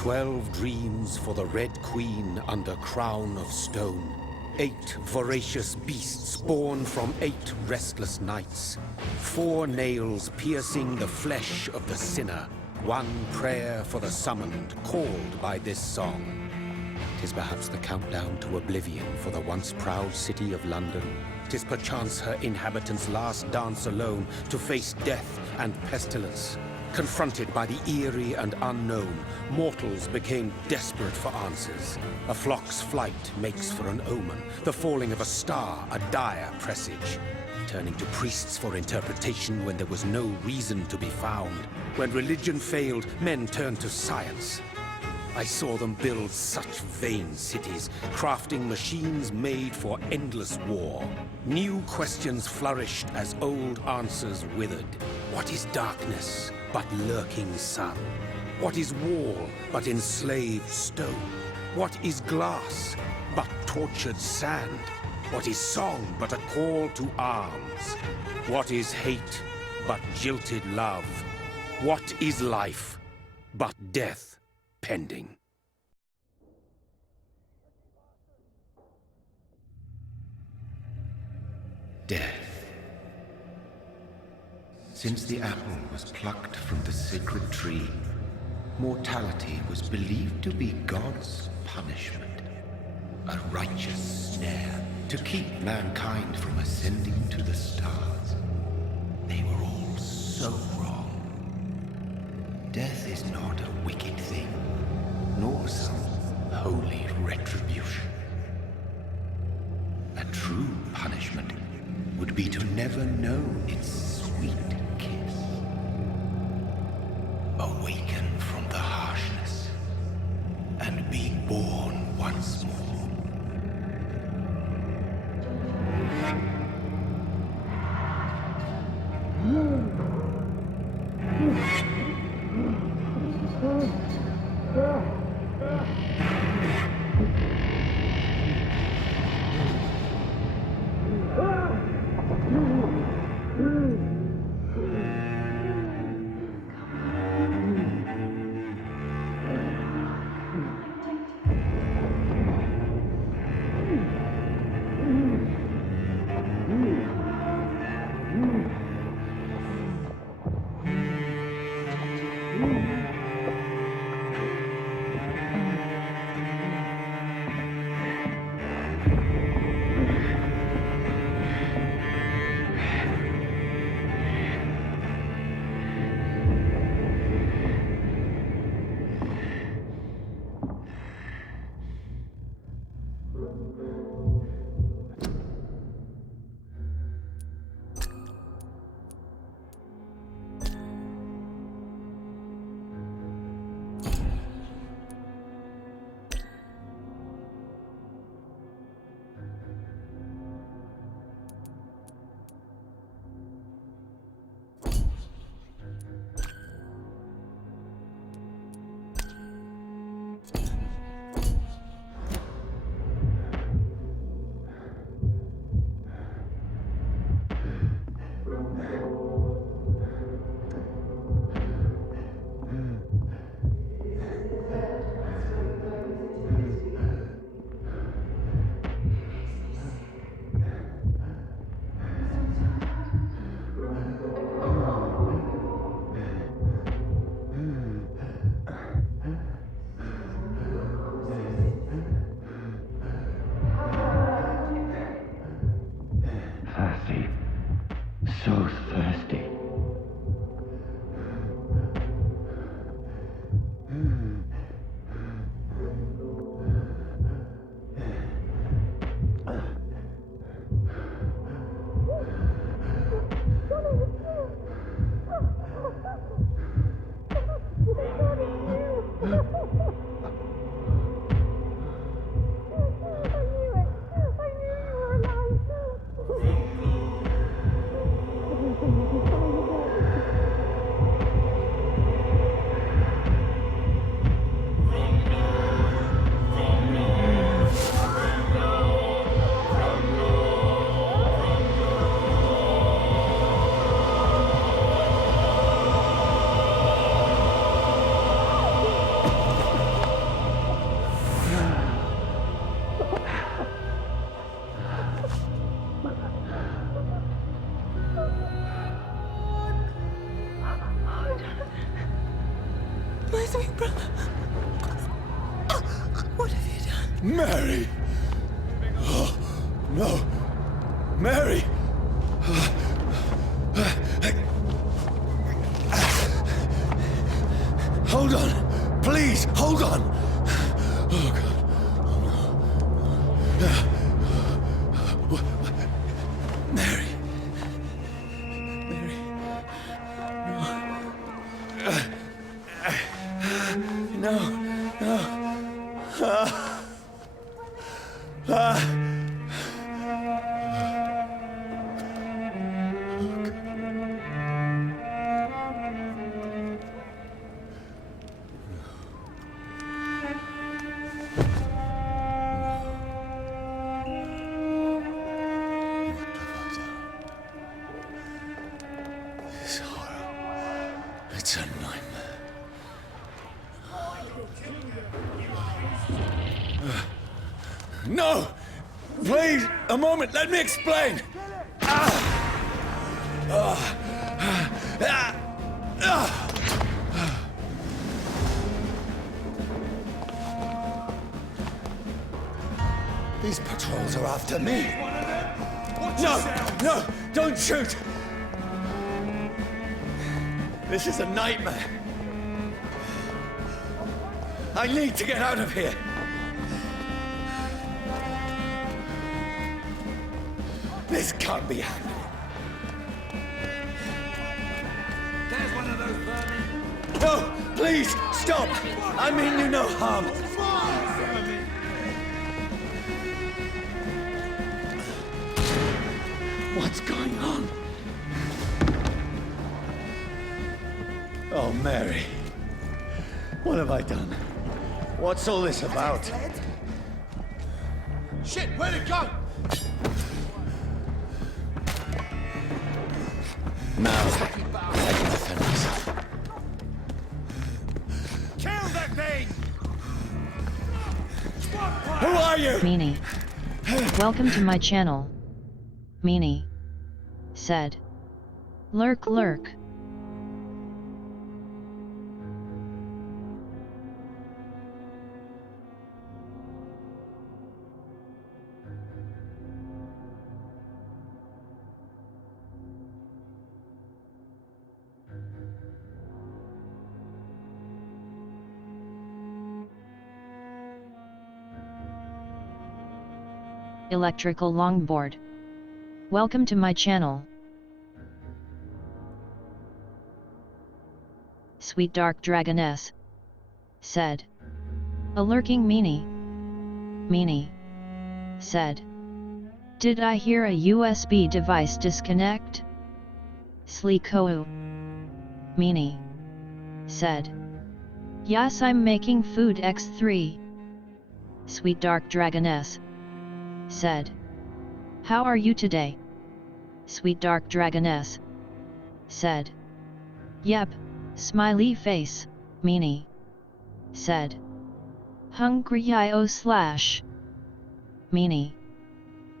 12 dreams for the Red Queen under crown of stone. 8 voracious beasts born from 8 restless nights. 4 nails piercing the flesh of the sinner. 1 prayer for the summoned, called by this song. 'Tis perhaps the countdown to oblivion for the once proud city of London. 'Tis perchance her inhabitants' last dance alone to face death and pestilence. Confronted by the eerie and unknown, mortals became desperate for answers. A flock's flight makes for an omen, the falling of a star a dire presage. Turning to priests for interpretation when there was no reason to be found. When religion failed, men turned to science. I saw them build such vain cities, crafting machines made for endless war. New questions flourished as old answers withered. What is darkness but lurking sun? What is wall but enslaved stone? What is glass but tortured sand? What is song but a call to arms? What is hate but jilted love? What is life but death pending? Death. Since the apple was plucked from the sacred tree, mortality was believed to be God's punishment, a righteous snare to keep mankind from ascending to the stars. They were all so wrong. Death is not a wicked thing, nor some holy retribution. A true punishment would be to never know its sweet kiss. Awaken from the harshness and be born once more. Thirsty. So thirsty. My sweet brother. What have you done? Mary! Oh, no! Mary! Hold on! Please, hold on! Oh, God. Mary. Mary. No. This horror. It's a nightmare. No! Please, a moment, let me explain! These patrols are after me. No, don't shoot! This is a nightmare. I need to get out of here. This can't be happening. There's one of those vermin. No, please, stop! I mean you no harm. What's going on? Oh, Mary. What have I done? What's all this about? Shit, where'd it go? Now, I can defend myself. Kill that thing! Who are you? Meanie. Welcome to my channel. Meanie. Said. Lurk lurk. Electrical longboard. Welcome to my channel. Sweet dark dragoness. Said. A lurking meanie. Meanie. Said. Did I hear a USB device disconnect? Sleekou. Meanie. Said. Yes, I'm making food X3. Sweet dark dragoness. Said. How are you today? Sweet dark dragoness. said. Yep, smiley face, meanie, said. Hungry IO slash, meanie,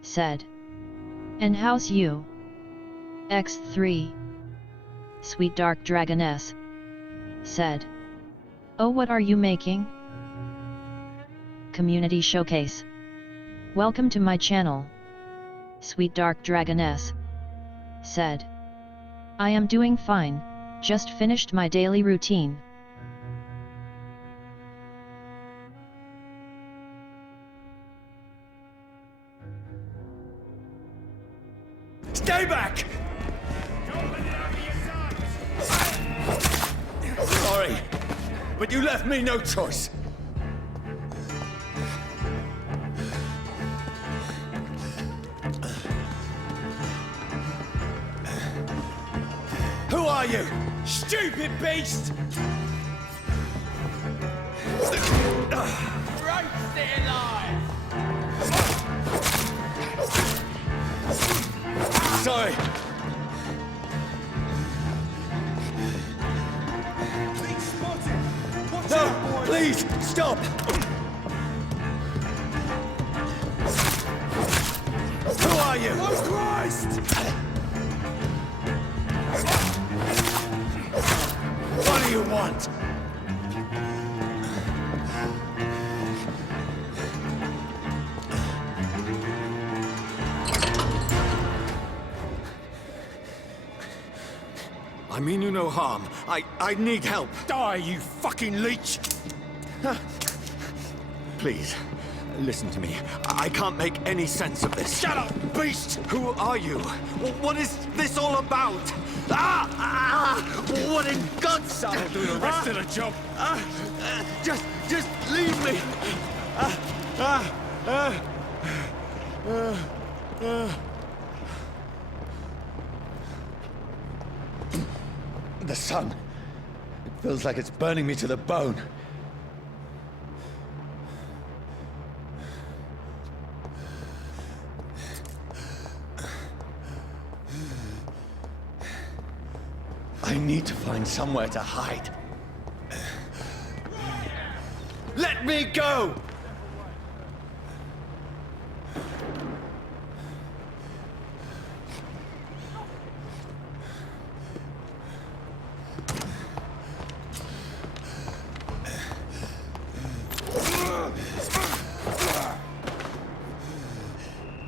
said. And how's you? X3. Sweet dark dragoness, said. Oh, what are you making? Community showcase. Welcome to my channel. Sweet dark dragoness, said. I am doing fine, just finished my daily routine. Stay back! Sorry, but you left me no choice. Who are you? Stupid beast! Right, stay alive! Sorry. Being spotted! Watch out, boys! Please, stop! Who are you? Oh, Christ! What do you want? I mean you no harm. I need help. Die, you fucking leech! Please, listen to me. I can't make any sense of this. Shut up, beast! Who are you? What is this all about? What in God's name? I'll do the rest of the job. Just leave me. The sun. It feels like it's burning me to the bone. I need to find somewhere to hide. Let me go!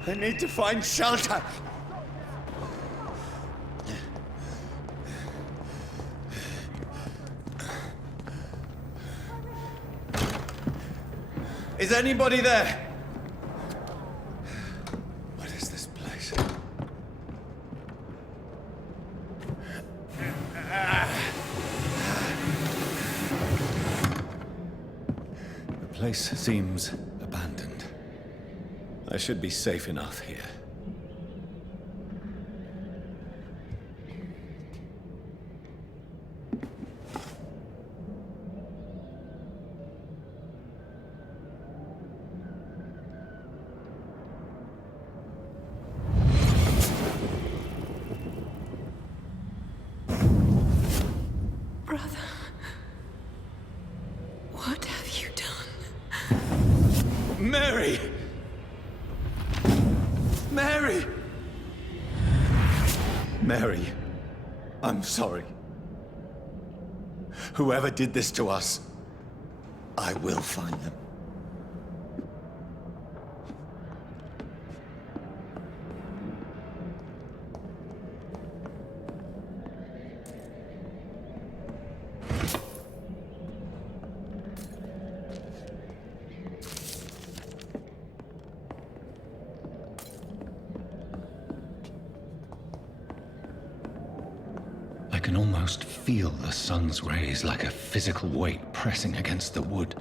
I need to find shelter. Is anybody there? What is this place? The place seems abandoned. I should be safe enough here. Brother, what have you done? Mary! Mary! Mary, I'm sorry. Whoever did this to us, I will find them. I can almost feel the sun's rays like a physical weight pressing against the wood.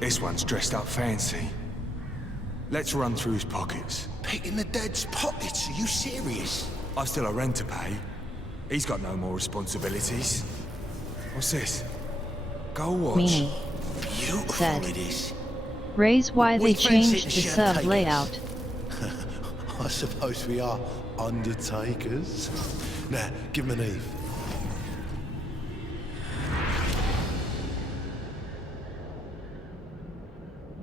This one's dressed up fancy. Let's run through his pockets. Picking the dead's pockets? Are you serious? I've still a rent to pay. He's got no more responsibilities. What's this? Go watch. Meanie Beautiful said. it is. Raise why We they fancy changed the the sub champagne. layout. I suppose we are undertakers. Now, give him an Eve.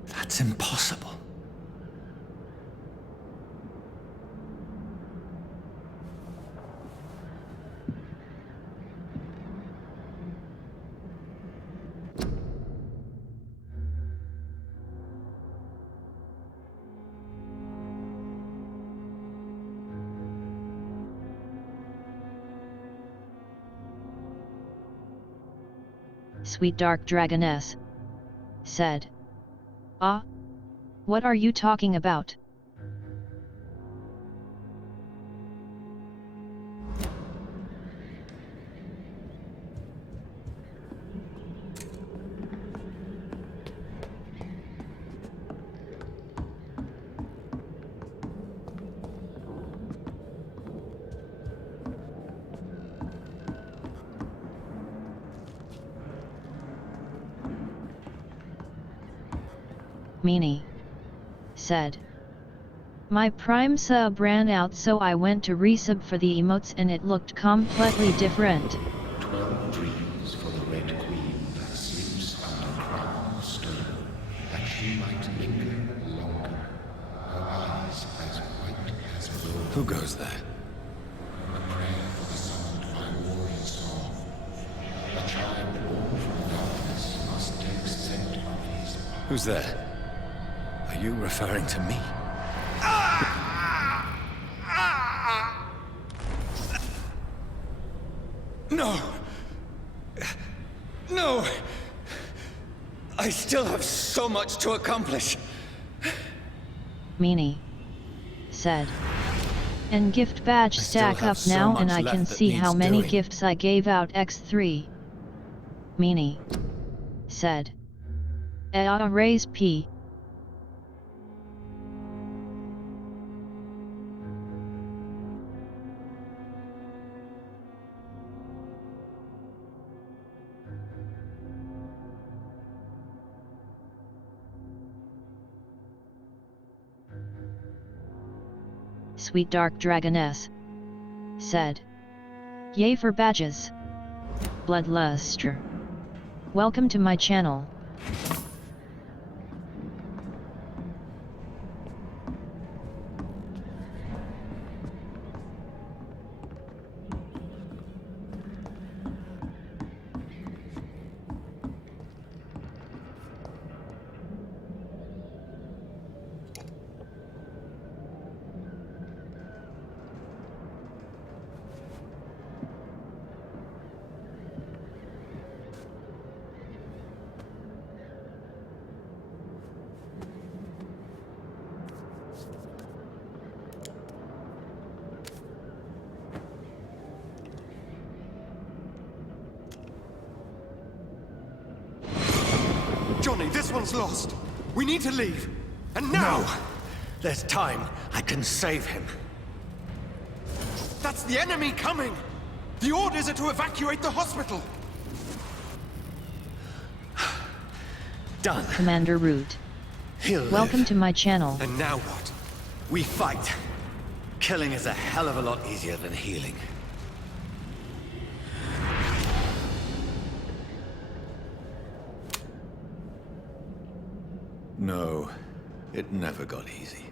That's impossible. Sweet Dark Dragoness said. Ah? What are you talking about? Meanie said. My Prime sub ran out, so I went to resub for the emotes and it looked completely different. 12 dreams for the Red Queen that sleeps under crown of stone, that she might linger longer, her eyes as white as wool. Who goes there? A prayer for the summoned by warrior song. A child born from darkness must take scent of his heart. Who's there? Are you referring to me? No! No! I still have so much to accomplish! Meanie said. And gift badge still stack have up so now much and I left can that see how needs many doing. gifts I gave out x3. Meanie said. Raise P. Sweet Dark Dragoness said. Yay for badges. Bloodluster. Welcome to my channel. Johnny, this one's lost. We need to leave. And now! No! There's time. I can save him. That's the enemy coming! The orders are to evacuate the hospital! Done. Commander Root. He'll Welcome live. to my channel. And now what? We fight. Killing is a hell of a lot easier than healing. No, it never got easy.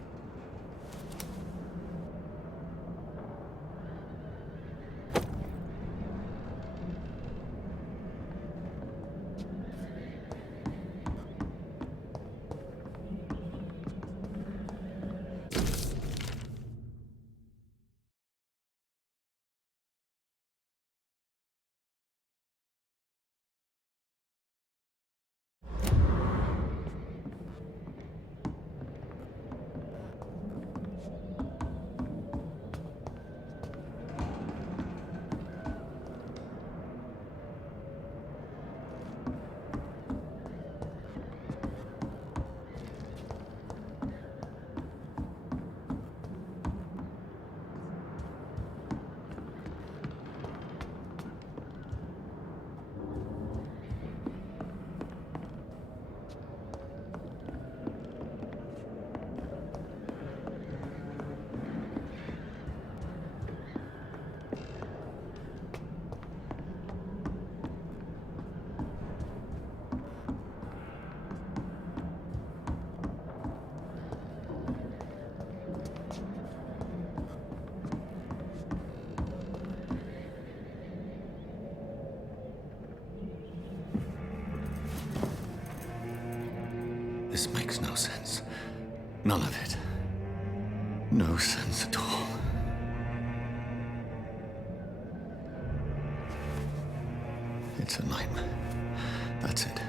None of it. No sense at all. It's a nightmare. That's it.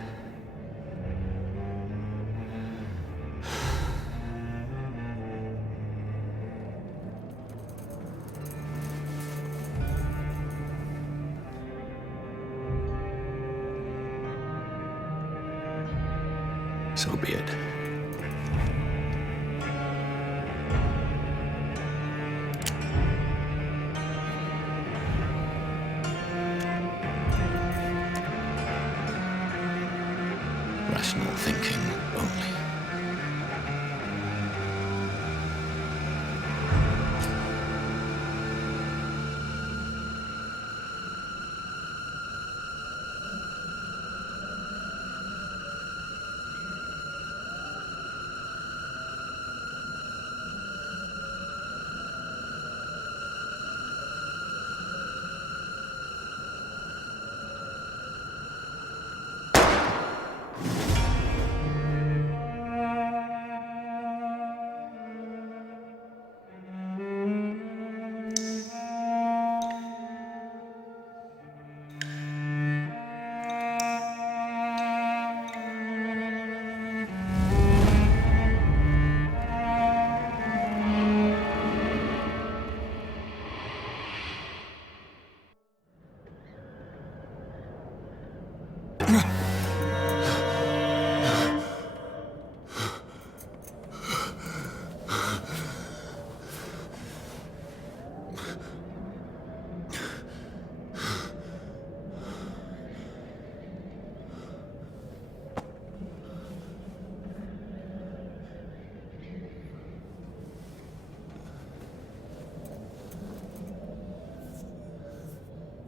So be it. Rational thinking only.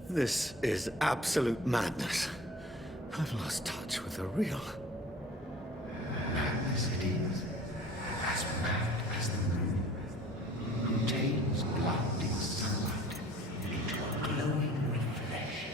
This is absolute madness. I've lost touch with the real. Madness it is, as mad as the moon, who tails blinding sunlight into a glowing reflection.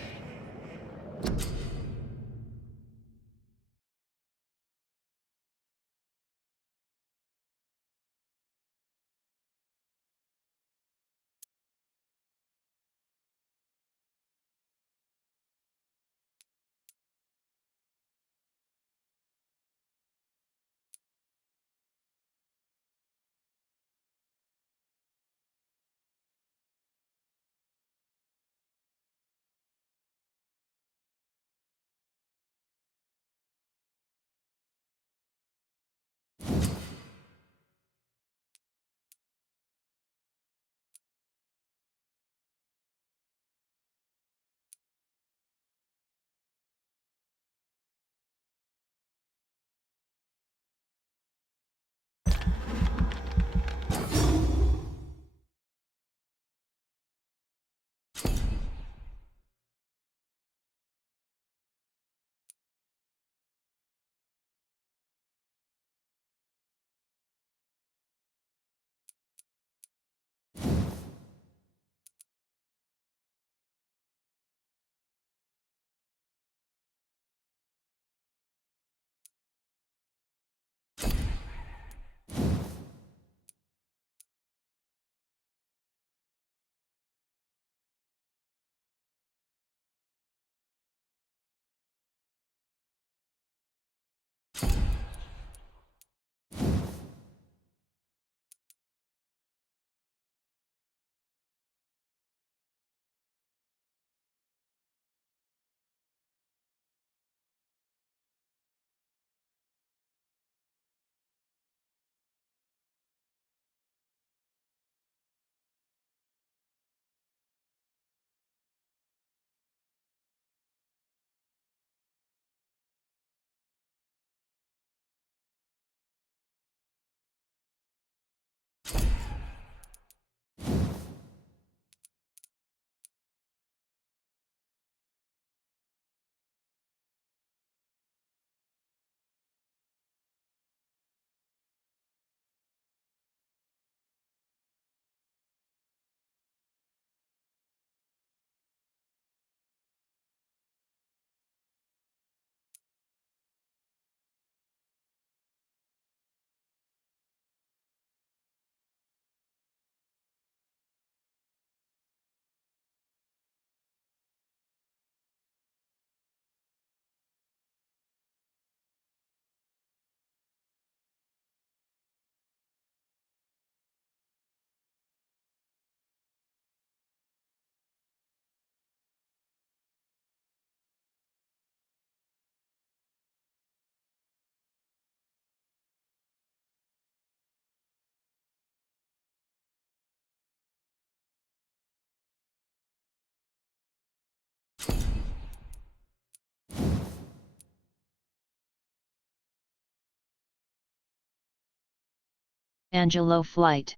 Angelo Flight.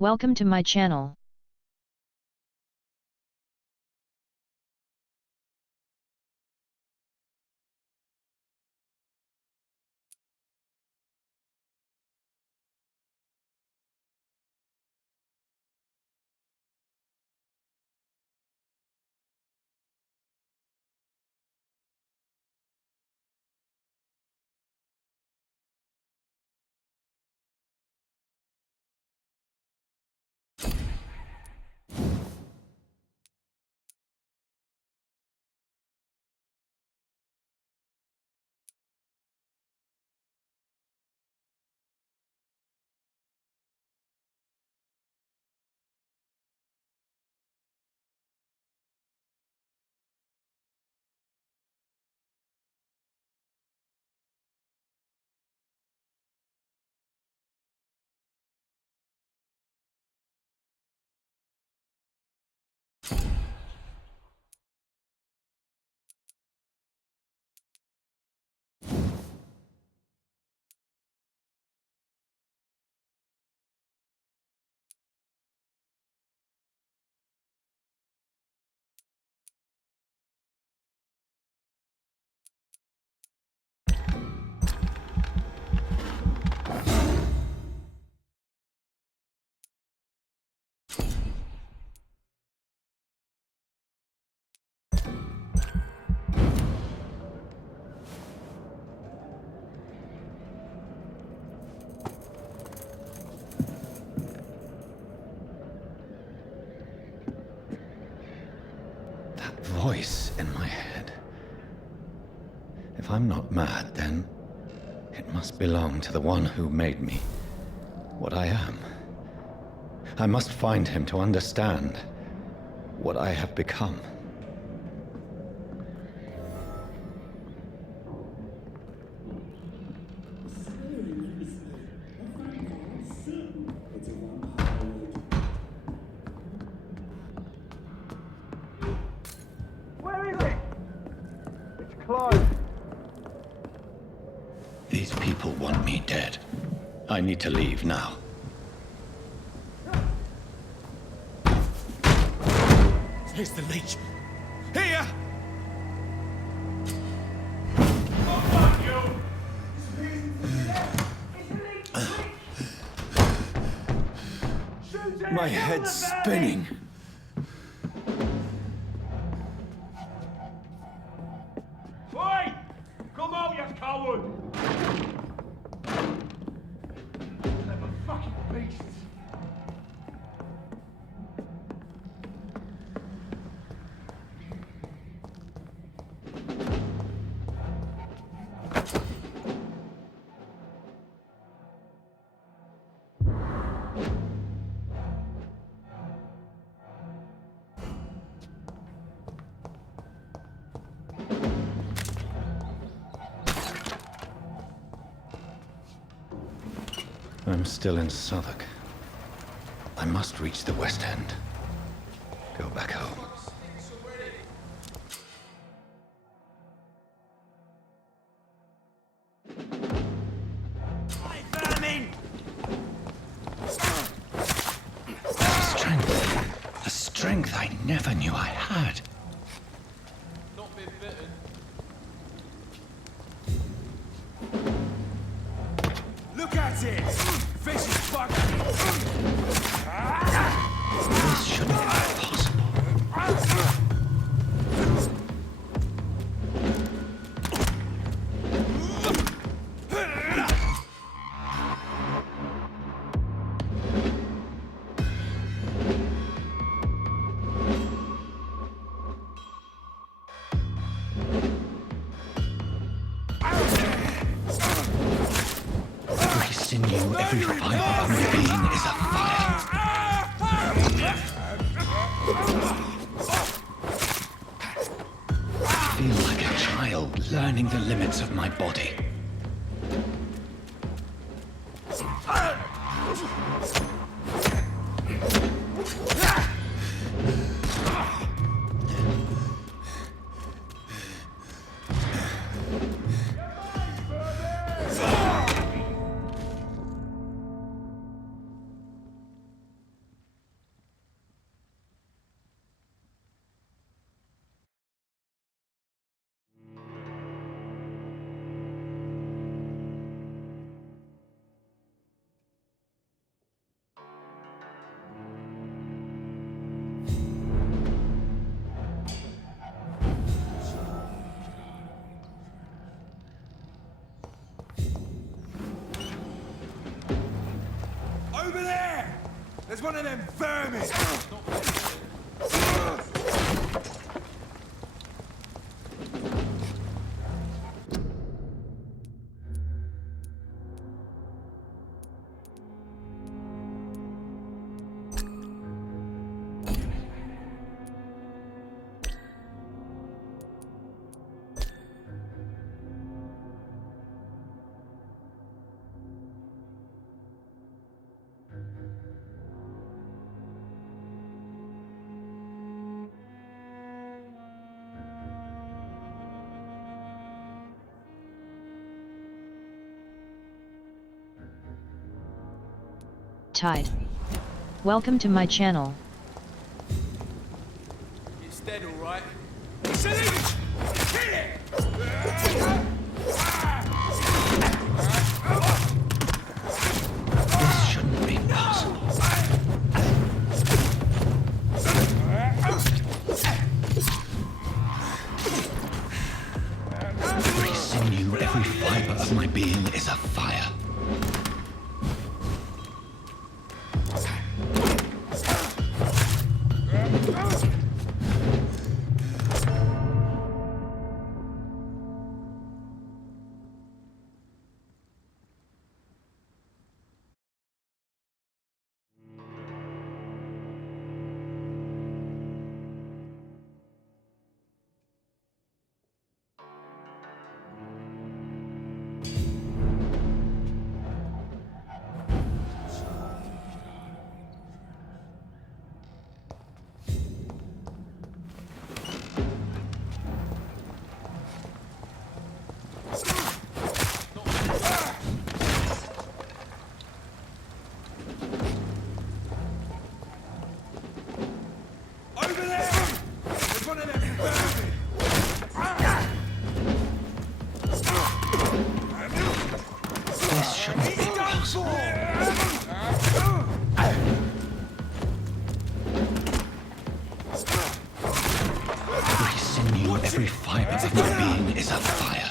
Welcome to my channel. That voice in my head. If I'm not mad, then it must belong to the one who made me what I am. I must find him to understand what I have become. These people want me dead. I need to leave now. Here's the leech. Here! My head's spinning. Oi! Come out, you coward! Clever fucking beasts! I'm still in Southwark. I must reach the West End. Go back home. Strength. A strength I never knew I had. Not been bitten. Look at it! Vicious fuck! This shouldn't be possible. Every sinew, every fiber of my being is afire. I feel like a child learning the limits of my body. Over there! There's one of them vermin! Tide. Welcome to my channel. It's dead, alright? This shouldn't be possible. Every sinew, every fiber of my being is afire. This shouldn't be possible. Every sinew, every fiber of my being is afire.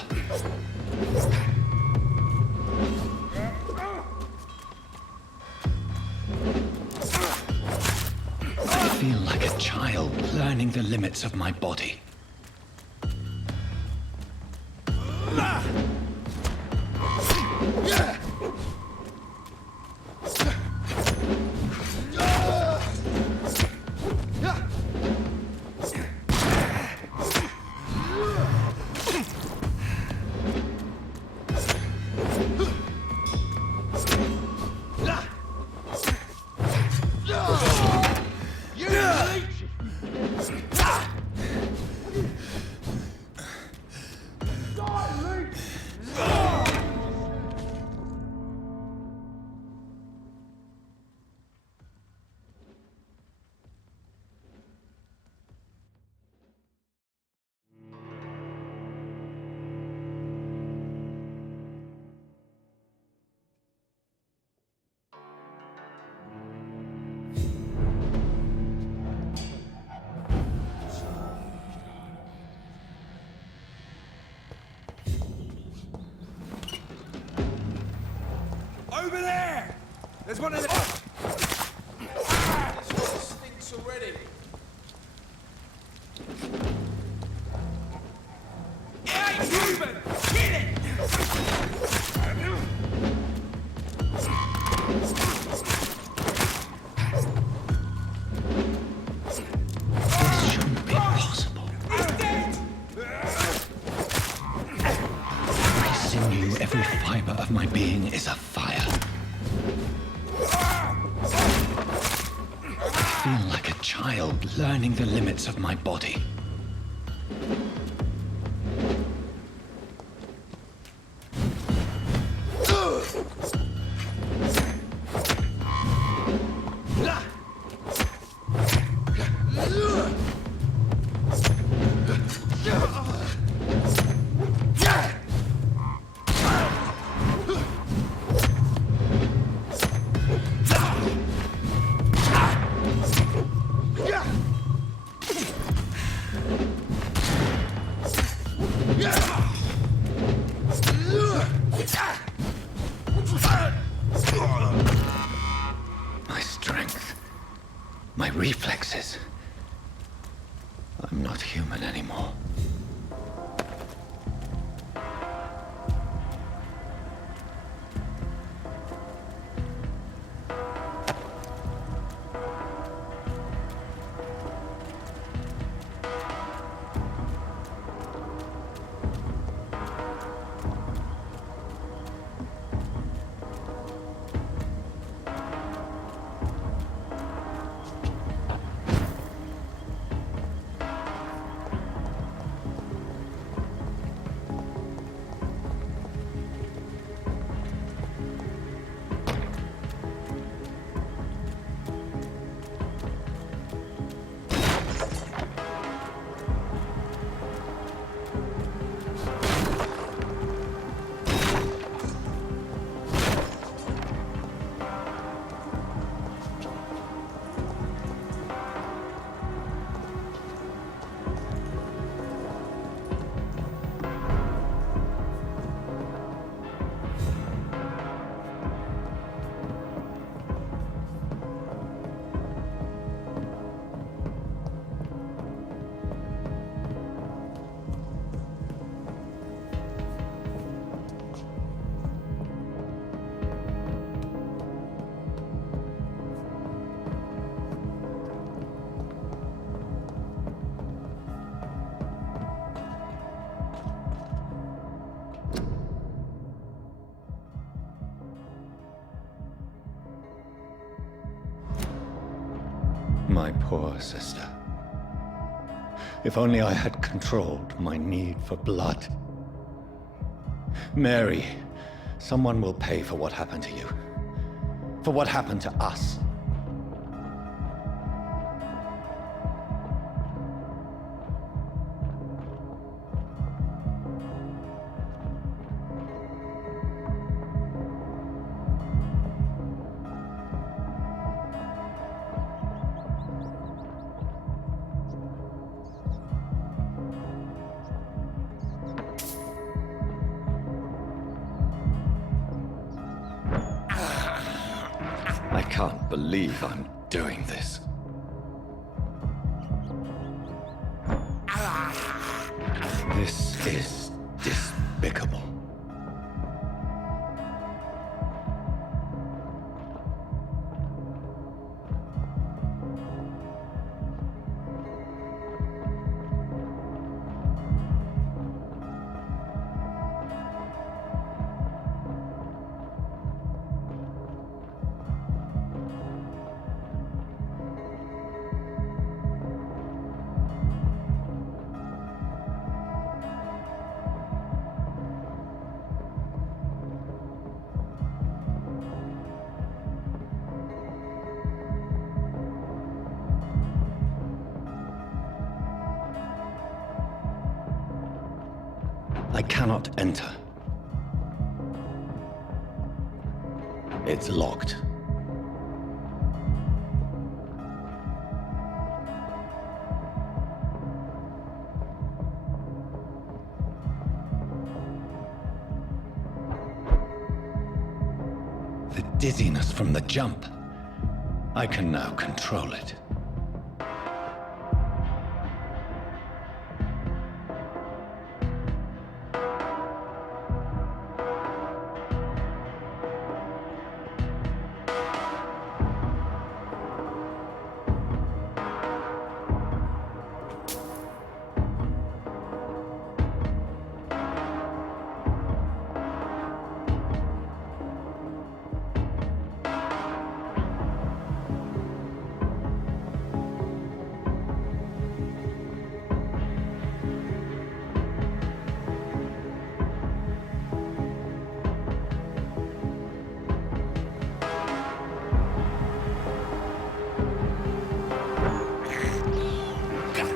I feel like a child learning the limits of my body. Over there! There's one of them. This one stinks already. Hey, Ruben! Get it! This shouldn't be possible. Every sinew, every fiber of my being is afire. I feel like a child learning the limits of my body. I'm not human anymore. My poor sister. If only I had controlled my need for blood. Mary, someone will pay for what happened to you. For what happened to us. I can't believe I'm doing this. This is despicable. I cannot enter. It's locked. The dizziness from the jump. I can now control it.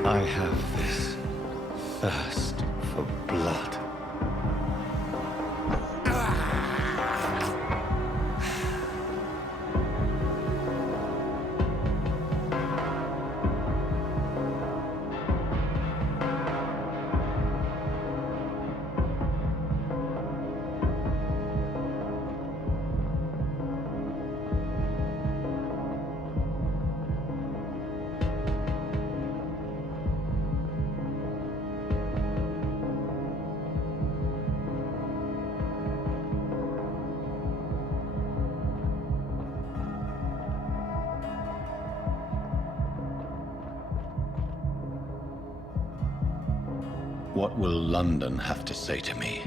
I have this thirst for blood. What will London have to say to me?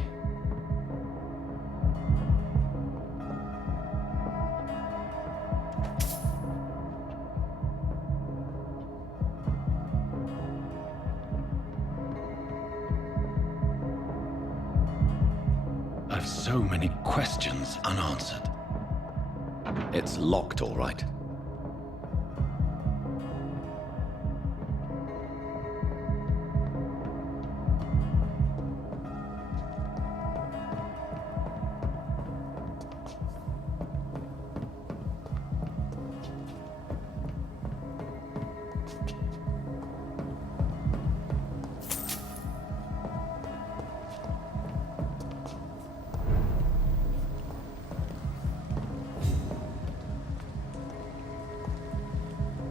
I've so many questions unanswered. It's locked, all right.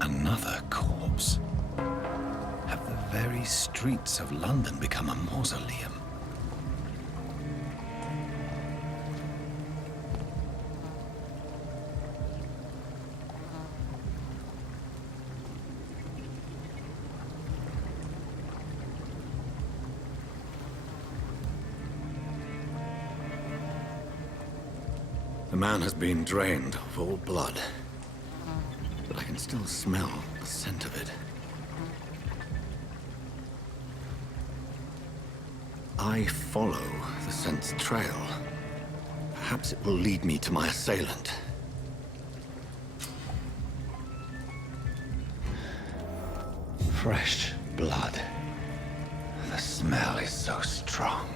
Another corpse. Have the very streets of London become a mausoleum? The man has been drained of all blood. But I can still smell the scent of it. I follow the scent's trail. Perhaps it will lead me to my assailant. Fresh blood. The smell is so strong.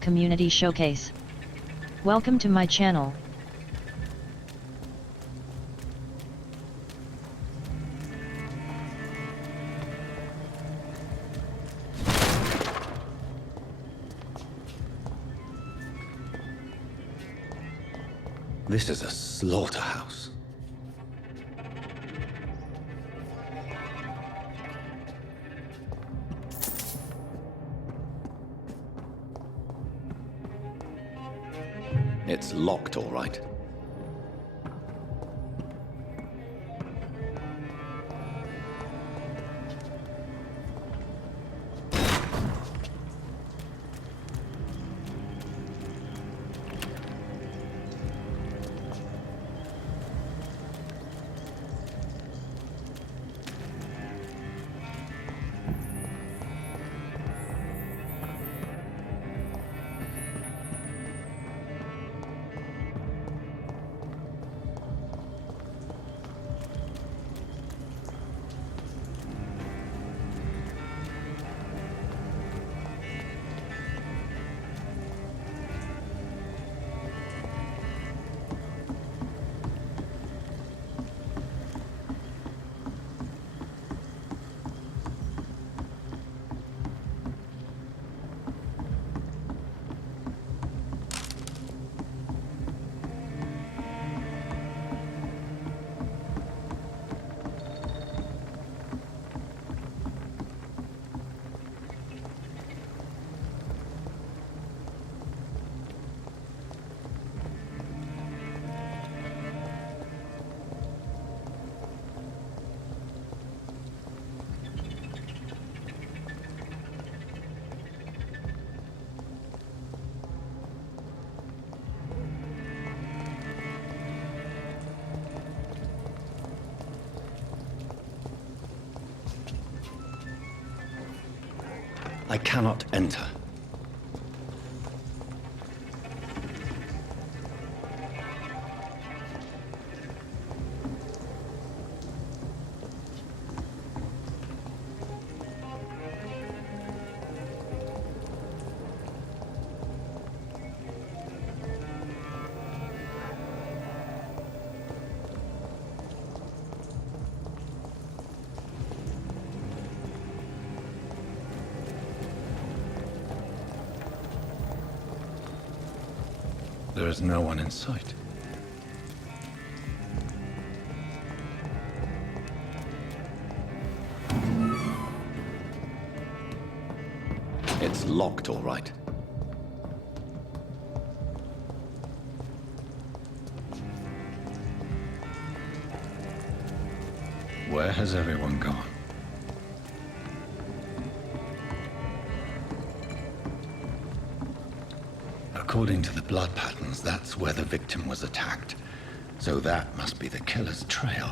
Community Showcase. Welcome to my channel. This is a slaughterhouse. It's locked, all right. I cannot enter. There is no one in sight. It's locked, all right. Where has everyone gone? According to the blood patterns, that's where the victim was attacked. So that must be the killer's trail.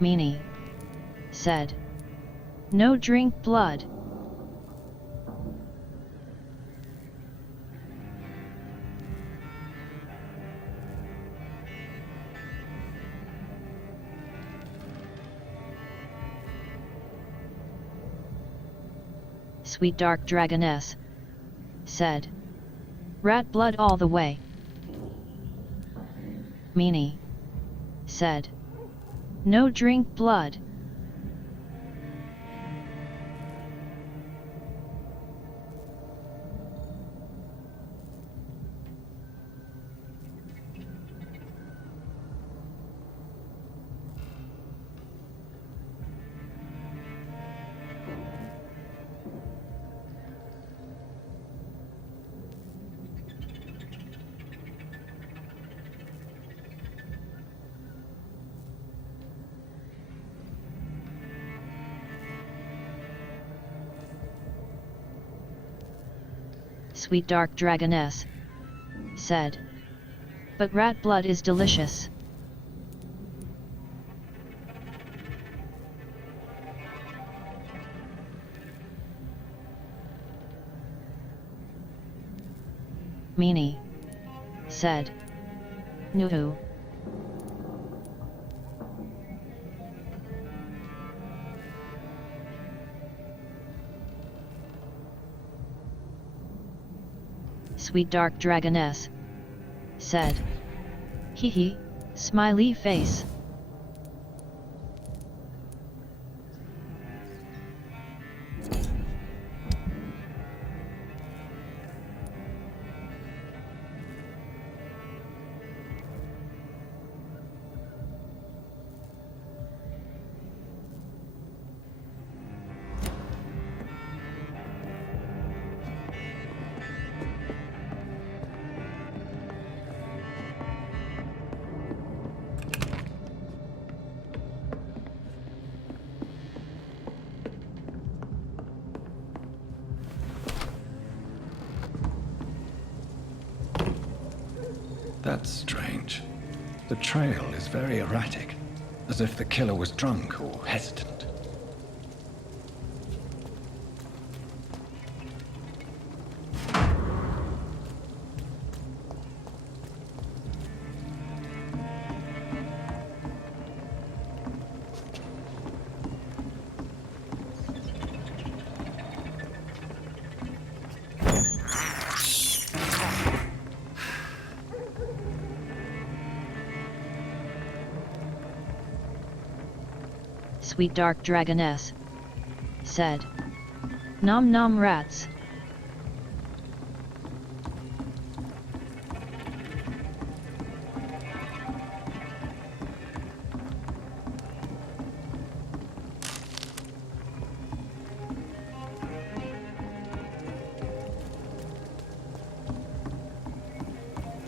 Meanie said, "No drink blood." Sweet Dark Dragoness said, "Rat blood all the way." Meanie said, "No drink blood." Sweet Dark Dragoness said, "But rat blood is delicious." Meanie said, "Nuhu." Sweet Dark Dragoness said, "Hee hee, smiley face." That's strange. The trail is very erratic, as if the killer was drunk or hesitant. Sweet Dark Dragoness said, "Nom nom rats."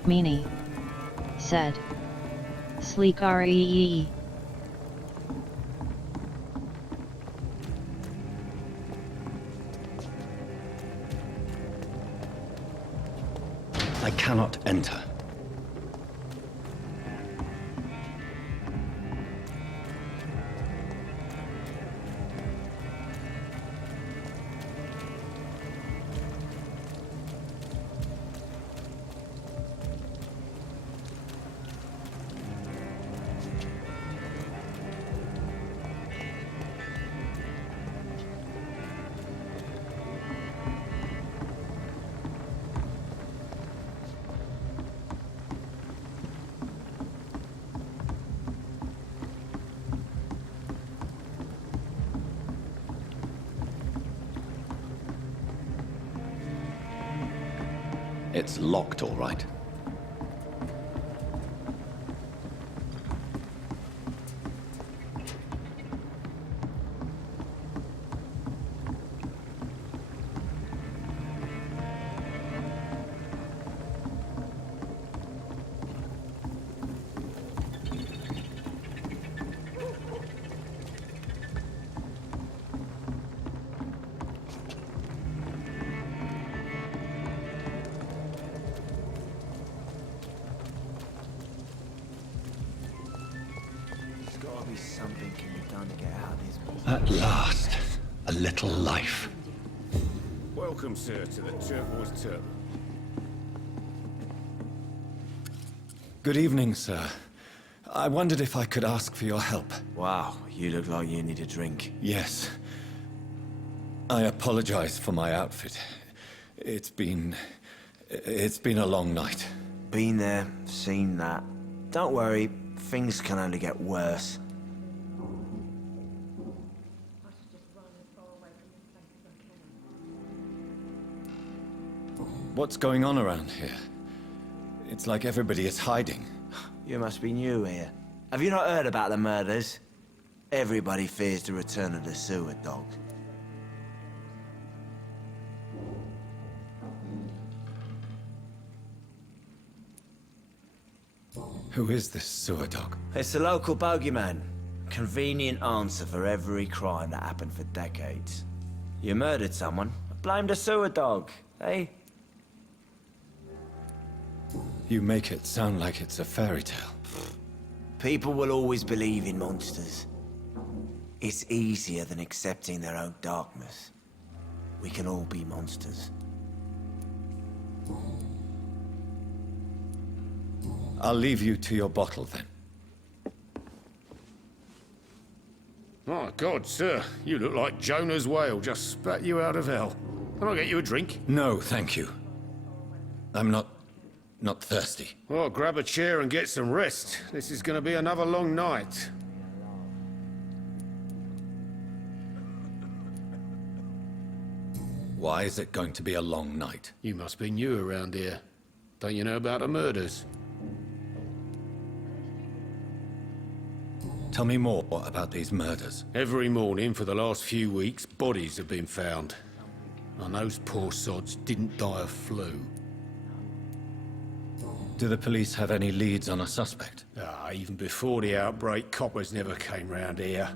Meanie. Said. Sleek REE. I cannot enter. It's locked, all right. Something can be done to get out of this. At last, a little life. Welcome, sir, to the Turquoise Turtle. Good evening, sir. I wondered if I could ask for your help. Wow, you look like you need a drink. Yes. I apologize for my outfit. It's been a long night. Been there, seen that. Don't worry, things can only get worse. What's going on around here? It's like everybody is hiding. You must be new here. Have you not heard about the murders? Everybody fears the return of the sewer dog. Who is this sewer dog? It's the local bogeyman. Convenient answer for every crime that happened for decades. You murdered someone, blame the sewer dog, eh? You make it sound like it's a fairy tale. People will always believe in monsters. It's easier than accepting their own darkness. We can all be monsters. I'll leave you to your bottle then. My God, sir, you look like Jonah's whale just spat you out of hell. Can I get you a drink? No, thank you. I'm not thirsty. Well, grab a chair and get some rest. This is going to be another long night. Why is it going to be a long night? You must be new around here. Don't you know about the murders? Tell me more about these murders. Every morning for the last few weeks, bodies have been found. And those poor sods didn't die of flu. Do the police have any leads on a suspect? Even before the outbreak, coppers never came round here.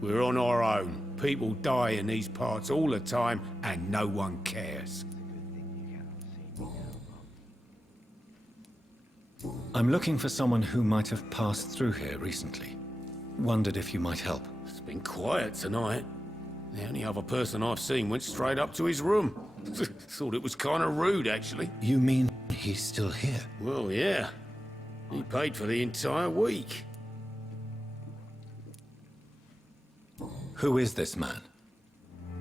We're on our own. People die in these parts all the time, and no one cares. I'm looking for someone who might have passed through here recently. Wondered if you might help. It's been quiet tonight. The only other person I've seen went straight up to his room. Thought it was kind of rude, actually. You mean he's still here? Well, yeah. He paid for the entire week. Who is this man?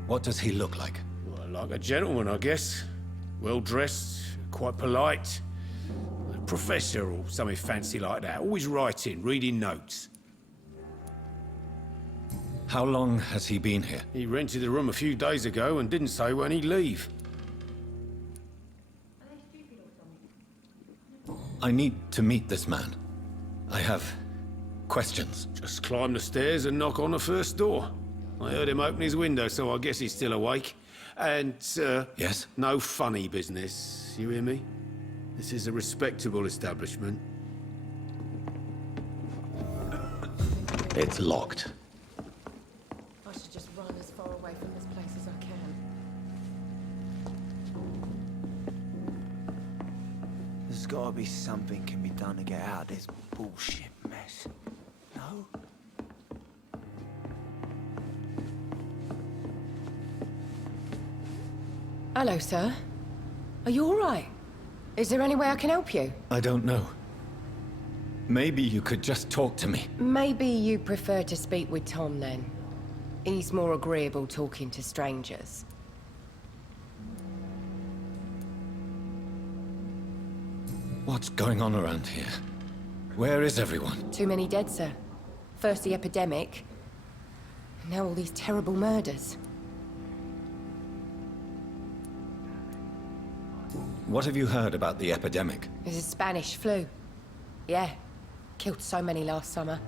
What does he look like? Well, like a gentleman, I guess. Well-dressed, quite polite. A professor or something fancy like that. Always writing, reading notes. How long has he been here? He rented the room a few days ago and didn't say when he'd leave. I need to meet this man. I have questions. Just climb the stairs and knock on the first door. I heard him open his window, so I guess he's still awake. And, Yes? no funny business, you hear me? This is a respectable establishment. It's locked. I should just run as far away from this place as I can. There's gotta be something can be done to get out of this bullshit mess. No? Hello, sir. Are you all right? Is there any way I can help you? I don't know. Maybe you could just talk to me. Maybe you prefer to speak with Tom, then. He's more agreeable talking to strangers. What's going on around here? Where is everyone? Too many dead, sir. First the epidemic, now all these terrible murders. What have you heard about the epidemic? There's a Spanish flu. Yeah. Killed so many last summer.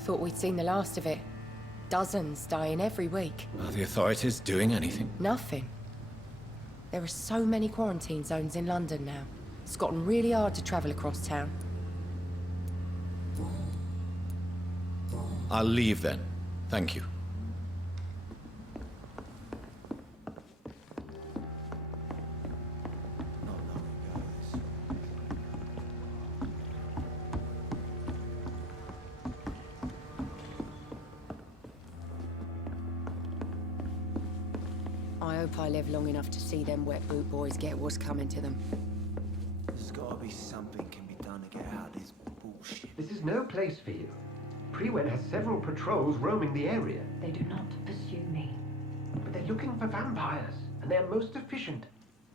Thought we'd seen the last of it. Dozens dying every week. Are the authorities doing anything? Nothing. There are so many quarantine zones in London now. It's gotten really hard to travel across town. I'll leave then. Thank you. I hope I live long enough to see them wet boot boys get what's coming to them. There's gotta be something can be done to get out of this bullshit. This is no place for you. Prewen has several patrols roaming the area. They do not pursue me. But they're looking for vampires, and they're most efficient.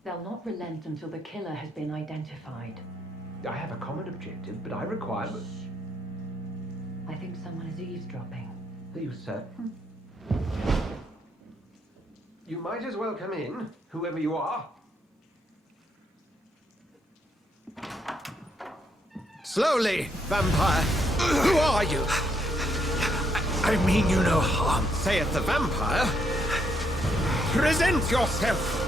They'll not relent until the killer has been identified. I have a common objective, but I require... I think someone is eavesdropping. Are you certain? You might as well come in, whoever you are. Slowly, vampire! Who are you? I mean you no harm. Saith the vampire. Present yourself!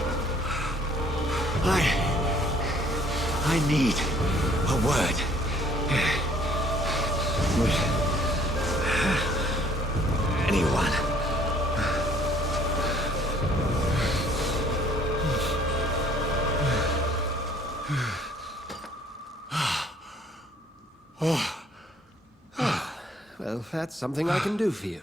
I need a word. Would anyone? Well, that's something I can do for you.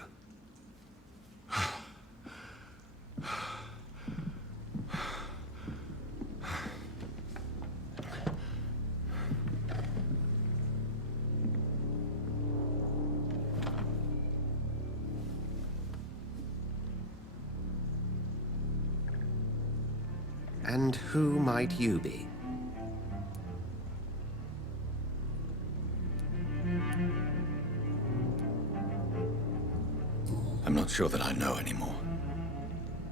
And who might you be? I'm not sure that I know anymore.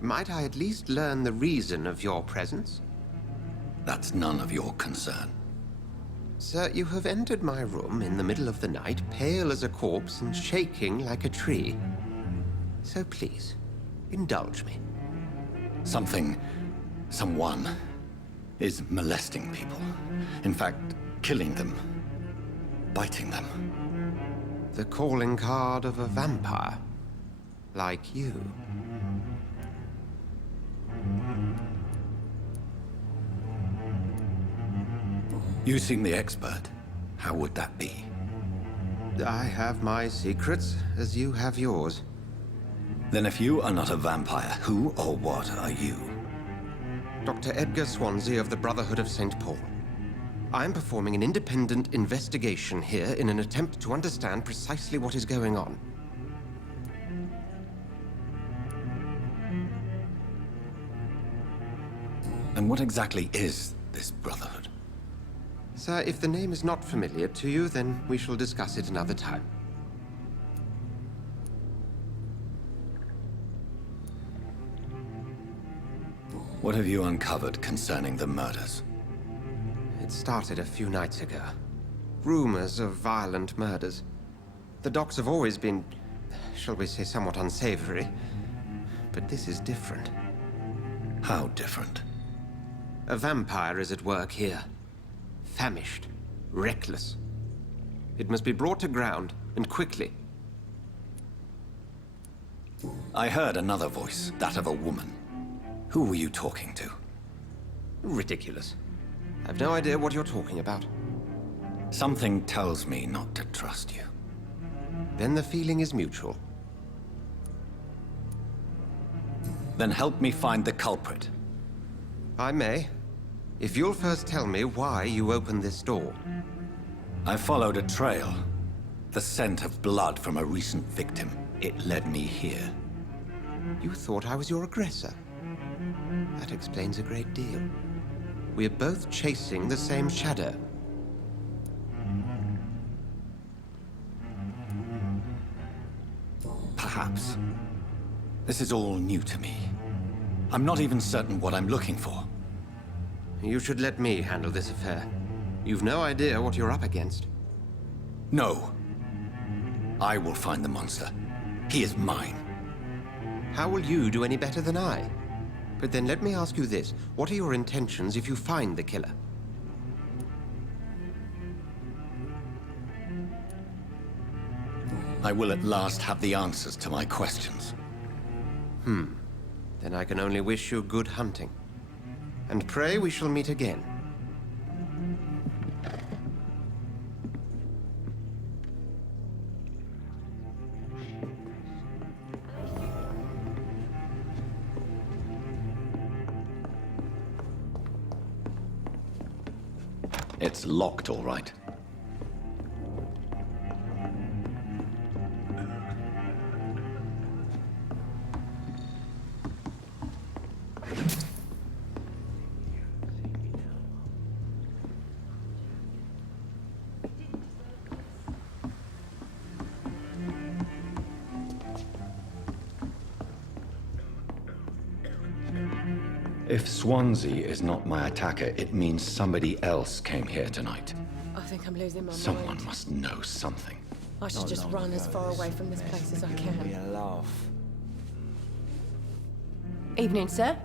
Might I at least learn the reason of your presence? That's none of your concern. Sir, you have entered my room in the middle of the night, pale as a corpse and shaking like a tree. So please, indulge me. Someone is molesting people. In fact, killing them. Biting them. The calling card of a vampire. Like you. You seem the expert. How would that be? I have my secrets, as you have yours. Then if you are not a vampire, who or what are you? Dr. Edgar Swansea of the Brotherhood of St. Paul. I'm performing an independent investigation here in an attempt to understand precisely what is going on. And what exactly is this Brotherhood? Sir, if the name is not familiar to you, then we shall discuss it another time. What have you uncovered concerning the murders? It started a few nights ago. Rumors of violent murders. The docks have always been, shall we say, somewhat unsavory. But this is different. How different? A vampire is at work here. Famished. Reckless. It must be brought to ground, and quickly. I heard another voice, that of a woman. Who were you talking to? Ridiculous. I've no idea what you're talking about. Something tells me not to trust you. Then the feeling is mutual. Then help me find the culprit. I may. If you'll first tell me why you opened this door. I followed a trail. The scent of blood from a recent victim. It led me here. You thought I was your aggressor. That explains a great deal. We're both chasing the same shadow. Perhaps. This is all new to me. I'm not even certain what I'm looking for. You should let me handle this affair. You've no idea what you're up against. No. I will find the monster. He is mine. How will you do any better than I? But then let me ask you this. What are your intentions if you find the killer? I will at last have the answers to my questions. Then I can only wish you good hunting. And pray we shall meet again. It's locked, all right. If Swansea is not my attacker, it means somebody else came here tonight. I think I'm losing my Someone mind. must know something. I should just run as far away from this place as I can. A laugh. Evening, sir.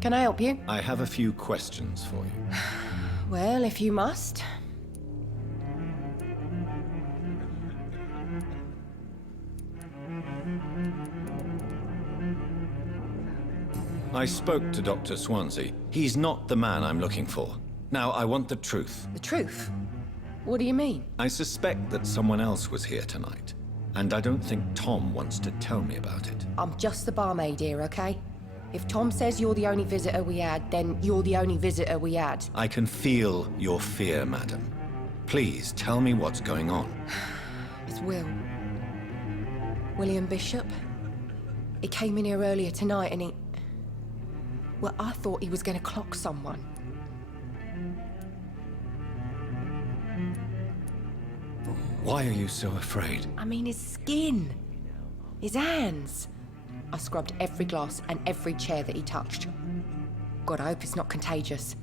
Can I help you? I have a few questions for you. Well, if you must. I spoke to Dr. Swansea. He's not the man I'm looking for. Now, I want the truth. The truth? What do you mean? I suspect that someone else was here tonight. And I don't think Tom wants to tell me about it. I'm just the barmaid here, okay? If Tom says you're the only visitor we had, then you're the only visitor we had. I can feel your fear, madam. Please, tell me what's going on. It's Will. William Bishop. He came in here earlier tonight and he... Well, I thought he was going to clock someone. Why are you so afraid? I mean, his skin. His hands. I scrubbed every glass and every chair that he touched. God, I hope it's not contagious.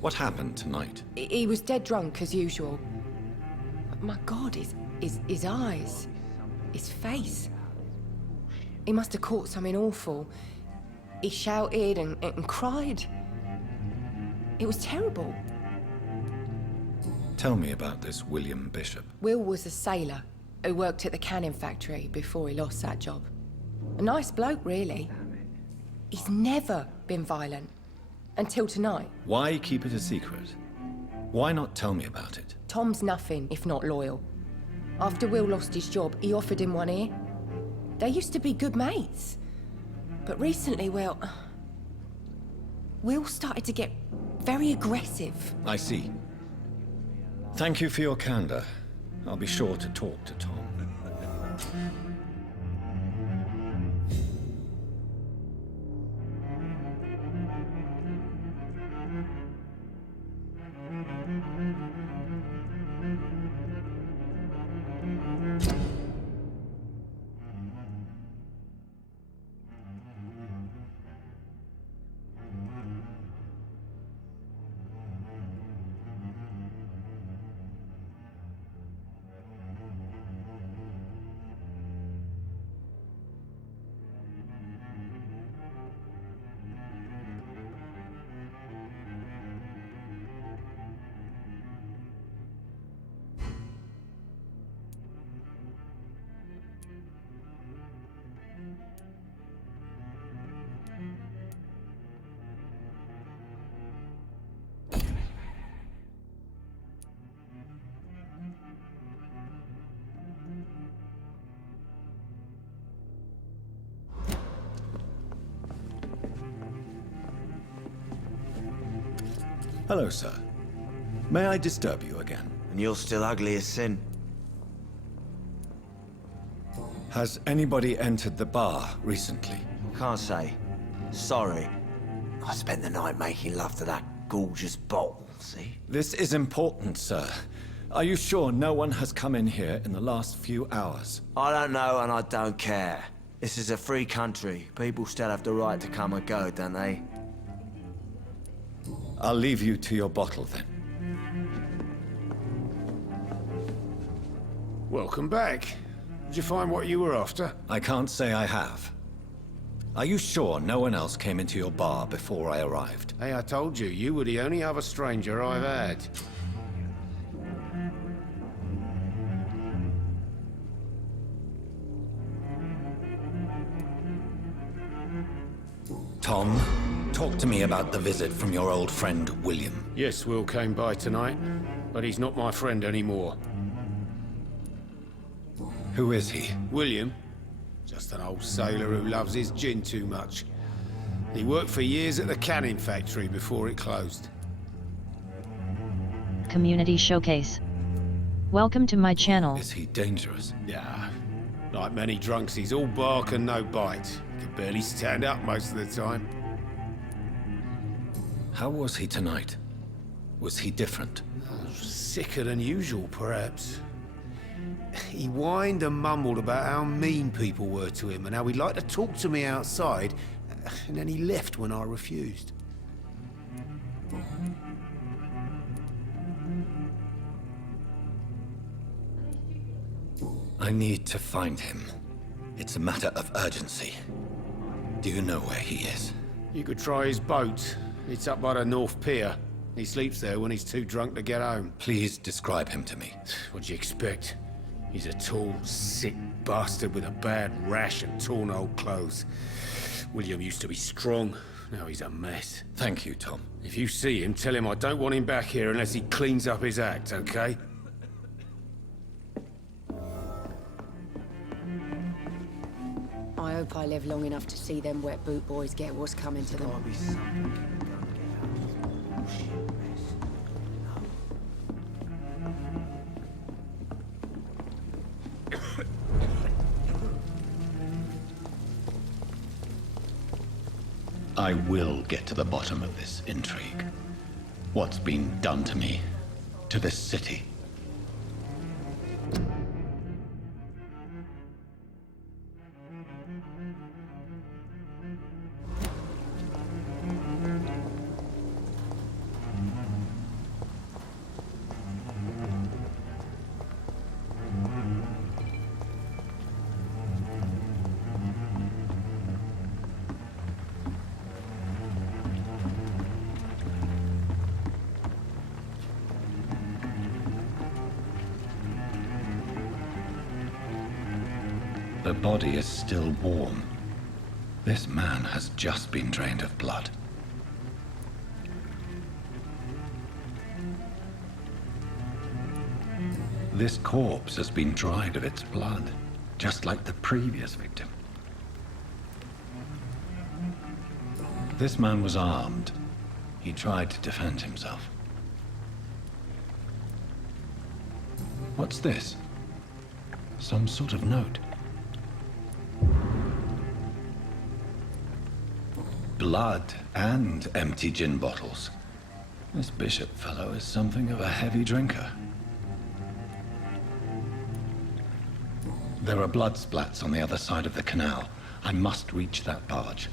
What happened tonight? He was dead drunk, as usual. But my God, his eyes. His face. He must have caught something awful. He shouted and cried. It was terrible. Tell me about this William Bishop. Will was a sailor who worked at the canning factory before he lost that job. A nice bloke, really. He's never been violent. Until tonight. Why keep it a secret? Why not tell me about it? Tom's nothing if not loyal. After Will lost his job, he offered him one ear. They used to be good mates. But recently, well... Will started to get very aggressive. I see. Thank you for your candor. I'll be sure to talk to Tom. Hello, sir. May I disturb you again? And you're still ugly as sin. Has anybody entered the bar recently? Can't say. Sorry. I spent the night making love to that gorgeous bottle, see? This is important, sir. Are you sure no one has come in here in the last few hours? I don't know and I don't care. This is a free country. People still have the right to come and go, don't they? I'll leave you to your bottle then. Welcome back. Did you find what you were after? I can't say I have. Are you sure no one else came into your bar before I arrived? Hey, I told you, you were the only other stranger I've had. Tom, talk to me about the visit from your old friend, William. Yes, Will came by tonight, but he's not my friend anymore. Who is he? William? Just an old sailor who loves his gin too much. He worked for years at the canning factory before it closed. Community Showcase. Welcome to my channel. Is he dangerous? Yeah. Like many drunks, he's all bark and no bite. He can barely stand up most of the time. How was he tonight? Was he different? Sicker than usual, perhaps. He whined and mumbled about how mean people were to him and how he'd like to talk to me outside, and then he left when I refused. I need to find him. It's a matter of urgency. Do you know where he is? You could try his boat. It's up by the North Pier. He sleeps there when he's too drunk to get home. Please describe him to me. What do you expect? He's a tall, sick bastard with a bad rash and torn old clothes. William used to be strong. Now he's a mess. Thank you, Tom. If you see him, tell him I don't want him back here unless he cleans up his act, okay? I hope I live long enough to see them wet boot boys get what's coming to them. I will get to the bottom of this intrigue. What's been done to me, to this city. The body is still warm. This man has just been drained of blood. This corpse has been dried of its blood, just like the previous victim. This man was armed. He tried to defend himself. What's this? Some sort of note. Blood and empty gin bottles. This bishop fellow is something of a heavy drinker. There are blood splats on the other side of the canal. I must reach that barge.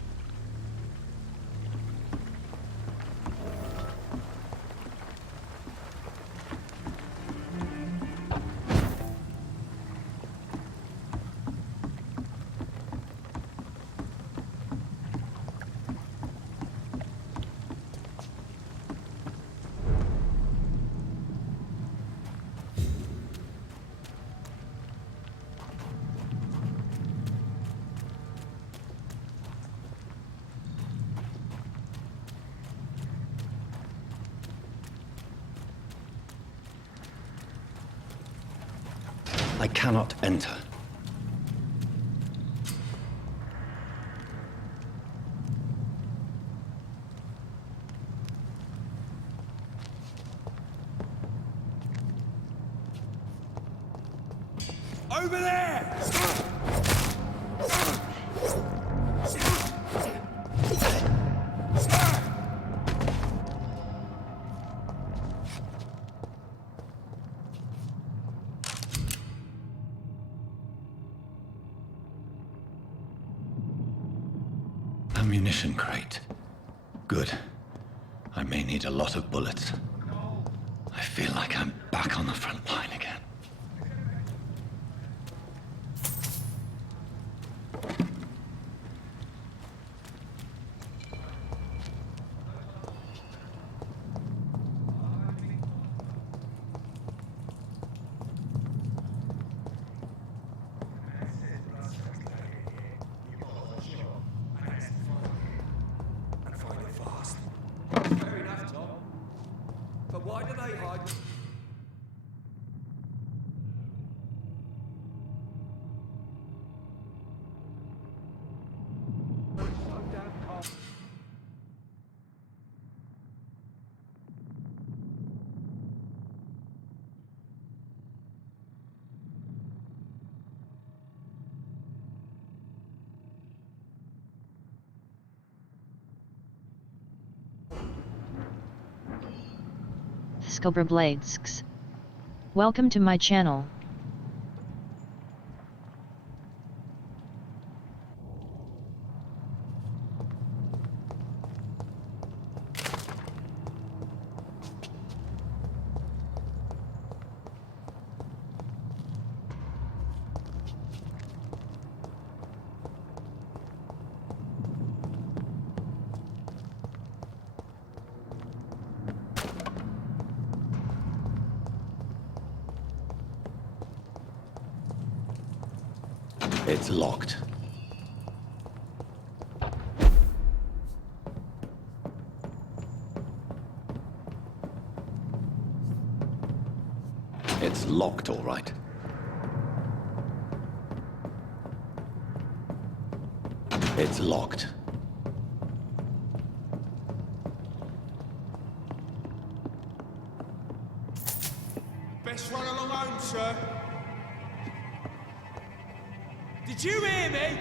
I cannot enter. Over there! Ammunition crate. Good. I may need a lot of bullets. I feel like I'm back on the front line again. Fair enough, Tom. But why do they hide? Cobra Blades. Welcome to my channel. It's locked. It's locked, all right. It's locked. Best run along home, sir. Did you hear me?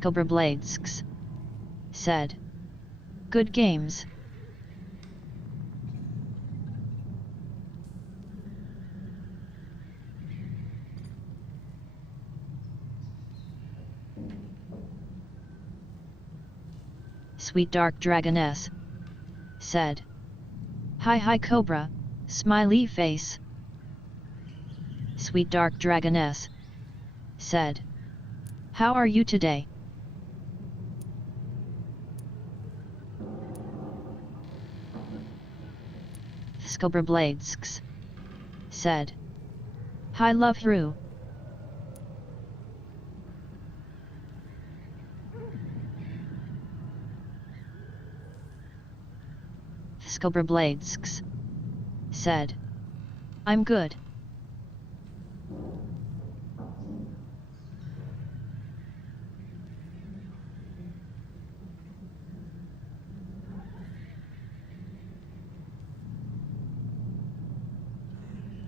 Cobra Blades said, "Good games." Sweet Dark Dragoness said, Hi Cobra, smiley face." Sweet Dark Dragoness said, How are you today? Skoberbladesks said. Hi love through. Skoberbladesks said. I'm good.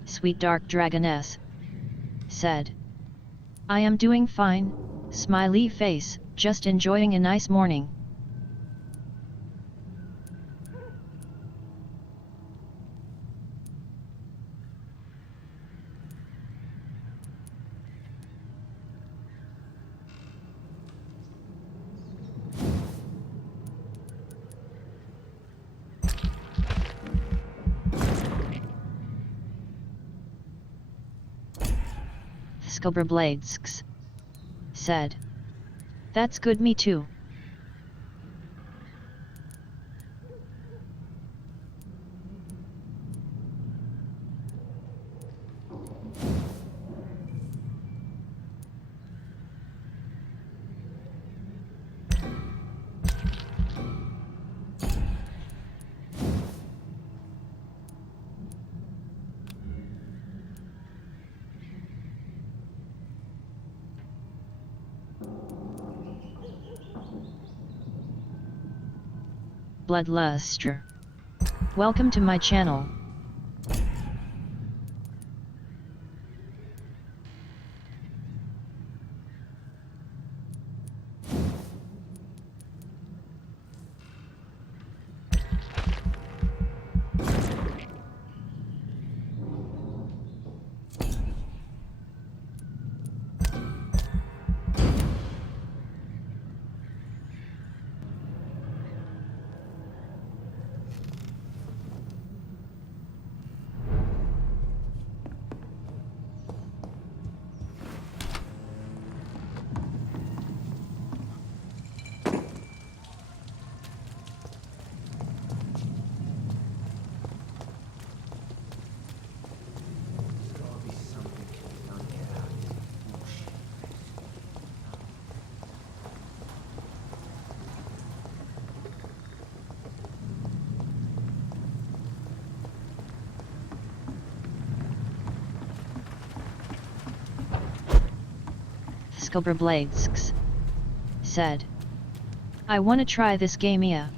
Sweet Dark Dragoness said. I am doing fine, smiley face, just enjoying a nice morning. Skoberbladesks said. That's good, me too. Bloodluster. Welcome to my channel. Skoberbladesks said. I wanna try this game, yeah.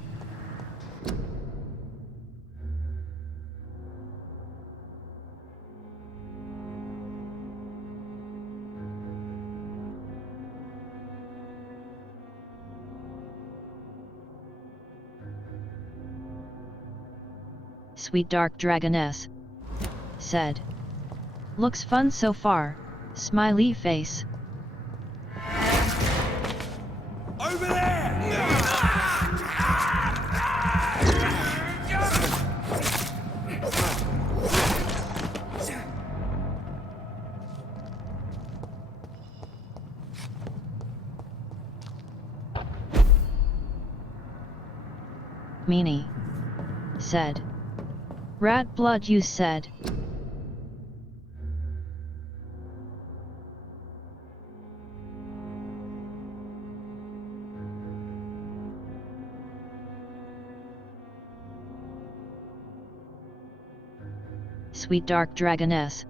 Sweet Dark Dragoness said. Looks fun so far, smiley face. Over there! Meanie said. Rat blood, you said. Sweet Dark Dragoness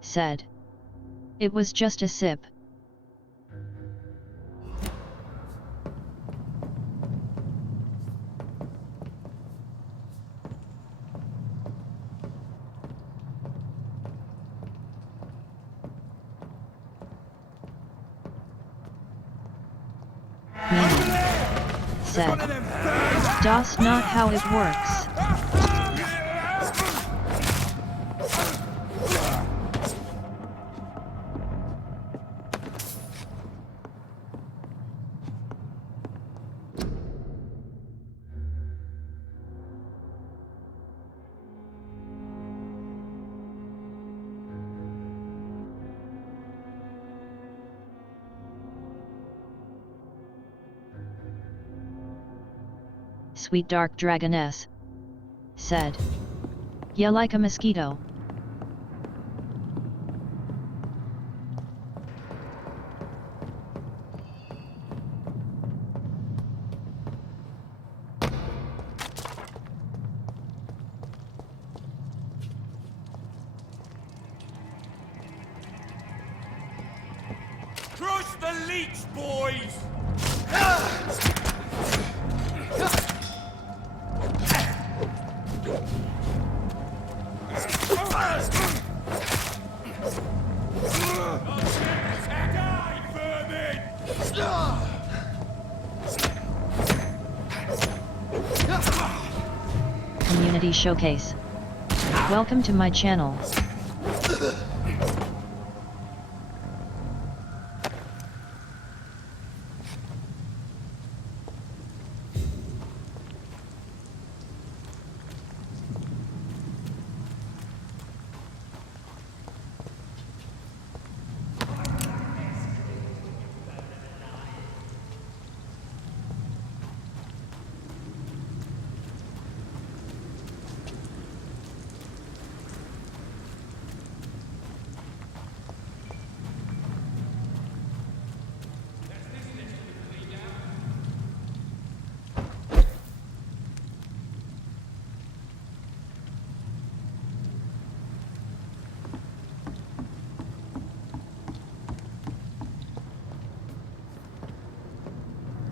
said. It was just a sip. Meanie said. Das not how it works. Sweet Dark Dragoness said. Yeah, like a mosquito. Crush the leech, boys! Community Showcase. Welcome to my channel.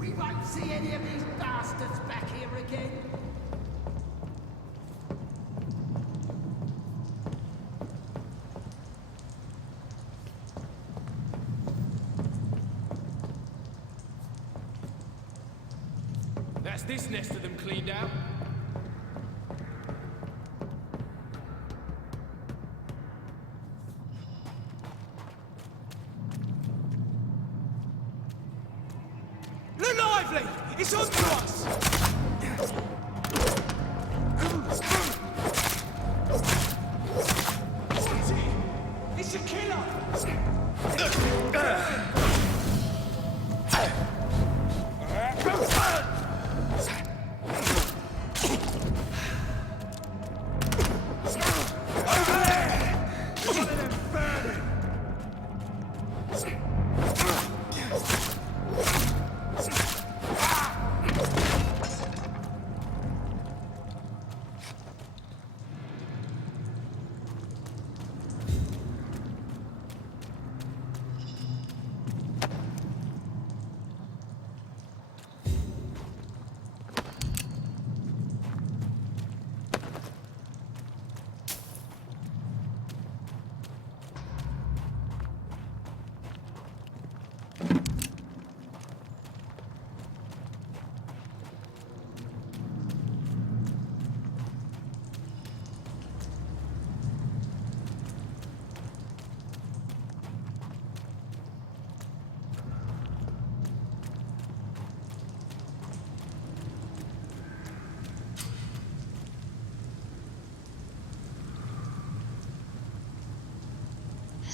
We won't see any of these bastards back here again. That's this nest of them cleaned out. Look lively! It's on to us! It's a killer!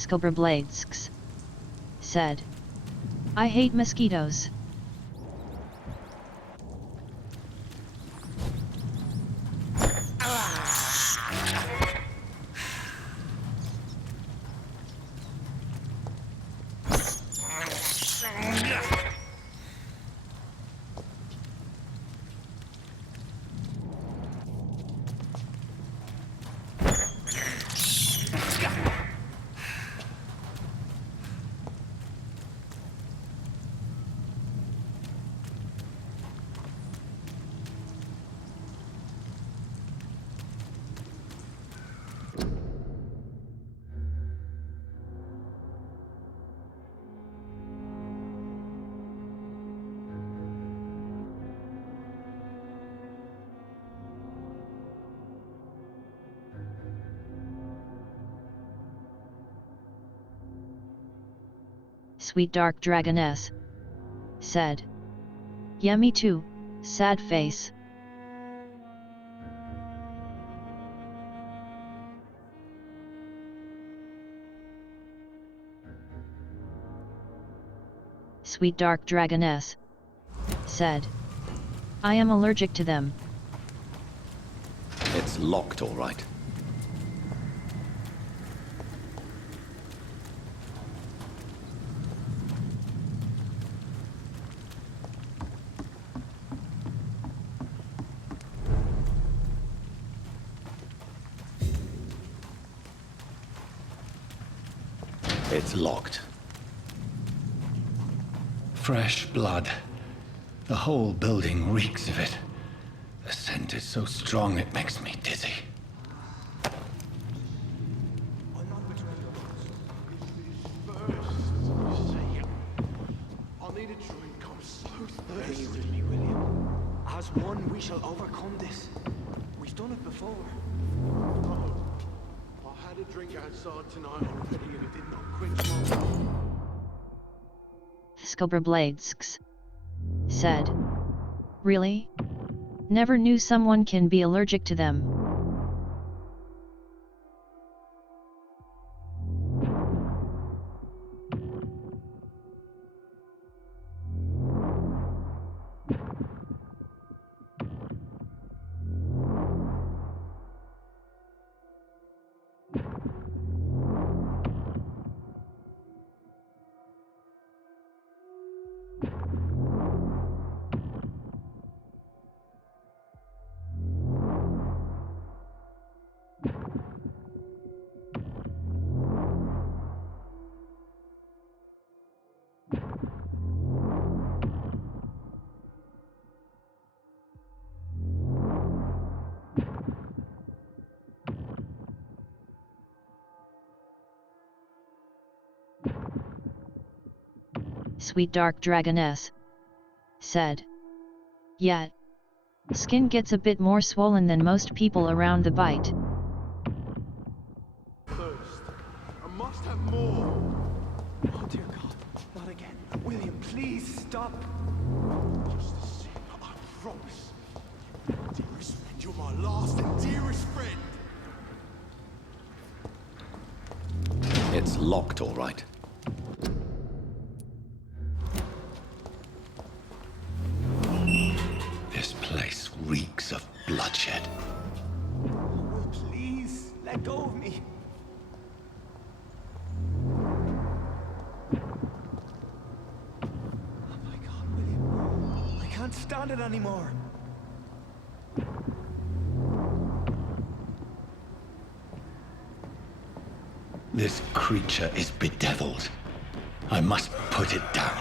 Cobra Blades said. I hate mosquitoes. Sweet Dark Dragoness said. Yeah, me too, sad face. Sweet Dark Dragoness said. I am allergic to them. It's locked, all right. It's locked. Fresh blood. The whole building reeks of it. The scent is so strong it makes me dizzy. I need a drink. I'm so thirsty. William. As one, we shall overcome this. We've done it before. No. I had a drink outside tonight already and it did not quench my... Skobrabladesks said. Really? Never knew someone can be allergic to them. Sweet Dark Dragoness said. Yet, skin gets a bit more swollen than most people around the bite. Thirst. I must have more. Oh dear God, not again. William, please stop. Just a sip, I promise. Dearest friend, you're my last and dearest friend. It's locked, all right. This place reeks of bloodshed. Will, please, let go of me. Oh my God, William. I can't stand it anymore. This creature is bedeviled. I must put it down.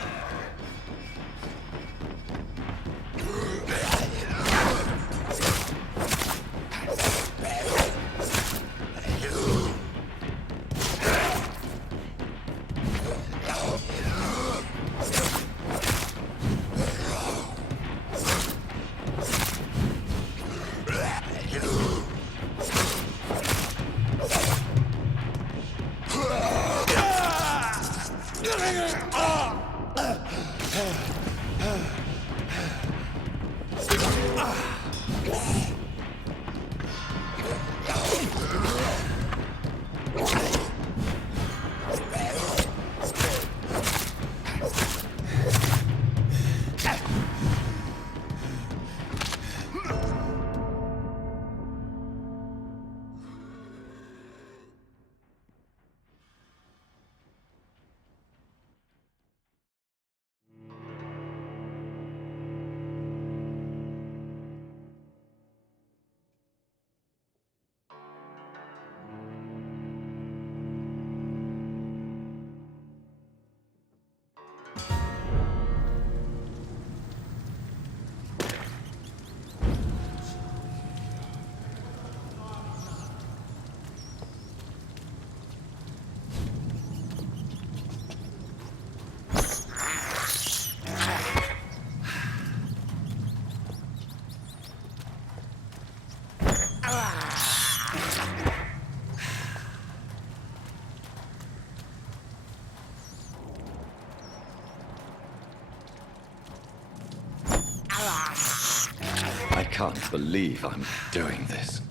I can't believe I'm doing this.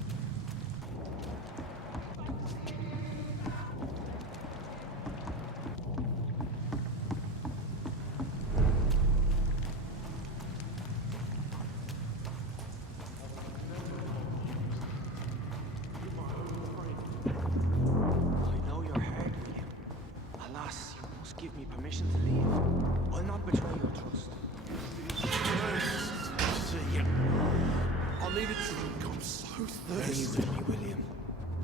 need a drink. I'm so thirsty. Really, William.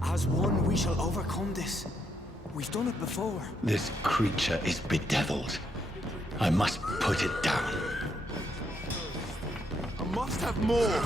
As one, we shall overcome this. We've done it before. This creature is bedeviled. I must put it down. I must have more.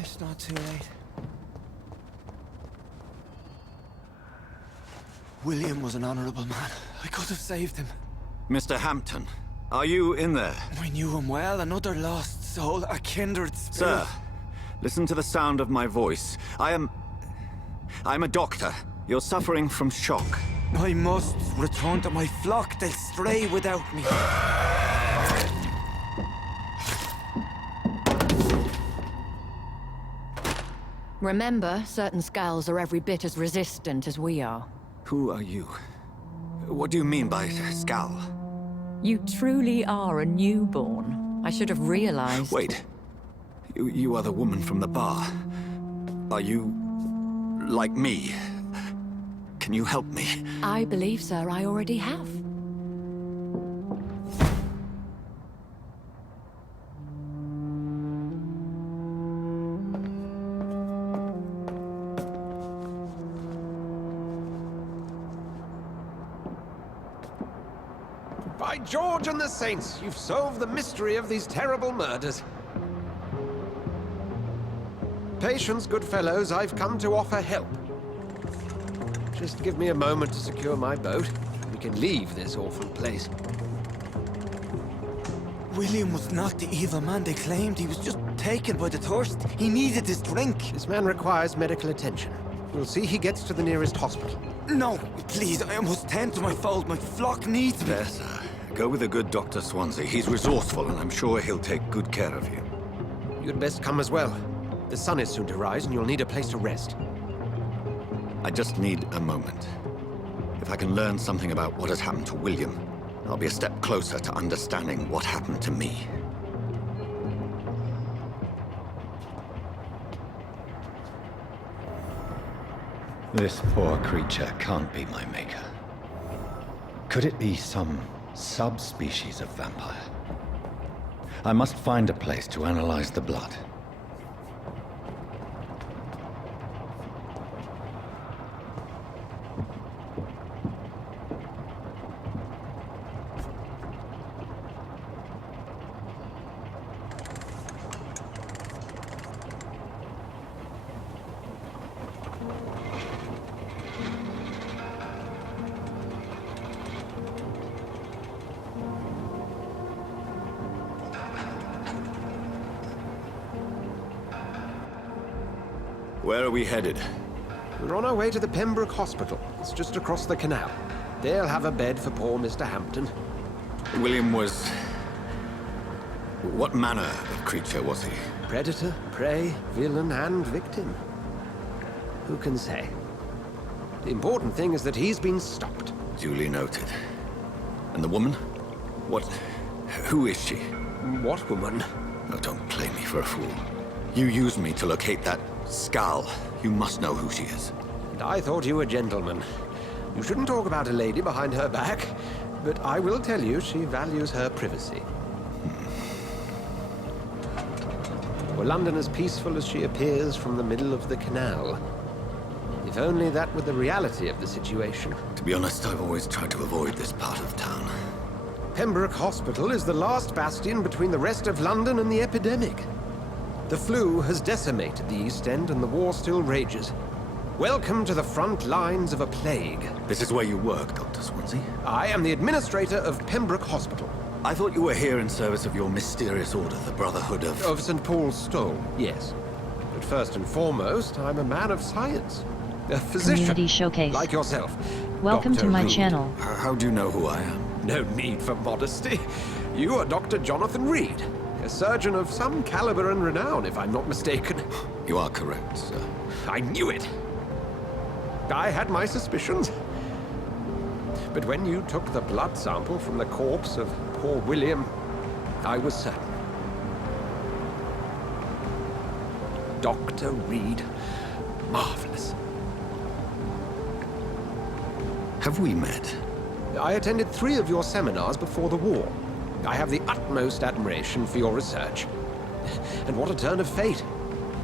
It's not too late. William was an honorable man. I could have saved him. Mr. Hampton, are you in there? I knew him well, another lost soul, a kindred spirit. Sir, listen to the sound of my voice. I'm a doctor. You're suffering from shock. I must return to my flock. They'll stray without me. Remember, certain skulls are every bit as resistant as we are. Who are you? What do you mean by skull? You truly are a newborn. I should have realized. Wait. You are the woman from the bar. Are you like me? Can you help me? I believe, sir, I already have. By George and the Saints, you've solved the mystery of these terrible murders. Patience, good fellows, I've come to offer help. Just give me a moment to secure my boat. We can leave this awful place. William was not the evil man they claimed. He was just taken by the thirst. He needed this drink. This man requires medical attention. We'll see he gets to the nearest hospital. No, please, I must tend to my fold. My flock needs me. There, sir. Go with the good Dr. Swansea. He's resourceful, and I'm sure he'll take good care of you. You'd best come as well. The sun is soon to rise, and you'll need a place to rest. I just need a moment. If I can learn something about what has happened to William, I'll be a step closer to understanding what happened to me. This poor creature can't be my maker. Could it be some subspecies of vampire? I must find a place to analyze the blood. Where are we headed? We're on our way to the Pembroke Hospital. It's just across the canal. They'll have a bed for poor Mr. Hampton. William was... What manner of creature was he? Predator, prey, villain, and victim. Who can say? The important thing is that he's been stopped. Duly noted. And the woman? What... Who is she? What woman? Oh, don't play me for a fool. You used me to locate that skull. You must know who she is. And I thought you a gentleman. You shouldn't talk about a lady behind her back, but I will tell you she values her privacy. Were London as peaceful as she appears from the middle of the canal? If only that were the reality of the situation. To be honest, I've always tried to avoid this part of town. Pembroke Hospital is the last bastion between the rest of London and the epidemic. The flu has decimated the East End and the war still rages. Welcome to the front lines of a plague. This is where you work, Dr. Swansea? I am the administrator of Pembroke Hospital. I thought you were here in service of your mysterious order, the Brotherhood of... Of St. Paul's Stole, yes. But first and foremost, I'm a man of science. A physician. Community Showcase. Like yourself. Welcome Dr. to my Reed. channel. How do you know who I am? No need for modesty. You are Dr. Jonathan Reed. A surgeon of some caliber and renown, if I'm not mistaken. You are correct, sir. I knew it. I had my suspicions. But when you took the blood sample from the corpse of poor William, I was certain. Dr. Reed. Marvelous. Have we met? I attended 3 of your seminars before the war. I have the utmost admiration for your research. And what a turn of fate.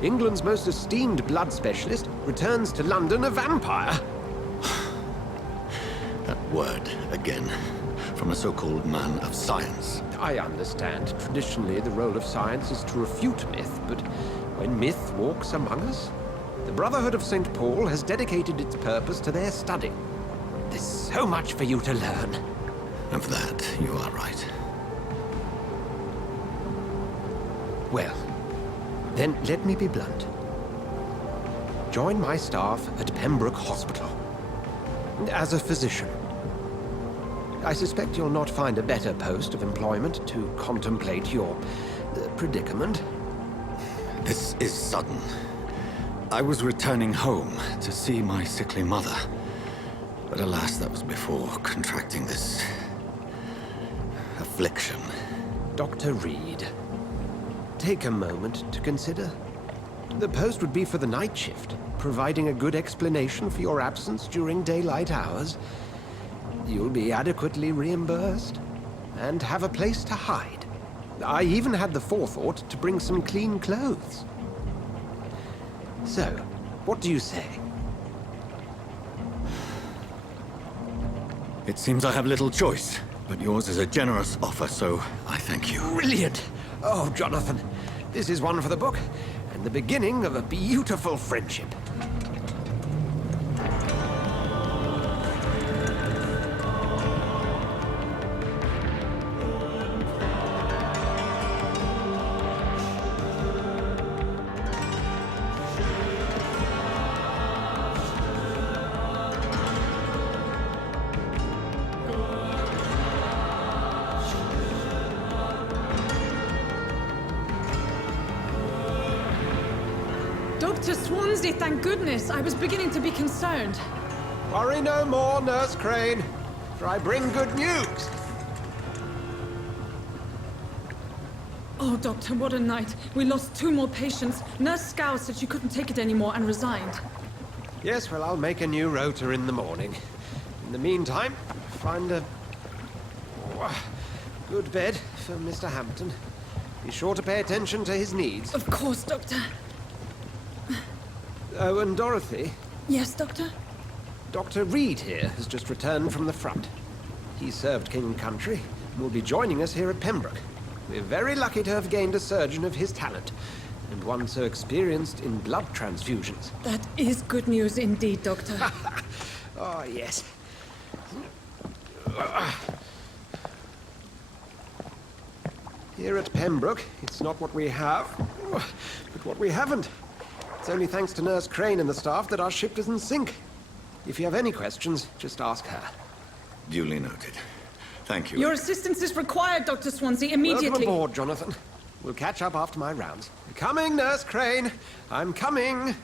England's most esteemed blood specialist returns to London a vampire. That word, again, from a so-called man of science. I understand. Traditionally, the role of science is to refute myth, but when myth walks among us, the Brotherhood of St. Paul has dedicated its purpose to their study. There's so much for you to learn. Of that, you are right. Well, then let me be blunt. Join my staff at Pembroke Hospital. As a physician. I suspect you'll not find a better post of employment to contemplate your predicament. This is sudden. I was returning home to see my sickly mother. But alas, that was before contracting this... affliction. Dr. Reed, take a moment to consider. The post would be for the night shift, providing a good explanation for your absence during daylight hours. You'll be adequately reimbursed, and have a place to hide. I even had the forethought to bring some clean clothes. So, what do you say? It seems I have little choice, but yours is a generous offer, so I thank you. Brilliant! Oh, Jonathan, this is one for the book, and the beginning of a beautiful friendship. Dr. Swansea, thank goodness. I was beginning to be concerned. Worry no more, Nurse Crane, for I bring good news. Oh, Doctor, what a night. We lost 2 more patients. Nurse Scow said she couldn't take it anymore and resigned. Yes, well, I'll make a new rota in the morning. In the meantime, find a good bed for Mr. Hampton. Be sure to pay attention to his needs. Of course, Doctor. Oh, and Dorothy? Yes, Doctor? Dr. Reed here has just returned from the front. He served King and Country and will be joining us here at Pembroke. We're very lucky to have gained a surgeon of his talent, and one so experienced in blood transfusions. That is good news indeed, Doctor. Oh, yes. Here at Pembroke, it's not what we have, but what we haven't. It's only thanks to Nurse Crane and the staff that our ship doesn't sink. If you have any questions, just ask her. Duly noted. Thank you. Your assistance is required, Dr. Swansea, immediately. Welcome aboard, Jonathan. We'll catch up after my rounds. Coming, Nurse Crane. I'm coming.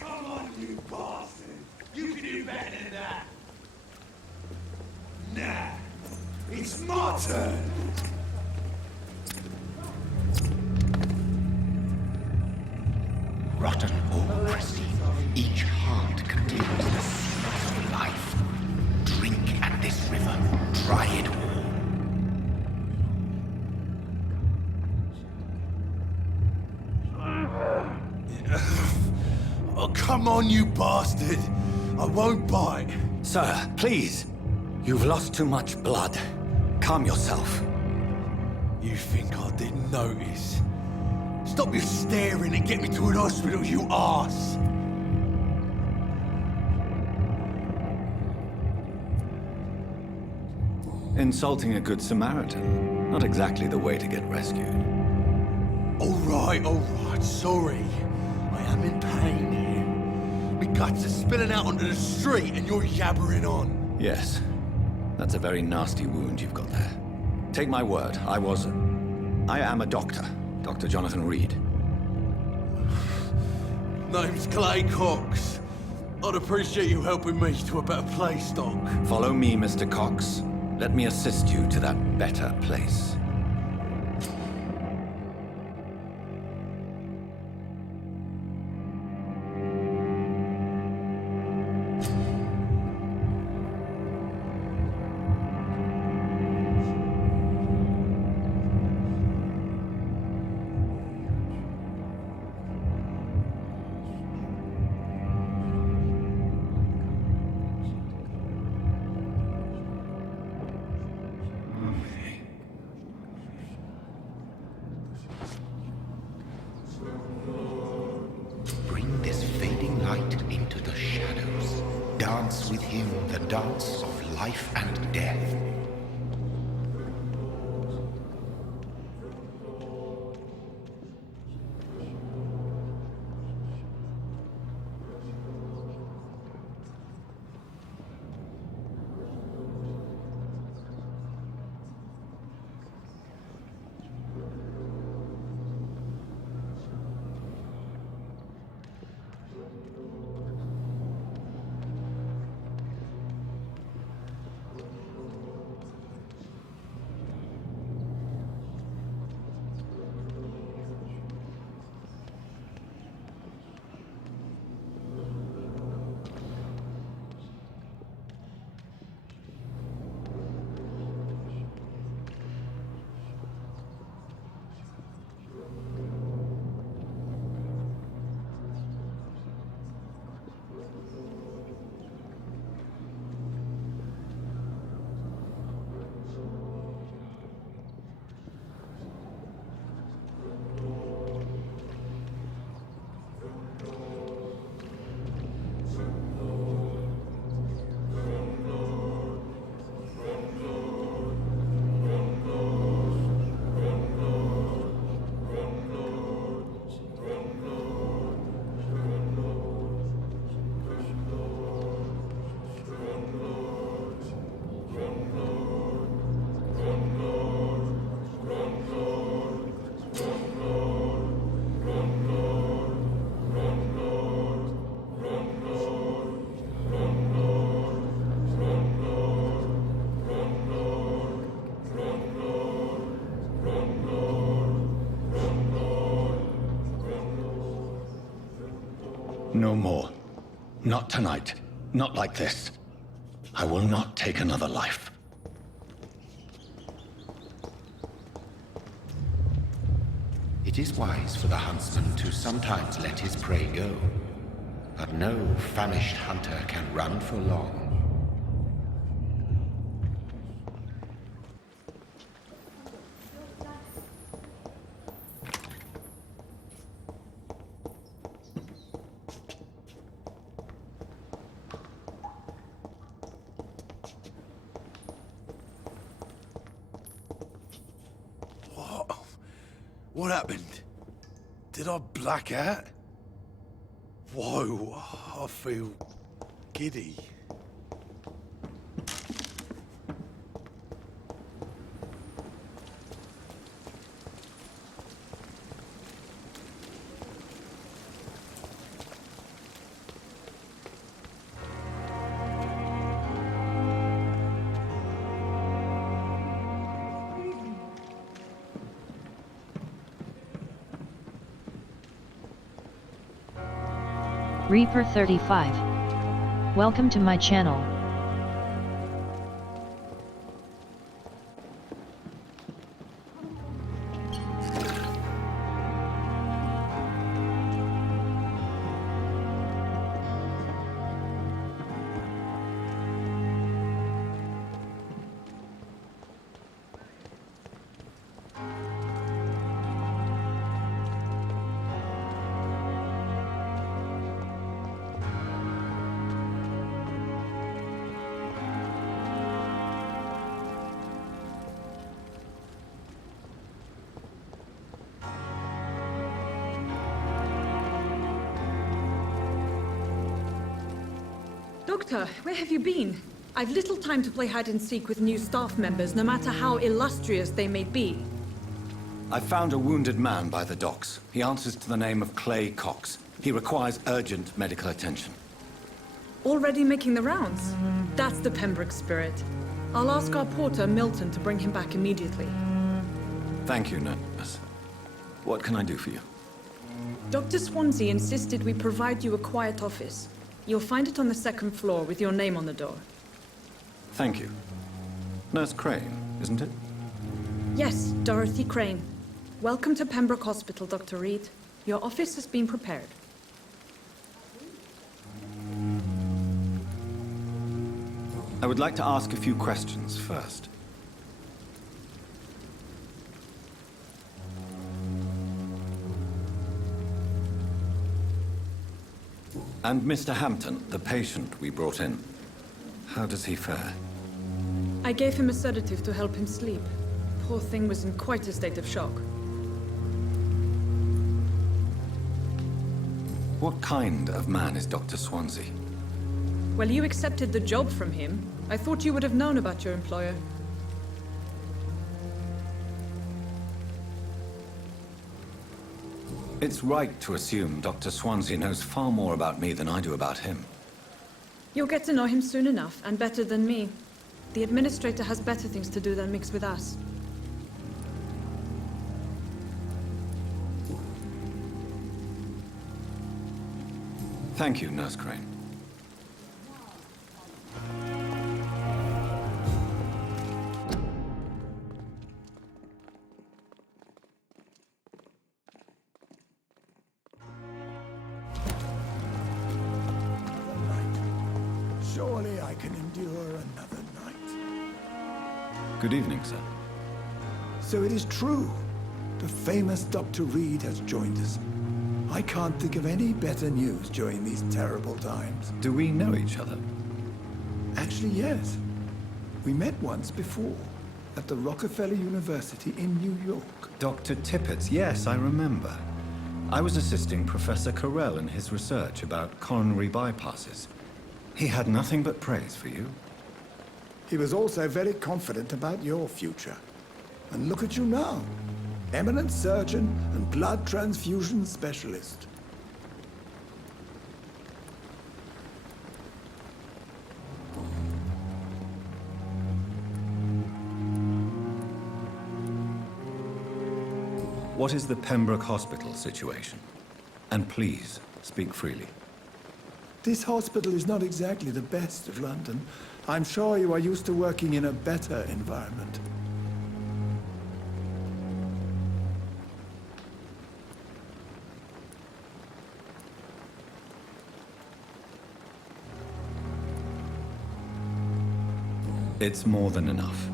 Come on, you bastard! You can do better than that! Nah, it's my turn! Rotten or pristine, each heart contains the seeds of life. Drink at this river, try it all. Oh, come on, you bastard! I won't bite! Sir, please. You've lost too much blood. Calm yourself. You think I didn't notice? Stop your staring and get me to an hospital, you arse! Insulting a good Samaritan. Not exactly the way to get rescued. Alright, sorry. I am in pain here. My guts are spilling out onto the street and you're yabbering on. Yes. That's a very nasty wound you've got there. Take my word, I am a doctor. Dr. Jonathan Reed. Name's Clay Cox. I'd appreciate you helping me to a better place, Doc. Follow me, Mr. Cox. Let me assist you to that better place. Bring this fading light into the shadows. Dance with him the dance of life and death. No more. Not tonight. Not like this. I will not take another life. It is wise for the huntsman to sometimes let his prey go. But no famished hunter can run for long. What happened? Did I black out? Whoa, I feel giddy. Reaper 35. Welcome to my channel. Doctor, where have you been? I've little time to play hide and seek with new staff members, no matter how illustrious they may be. I found a wounded man by the docks. He answers to the name of Clay Cox. He requires urgent medical attention. Already making the rounds? That's the Pembroke spirit. I'll ask our porter, Milton, to bring him back immediately. Thank you, nurse. What can I do for you? Dr. Swansea insisted we provide you a quiet office. You'll find it on the second floor with your name on the door. Thank you. Nurse Crane, isn't it? Yes, Dorothy Crane. Welcome to Pembroke Hospital, Dr. Reed. Your office has been prepared. I would like to ask a few questions first. And Mr. Hampton, the patient we brought in. How does he fare? I gave him a sedative to help him sleep. Poor thing was in quite a state of shock. What kind of man is Dr. Swansea? Well, you accepted the job from him. I thought you would have known about your employer. It's right to assume Dr. Swansea knows far more about me than I do about him. You'll get to know him soon enough, and better than me. The administrator has better things to do than mix with us. Thank you, Nurse Crane. Surely I can endure another night. Good evening, sir. So it is true. The famous Dr. Reed has joined us. I can't think of any better news during these terrible times. Do we know each other? Actually, yes. We met once before, at the Rockefeller University in New York. Dr. Tippett, yes, I remember. I was assisting Professor Carell in his research about coronary bypasses. He had nothing but praise for you. He was also very confident about your future. And look at you now. Eminent surgeon and blood transfusion specialist. What is the Pembroke Hospital situation? And please, speak freely. This hospital is not exactly the best of London. I'm sure you are used to working in a better environment. It's more than enough.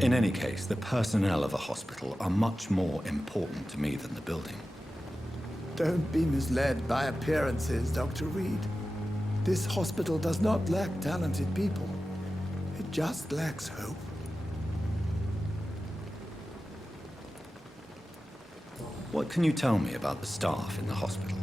In any case, the personnel of a hospital are much more important to me than the building. Don't be misled by appearances, Dr. Reed. This hospital does not lack talented people. It just lacks hope. What can you tell me about the staff in the hospital?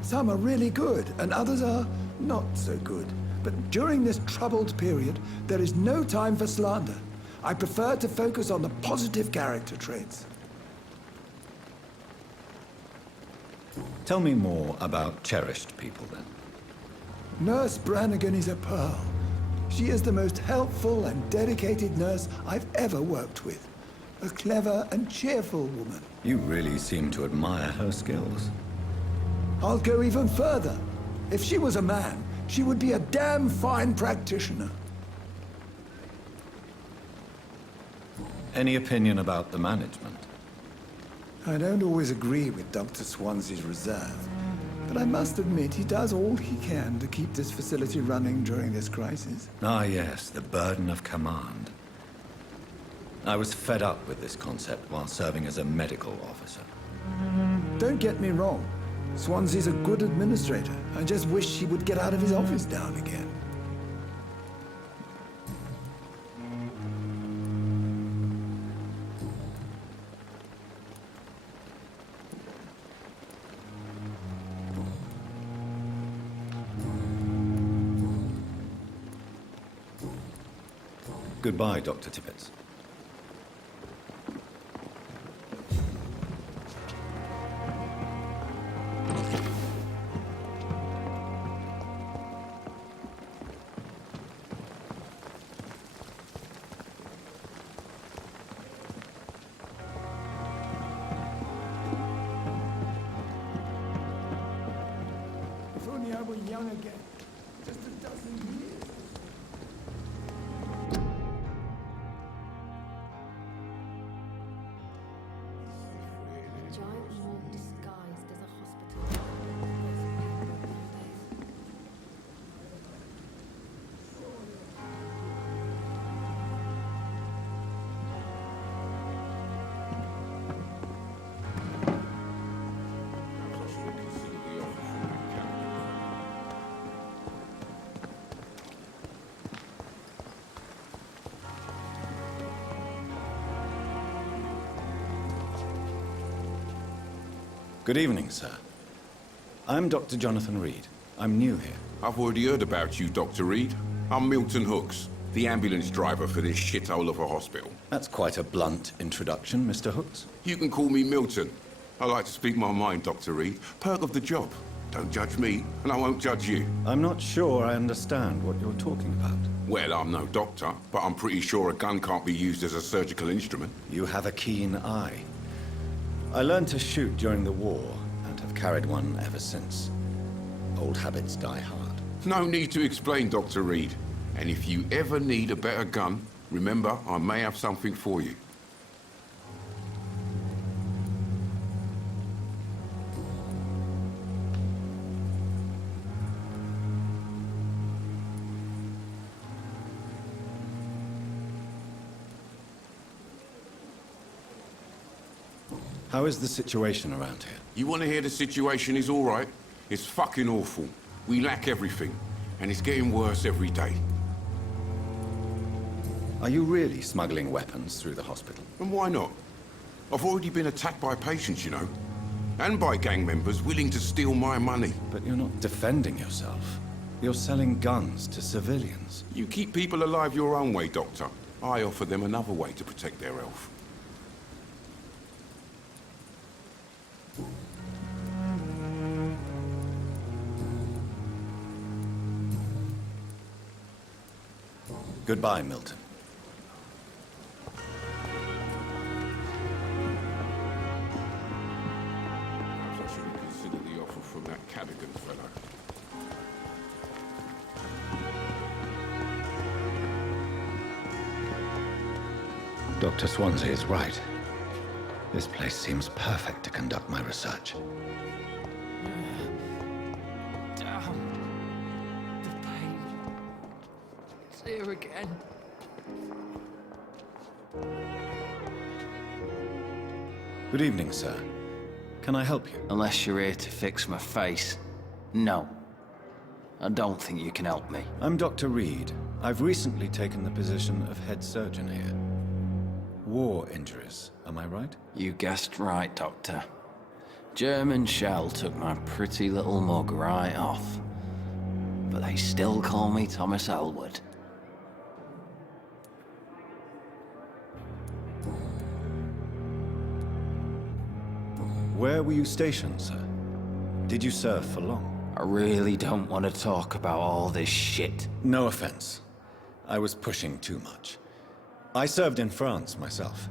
Some are really good, and others are not so good. But during this troubled period, there is no time for slander. I prefer to focus on the positive character traits. Tell me more about cherished people, then. Nurse Brannigan is a pearl. She is the most helpful and dedicated nurse I've ever worked with. A clever and cheerful woman. You really seem to admire her skills. I'll go even further. If she was a man, she would be a damn fine practitioner. Any opinion about the management? I don't always agree with Dr. Swansea's reserve, but I must admit he does all he can to keep this facility running during this crisis. Ah, yes, the burden of command. I was fed up with this concept while serving as a medical officer. Don't get me wrong. Swansea's a good administrator. I just wish he would get out of his office down again. Goodbye, Dr. Tippett. If only I were young again. Just a dozen years. Giant mall disguised as a hospital. Good evening, sir. I'm Dr. Jonathan Reed. I'm new here. I've already heard about you, Dr. Reed. I'm Milton Hooks, the ambulance driver for this shithole of a hospital. That's quite a blunt introduction, Mr. Hooks. You can call me Milton. I like to speak my mind, Dr. Reed. Perk of the job. Don't judge me, and I won't judge you. I'm not sure I understand what you're talking about. Well, I'm no doctor, but I'm pretty sure a gun can't be used as a surgical instrument. You have a keen eye. I learned to shoot during the war, and have carried one ever since. Old habits die hard. No need to explain, Dr. Reed. And if you ever need a better gun, remember, I may have something for you. How is the situation around here? You want to hear the situation is all right? It's fucking awful. We lack everything, and it's getting worse every day. Are you really smuggling weapons through the hospital? And why not? I've already been attacked by patients, you know. And by gang members willing to steal my money. But you're not defending yourself. You're selling guns to civilians. You keep people alive your own way, Doctor. I offer them another way to protect their health. Goodbye, Milton. Perhaps I should reconsider the offer from that Cadogan fellow. Dr. Swansea is right. This place seems perfect to conduct my research. Damn. The pain. It's here again. Good evening, sir. Can I help you? Unless you're here to fix my face. No. I don't think you can help me. I'm Dr. Reed. I've recently taken the position of head surgeon here. War injuries, am I right? You guessed right, Doctor. German shell took my pretty little mug right off. But they still call me Thomas Elwood. Where were you stationed, sir? Did you serve for long? I really don't want to talk about all this shit. No offense. I was pushing too much. I served in France myself.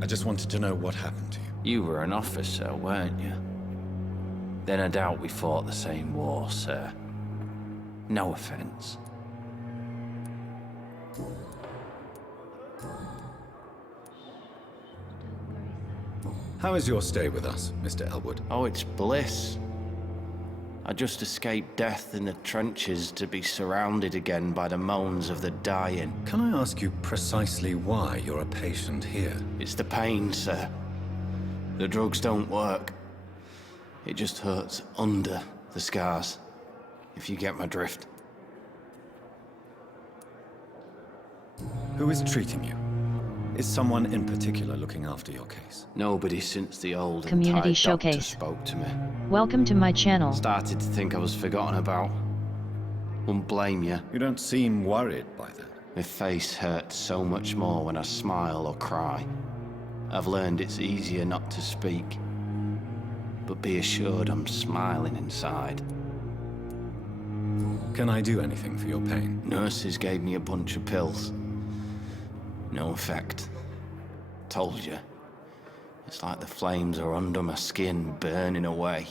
I just wanted to know what happened to you. You were an officer, weren't you? Then I doubt we fought the same war, sir. No offense. How is your stay with us, Mr. Elwood? Oh, it's bliss. I just escaped death in the trenches to be surrounded again by the moans of the dying. Can I ask you precisely why you're a patient here? It's the pain, sir. The drugs don't work. It just hurts under the scars, if you get my drift. Who is treating you? Is someone in particular looking after your case? Nobody since the old Community and tired doctor showcase. spoke to me. Welcome to my channel. Started to think I was forgotten about. Won't blame you. You don't seem worried by that. My face hurts so much more when I smile or cry. I've learned it's easier not to speak. But be assured I'm smiling inside. Can I do anything for your pain? Nurses gave me a bunch of pills. No effect. Told you. It's like the flames are under my skin, burning away.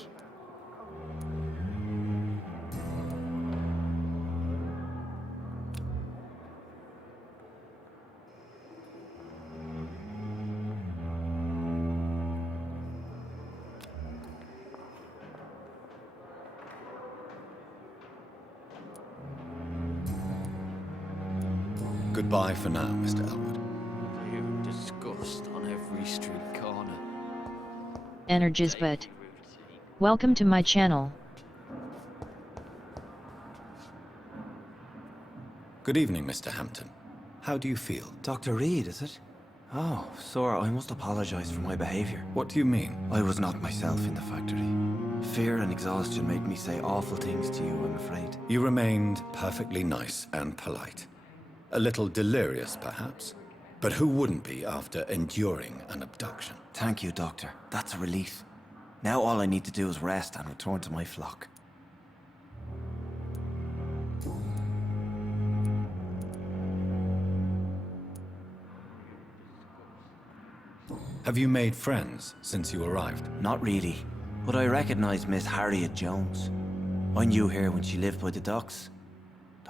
Goodbye for now, Mr. Elwood. You disgust on every street corner. Energizbet. Welcome to my channel. Good evening, Mr. Hampton. How do you feel? Dr. Reed, is it? Oh, sir, I must apologize for my behavior. What do you mean? I was not myself in the factory. Fear and exhaustion made me say awful things to you, I'm afraid. You remained perfectly nice and polite. A little delirious, perhaps. But who wouldn't be after enduring an abduction? Thank you, Doctor. That's a relief. Now all I need to do is rest and return to my flock. Have you made friends since you arrived? Not really, but I recognize Miss Harriet Jones. I knew her when she lived by the docks.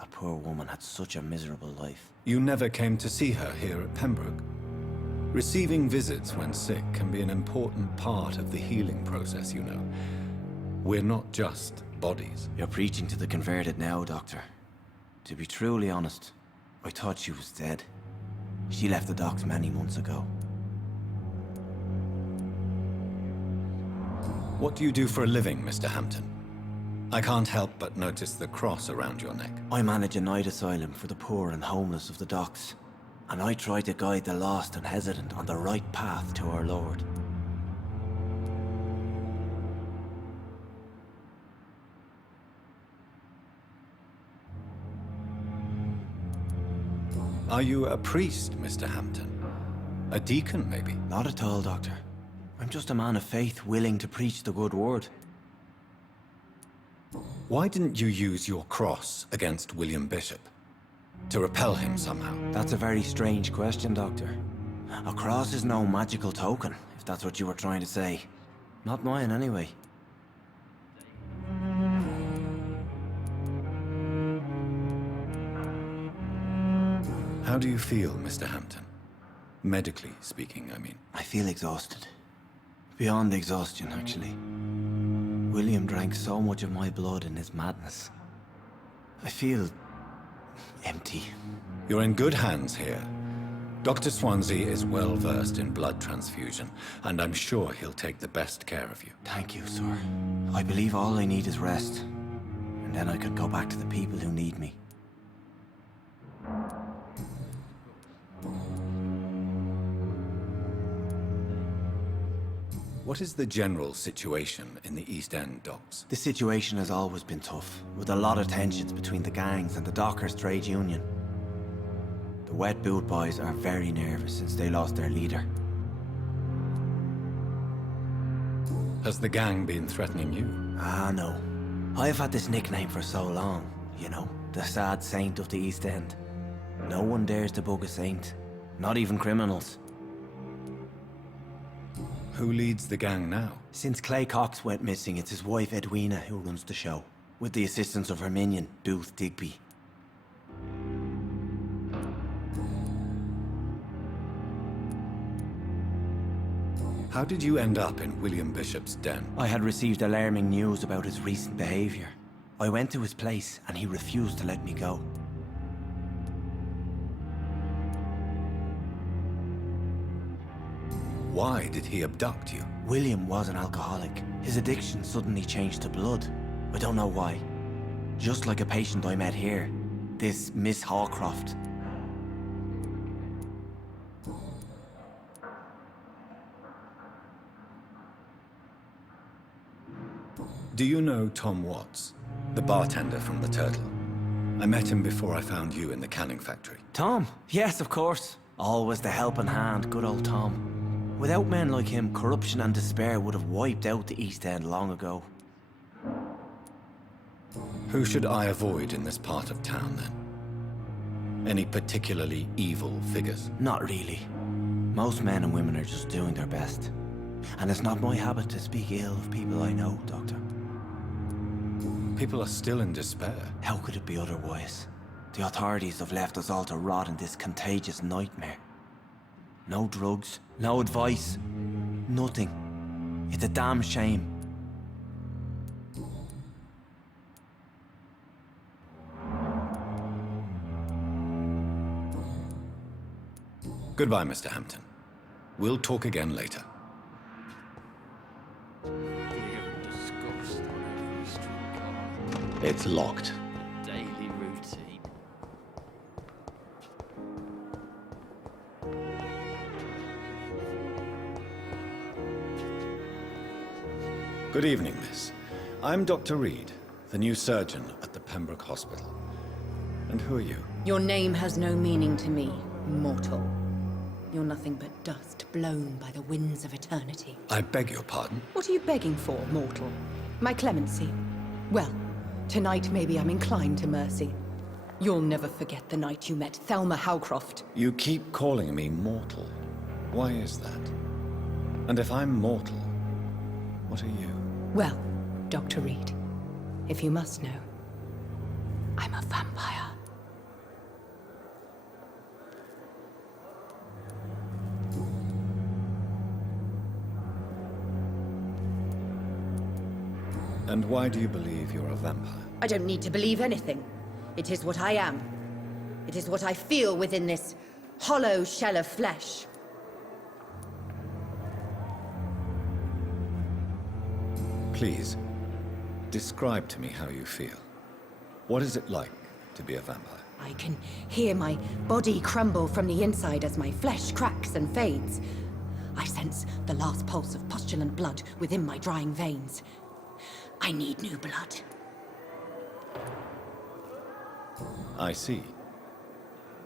That poor woman had such a miserable life. You never came to see her here at Pembroke? Receiving visits when sick can be an important part of the healing process, you know. We're not just bodies. You're preaching to the converted now, Doctor. To be truly honest, I thought she was dead. She left the docks many months ago. What do you do for a living, Mr. Hampton? I can't help but notice the cross around your neck. I manage a night asylum for the poor and homeless of the docks, and I try to guide the lost and hesitant on the right path to our Lord. Are you a priest, Mr. Hampton? A deacon, maybe? Not at all, Doctor. I'm just a man of faith willing to preach the good word. Why didn't you use your cross against William Bishop? To repel him somehow? That's a very strange question, Doctor. A cross is no magical token, if that's what you were trying to say. Not mine, anyway. How do you feel, Mr. Hampton? Medically speaking, I mean. I feel exhausted. Beyond exhaustion, actually. William drank so much of my blood in his madness. I feel empty. You're in good hands here. Dr. Swansea is well versed in blood transfusion, and I'm sure he'll take the best care of you. Thank you, sir. I believe all I need is rest. And then I could go back to the people who need me. What is the general situation in the East End docks? The situation has always been tough, with a lot of tensions between the gangs and the dockers' trade union. The Wet Boot Boys are very nervous since they lost their leader. Has the gang been threatening you? Ah, no. I've had this nickname for so long, you know, the sad saint of the East End. No one dares to bug a saint, not even criminals. Who leads the gang now? Since Clay Cox went missing, it's his wife Edwina who runs the show, with the assistance of her minion, Booth Digby. How did you end up in William Bishop's den? I had received alarming news about his recent behavior. I went to his place and he refused to let me go. Why did he abduct you? William was an alcoholic. His addiction suddenly changed to blood. I don't know why. Just like a patient I met here. This Miss Hawcroft. Do you know Tom Watts, the bartender from the Turtle? I met him before I found you in the canning factory. Tom? Yes, of course. Always the helping hand, good old Tom. Without men like him, corruption and despair would have wiped out the East End long ago. Who should I avoid in this part of town, then? Any particularly evil figures? Not really. Most men and women are just doing their best. And it's not my habit to speak ill of people I know, Doctor. People are still in despair. How could it be otherwise? The authorities have left us all to rot in this contagious nightmare. No drugs, no advice, nothing. It's a damn shame. Goodbye, Mr. Hampton. We'll talk again later. It's locked. Daily routine. Good evening, miss. I'm Dr. Reed, the new surgeon at the Pembroke Hospital. And who are you? Your name has no meaning to me, mortal. You're nothing but dust blown by the winds of eternity. I beg your pardon? What are you begging for, mortal? My clemency? Well, tonight maybe I'm inclined to mercy. You'll never forget the night you met Thelma Howcroft. You keep calling me mortal. Why is that? And if I'm mortal, what are you? Well, Dr. Reed, if you must know, I'm a vampire. And why do you believe you're a vampire? I don't need to believe anything. It is what I am. It is what I feel within this hollow shell of flesh. Please, describe to me how you feel. What is it like to be a vampire? I can hear my body crumble from the inside as my flesh cracks and fades. I sense the last pulse of pustulant blood within my drying veins. I need new blood. I see.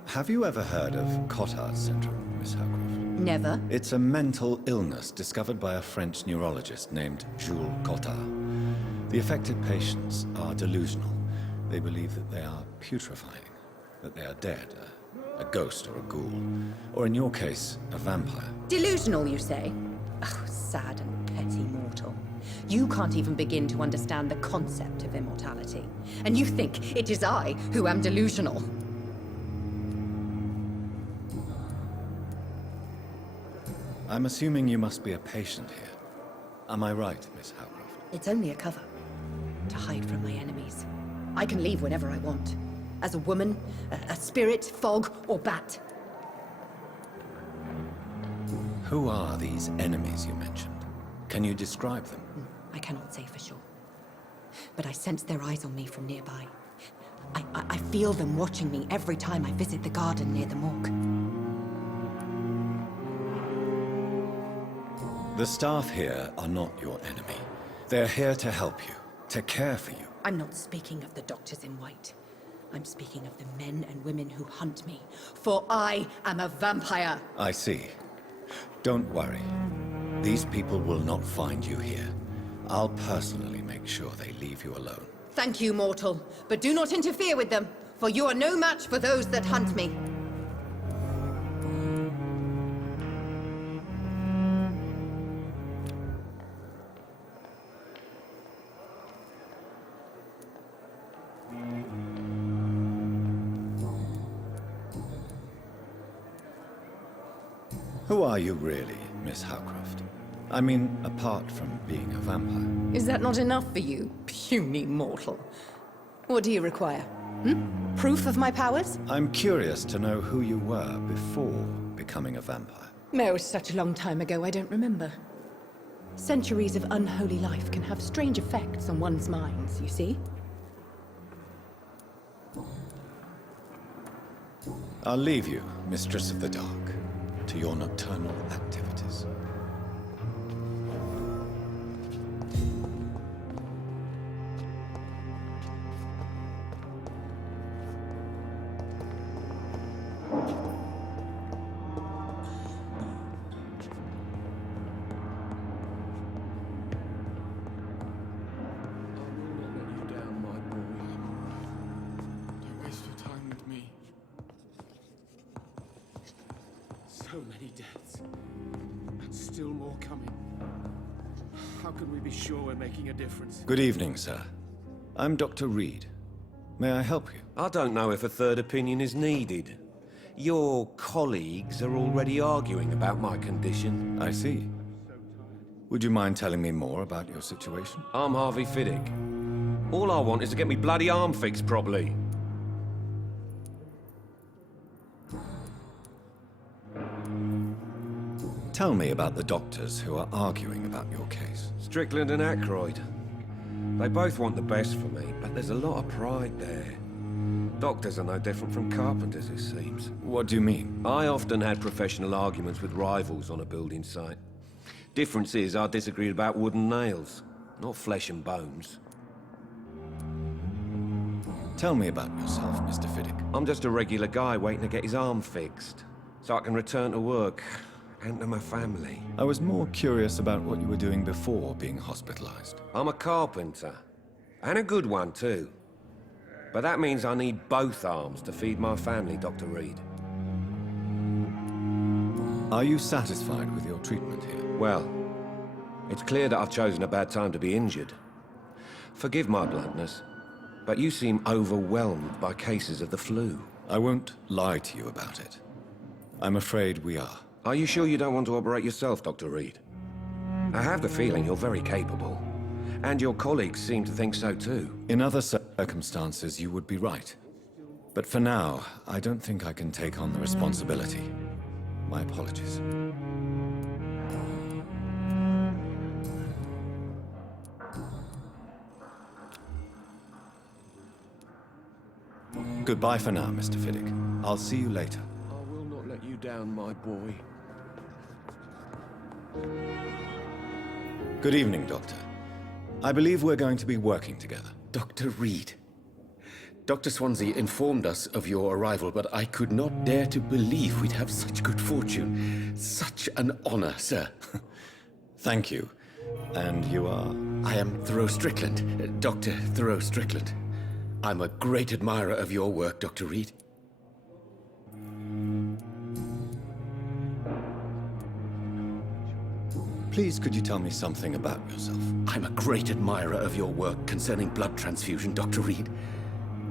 Have you ever heard of Cotard's syndrome, Miss Howcroft? Never. It's a mental illness discovered by a French neurologist named Jules Cotard. The affected patients are delusional. They believe that they are putrefying, that they are dead, a ghost or a ghoul, or in your case, a vampire. Delusional, you say? Oh, sad and petty mortal. You can't even begin to understand the concept of immortality. And you think it is I who am delusional. I'm assuming you must be a patient here. Am I right, Miss Howcroft? It's only a cover. To hide from my enemies. I can leave whenever I want. As a woman, a spirit, fog, or bat. Who are these enemies you mentioned? Can you describe them? I cannot say for sure. But I sense their eyes on me from nearby. I feel them watching me every time I visit the garden near the morgue. The staff here are not your enemy. They're here to help you, to care for you. I'm not speaking of the doctors in white. I'm speaking of the men and women who hunt me, for I am a vampire. I see. Don't worry. These people will not find you here. I'll personally make sure they leave you alone. Thank you, mortal, but do not interfere with them, for you are no match for those that hunt me. Who are you really, Miss Howcroft? I mean, apart from being a vampire. Is that not enough for you, puny mortal? What do you require? Proof of my powers? I'm curious to know who you were before becoming a vampire. It was such a long time ago, I don't remember. Centuries of unholy life can have strange effects on one's minds, you see? I'll leave you, Mistress of the Dark, to your nocturnal activities. So many deaths. And still more coming. How can we be sure we're making a difference? Good evening, sir. I'm Dr. Reed. May I help you? I don't know if a third opinion is needed. Your colleagues are already arguing about my condition. I see. Would you mind telling me more about your situation? I'm Harvey Fiddick. All I want is to get me bloody arm fixed properly. Tell me about the doctors who are arguing about your case. Strickland and Aykroyd. They both want the best for me, but there's a lot of pride there. Doctors are no different from carpenters, it seems. What do you mean? I often had professional arguments with rivals on a building site. Difference is, I disagreed about wooden nails, not flesh and bones. Tell me about yourself, Mr. Fiddick. I'm just a regular guy waiting to get his arm fixed, so I can return to work and to my family. I was more curious about what you were doing before being hospitalized. I'm a carpenter, and a good one too. But that means I need both arms to feed my family, Dr. Reed. Are you satisfied with your treatment here? Well, it's clear that I've chosen a bad time to be injured. Forgive my bluntness, but you seem overwhelmed by cases of the flu. I won't lie to you about it. I'm afraid we are. Are you sure you don't want to operate yourself, Dr. Reed? I have the feeling you're very capable. And your colleagues seem to think so too. In other circumstances, you would be right. But for now, I don't think I can take on the responsibility. My apologies. Goodbye for now, Mr. Fiddick. I'll see you later. I will not let you down, my boy. Good evening, Doctor. I believe we're going to be working together. Dr. Reed. Dr. Swansea informed us of your arrival, but I could not dare to believe we'd have such good fortune. Such an honor, sir. Thank you. And you are? I am Thoreau Strickland, Dr. Thoreau Strickland. I'm a great admirer of your work, Dr. Reed. Please, could you tell me something about yourself? I'm a great admirer of your work concerning blood transfusion, Dr. Reed.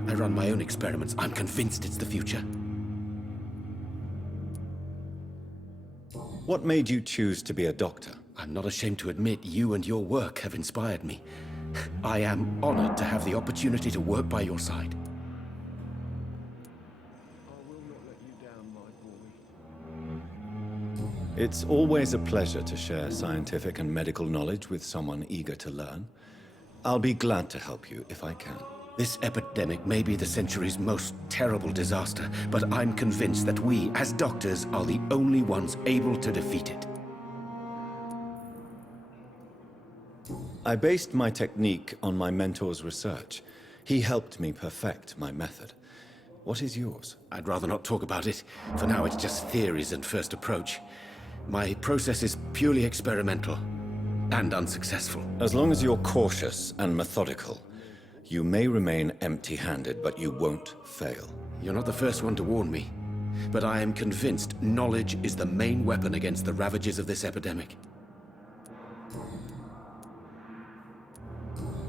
I run my own experiments. I'm convinced it's the future. What made you choose to be a doctor? I'm not ashamed to admit you and your work have inspired me. I am honored to have the opportunity to work by your side. It's always a pleasure to share scientific and medical knowledge with someone eager to learn. I'll be glad to help you if I can. This epidemic may be the century's most terrible disaster, but I'm convinced that we, as doctors, are the only ones able to defeat it. I based my technique on my mentor's research. He helped me perfect my method. What is yours? I'd rather not talk about it. For now, it's just theories and first approach. My process is purely experimental and unsuccessful. As long as you're cautious and methodical, you may remain empty-handed, but you won't fail. You're not the first one to warn me, but I am convinced knowledge is the main weapon against the ravages of this epidemic.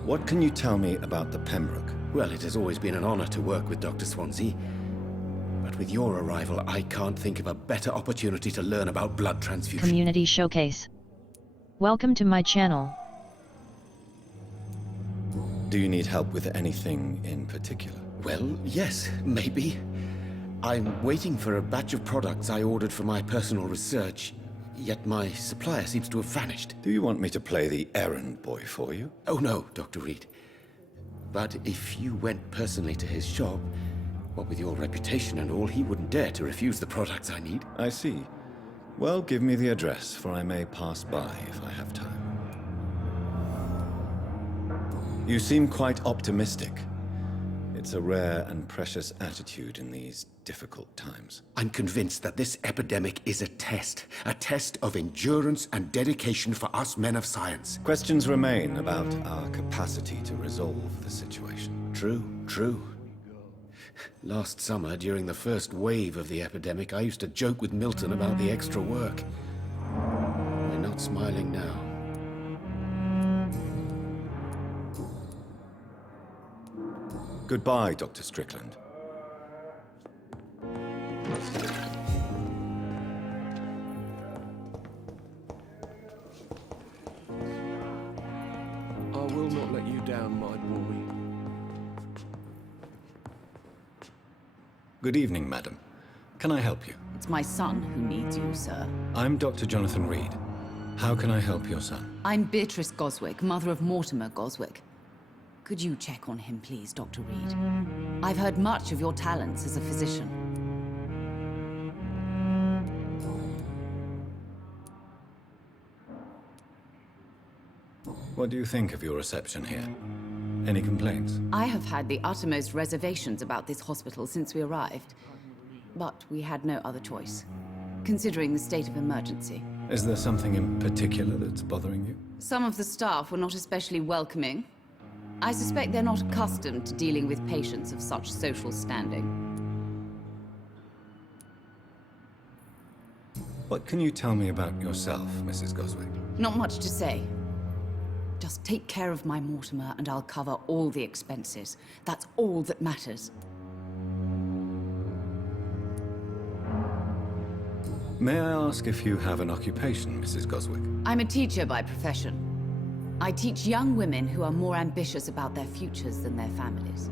What can you tell me about the Pembroke? Well, it has always been an honor to work with Dr. Swansea. But with your arrival, I can't think of a better opportunity to learn about blood transfusion. Community Showcase. Welcome to my channel. Do you need help with anything in particular? Well, yes, maybe. I'm waiting for a batch of products I ordered for my personal research, yet my supplier seems to have vanished. Do you want me to play the errand boy for you? Oh no, Dr. Reed. But if you went personally to his shop, what with your reputation and all, he wouldn't dare to refuse the products I need. I see. Well, give me the address, for I may pass by if I have time. You seem quite optimistic. It's a rare and precious attitude in these difficult times. I'm convinced that this epidemic is a test of endurance and dedication for us men of science. Questions remain about our capacity to resolve the situation. True. Last summer, during the first wave of the epidemic, I used to joke with Milton about the extra work. We're not smiling now. Goodbye, Dr. Strickland. I will not let you down, my boy. Good evening, madam. Can I help you? It's my son who needs you, sir. I'm Dr. Jonathan Reed. How can I help your son? I'm Beatrice Goswick, mother of Mortimer Goswick. Could you check on him, please, Dr. Reed? I've heard much of your talents as a physician. What do you think of your reception here? Any complaints? I have had the uttermost reservations about this hospital since we arrived. But we had no other choice, considering the state of emergency. Is there something in particular that's bothering you? Some of the staff were not especially welcoming. I suspect they're not accustomed to dealing with patients of such social standing. What can you tell me about yourself, Mrs. Goswick? Not much to say. Just take care of my Mortimer and I'll cover all the expenses. That's all that matters. May I ask if you have an occupation, Mrs. Goswick? I'm a teacher by profession. I teach young women who are more ambitious about their futures than their families.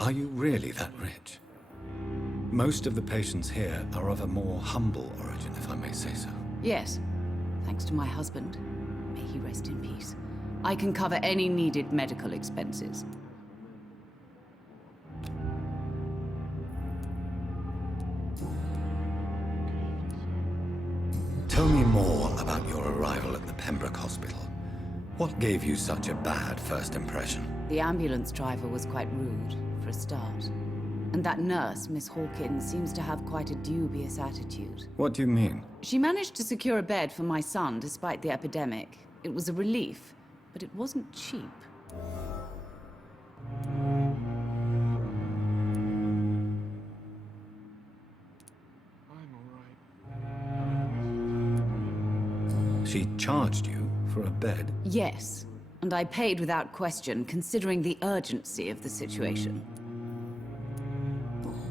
Are you really that rich? Most of the patients here are of a more humble origin, if I may say so. Yes. Thanks to my husband. May he rest in peace. I can cover any needed medical expenses. Tell me more about your arrival at the Pembroke Hospital. What gave you such a bad first impression? The ambulance driver was quite rude, for a start. And that nurse, Miss Hawkins, seems to have quite a dubious attitude. What do you mean? She managed to secure a bed for my son despite the epidemic. It was a relief, but it wasn't cheap. She charged you for a bed? Yes, and I paid without question, considering the urgency of the situation.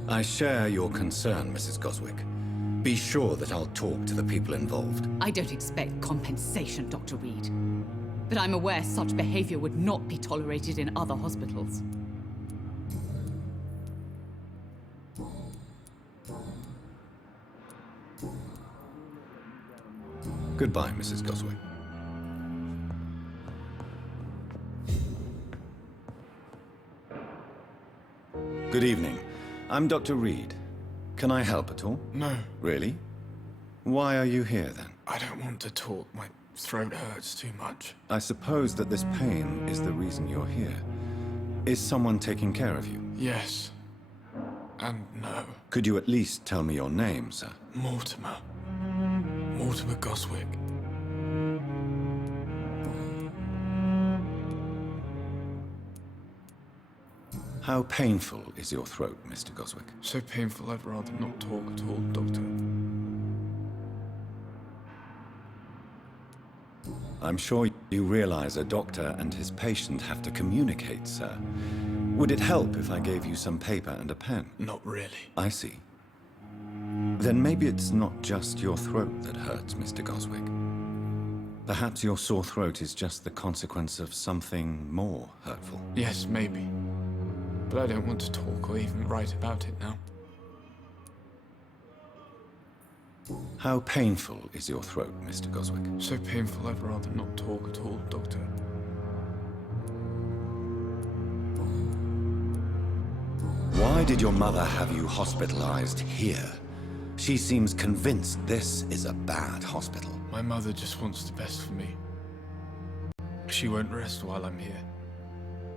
I share your concern, Mrs. Goswick. Be sure that I'll talk to the people involved. I don't expect compensation, Dr. Reed. But I'm aware such behavior would not be tolerated in other hospitals. Goodbye, Mrs. Goswick. Good evening. I'm Dr. Reed. Can I help at all? No. Really? Why are you here, then? I don't want to talk. My throat hurts too much. I suppose that this pain is the reason you're here. Is someone taking care of you? Yes. And no. Could you at least tell me your name, sir? Mortimer. Mortimer Goswick. How painful is your throat, Mr. Goswick? So painful I'd rather not talk at all, Doctor. I'm sure you realize a doctor and his patient have to communicate, sir. Would it help if I gave you some paper and a pen? Not really. I see. Then maybe it's not just your throat that hurts, Mr. Goswick. Perhaps your sore throat is just the consequence of something more hurtful. Yes, maybe. But I don't want to talk or even write about it now. How painful is your throat, Mr. Goswick? So painful I'd rather not talk at all, Doctor. Why did your mother have you hospitalized here? She seems convinced this is a bad hospital. My mother just wants the best for me. She won't rest while I'm here.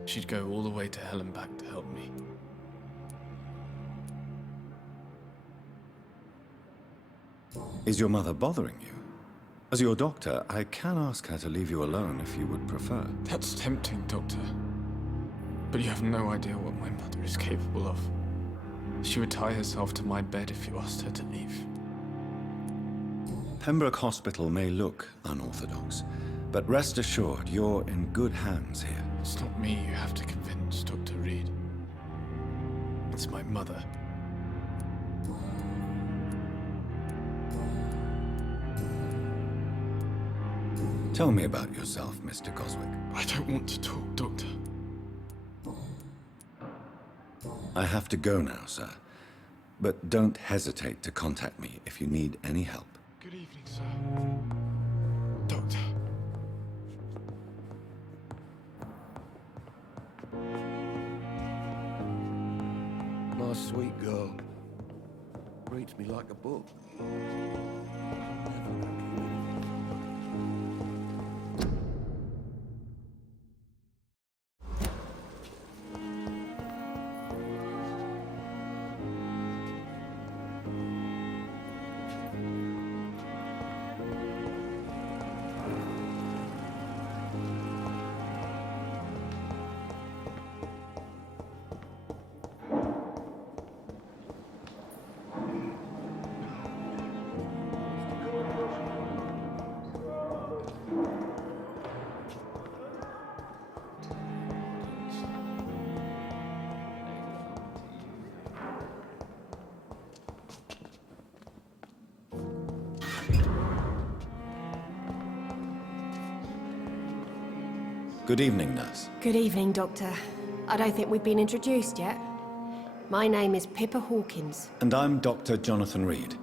She'd go all the way to hell and back to help me. Is your mother bothering you? As your doctor, I can ask her to leave you alone if you would prefer. That's tempting, Doctor. But you have no idea what my mother is capable of. She would tie herself to my bed if you asked her to leave. Pembroke Hospital may look unorthodox, but rest assured you're in good hands here. It's not me you have to convince, Dr. Reed. It's my mother. Tell me about yourself, Mr. Goswick. I don't want to talk, Doctor. I have to go now, sir. But don't hesitate to contact me if you need any help. Good evening, sir. Doctor. My sweet girl. Reads me like a book. Good evening, nurse. Good evening, Doctor. I don't think we've been introduced yet. My name is Pippa Hawkins. And I'm Dr. Jonathan Reed.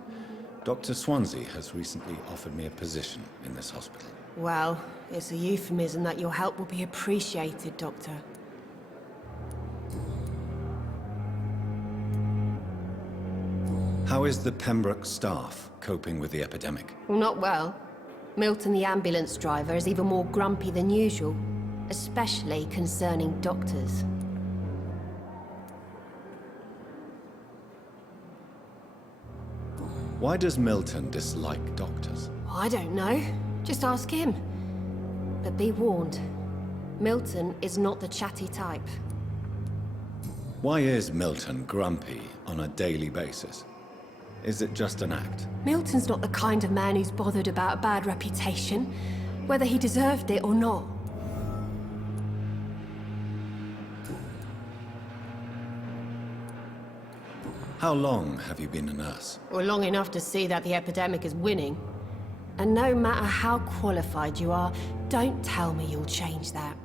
Dr. Swansea has recently offered me a position in this hospital. Well, it's a euphemism that your help will be appreciated, Doctor. How is the Pembroke staff coping with the epidemic? Well, not well. Milton, the ambulance driver, is even more grumpy than usual, especially concerning doctors. Why does Milton dislike doctors? I don't know. Just ask him. But be warned, Milton is not the chatty type. Why is Milton grumpy on a daily basis? Is it just an act? Milton's not the kind of man who's bothered about a bad reputation, whether he deserved it or not. How long have you been a nurse? Well, long enough to see that the epidemic is winning. And no matter how qualified you are, don't tell me you'll change that.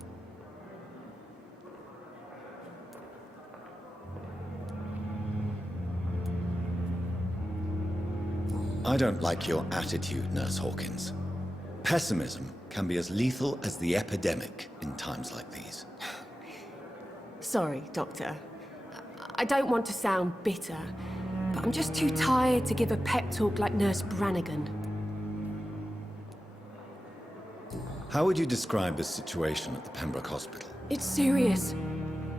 I don't like your attitude, Nurse Hawkins. Pessimism can be as lethal as the epidemic in times like these. Sorry, Doctor. I don't want to sound bitter, but I'm just too tired to give a pep talk like Nurse Brannigan. How would you describe the situation at the Pembroke Hospital? It's serious.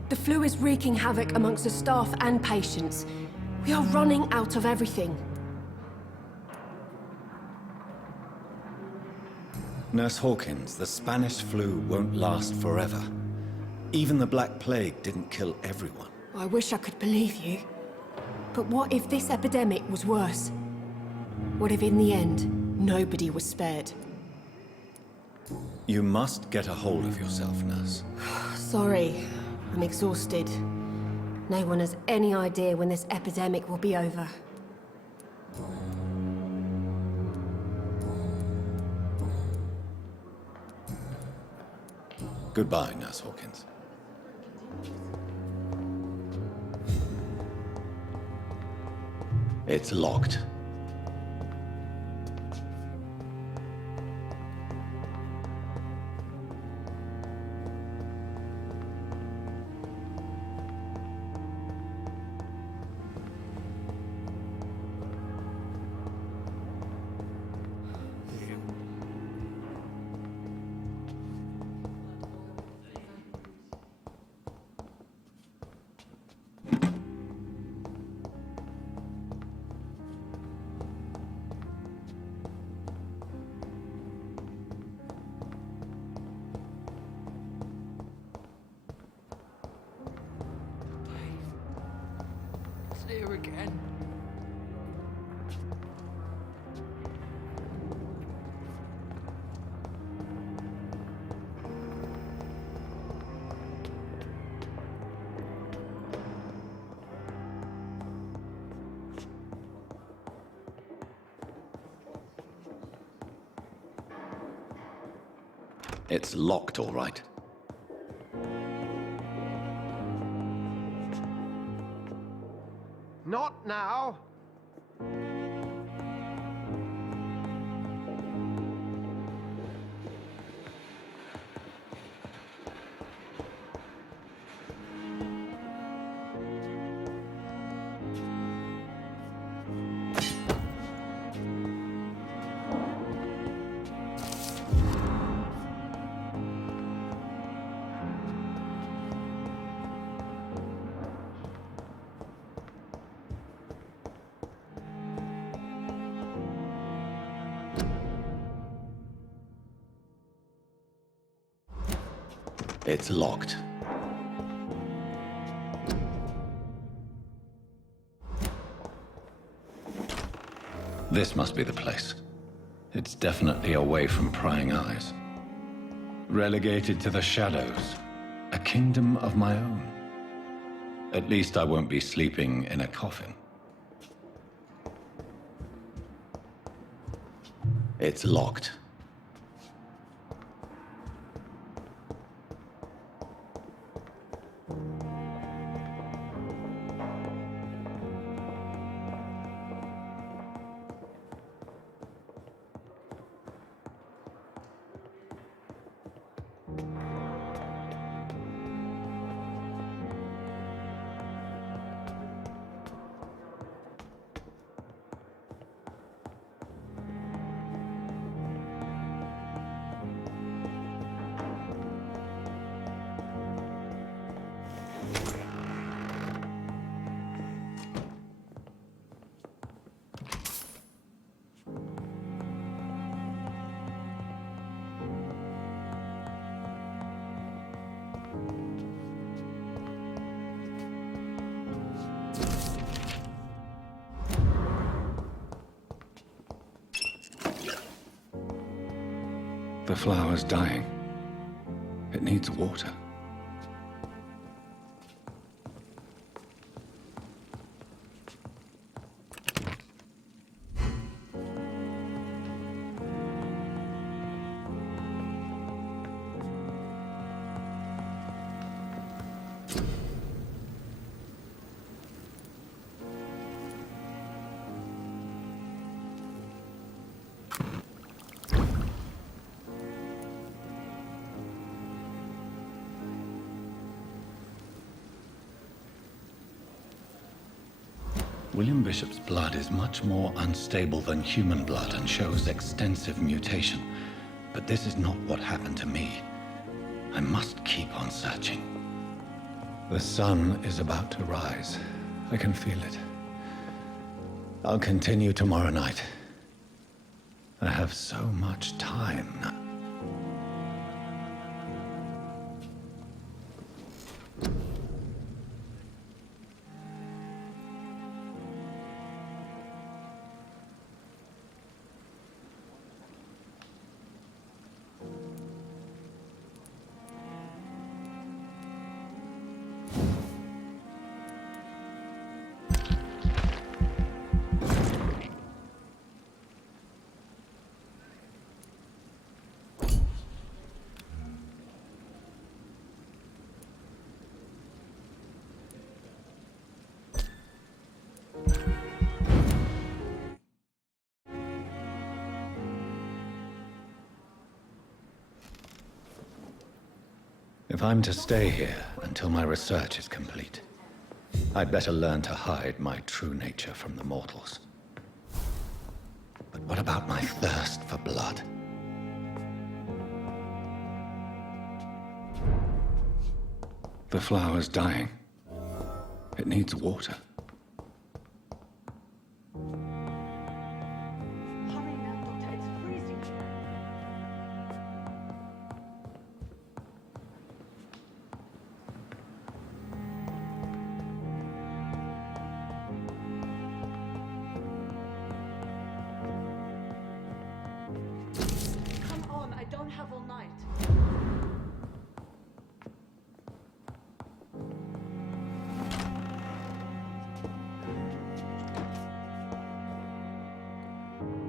The flu is wreaking havoc amongst the staff and patients. We are running out of everything. Nurse Hawkins, the Spanish flu won't last forever. Even the Black Plague didn't kill everyone. I wish I could believe you. But what if this epidemic was worse? What if in the end, nobody was spared? You must get a hold of yourself, Nurse. Sorry, I'm exhausted. No one has any idea when this epidemic will be over. Goodbye, Nurse Hawkins. It's locked. Here again. It's locked, all right. Not now. It's locked. This must be the place. It's definitely away from prying eyes. Relegated to the shadows. A kingdom of my own. At least I won't be sleeping in a coffin. It's locked. The flower's dying. It needs water. William Bishop's blood is much more unstable than human blood and shows extensive mutation. But this is not what happened to me. I must keep on searching. The sun is about to rise. I can feel it. I'll continue tomorrow night. I have so much time now. If I'm to stay here until my research is complete, I'd better learn to hide my true nature from the mortals. But what about my thirst for blood? The flower's dying. It needs water.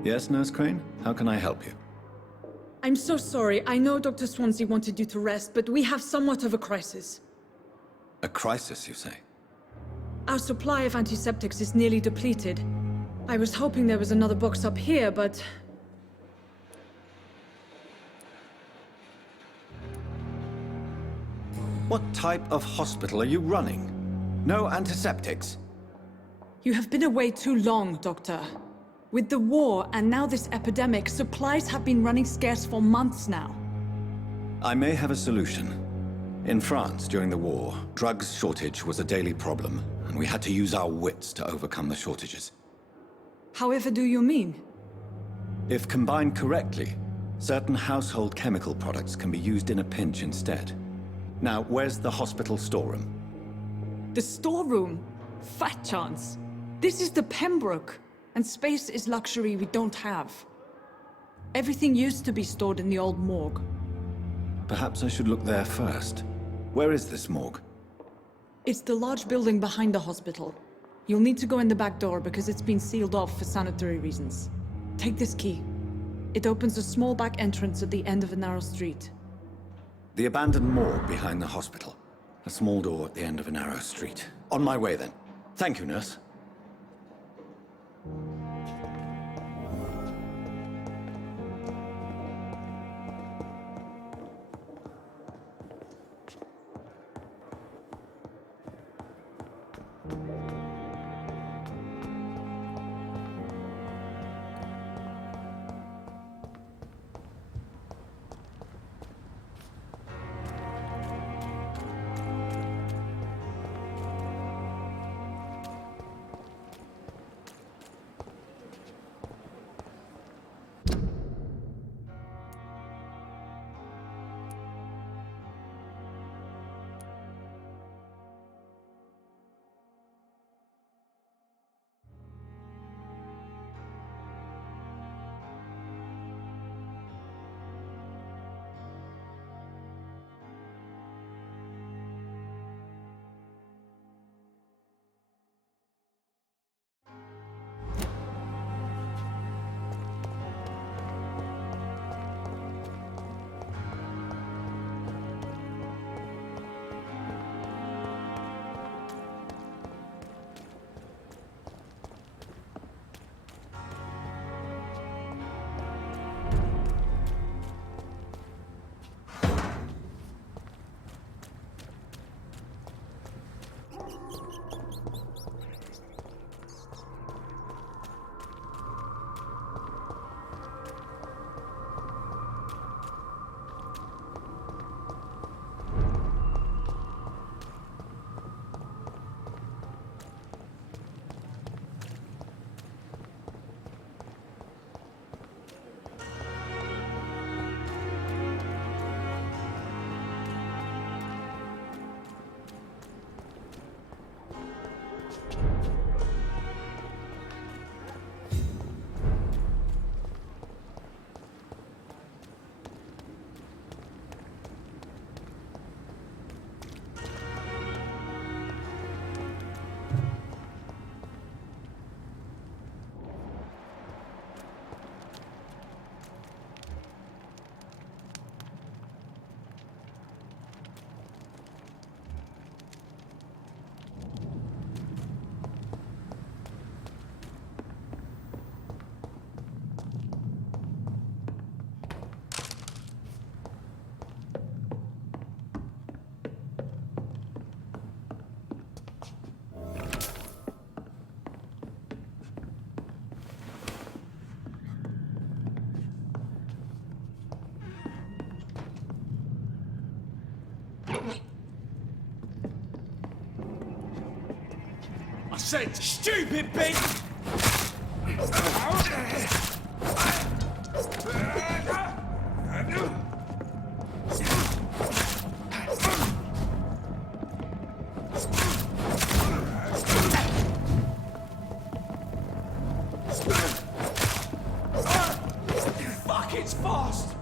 Yes, Nurse Crane? How can I help you? I'm so sorry. I know Dr. Swansea wanted you to rest, but we have somewhat of a crisis. A crisis, you say? Our supply of antiseptics is nearly depleted. I was hoping there was another box up here, but... What type of hospital are you running? No antiseptics? You have been away too long, Doctor. With the war and now this epidemic, supplies have been running scarce for months now. I may have a solution. In France, during the war, drugs shortage was a daily problem, and we had to use our wits to overcome the shortages. However do you mean? If combined correctly, certain household chemical products can be used in a pinch instead. Now, where's the hospital storeroom? The storeroom? Fat chance. This is the Pembroke, and space is luxury we don't have. Everything used to be stored in the old morgue. Perhaps I should look there first. Where is this morgue? It's the large building behind the hospital. You'll need to go in the back door because it's been sealed off for sanitary reasons. Take this key. It opens a small back entrance at the end of a narrow street. The abandoned morgue behind the hospital. A small door at the end of a narrow street. On my way then. Thank you, nurse. said, stupid bitch! Fuck, it's fast!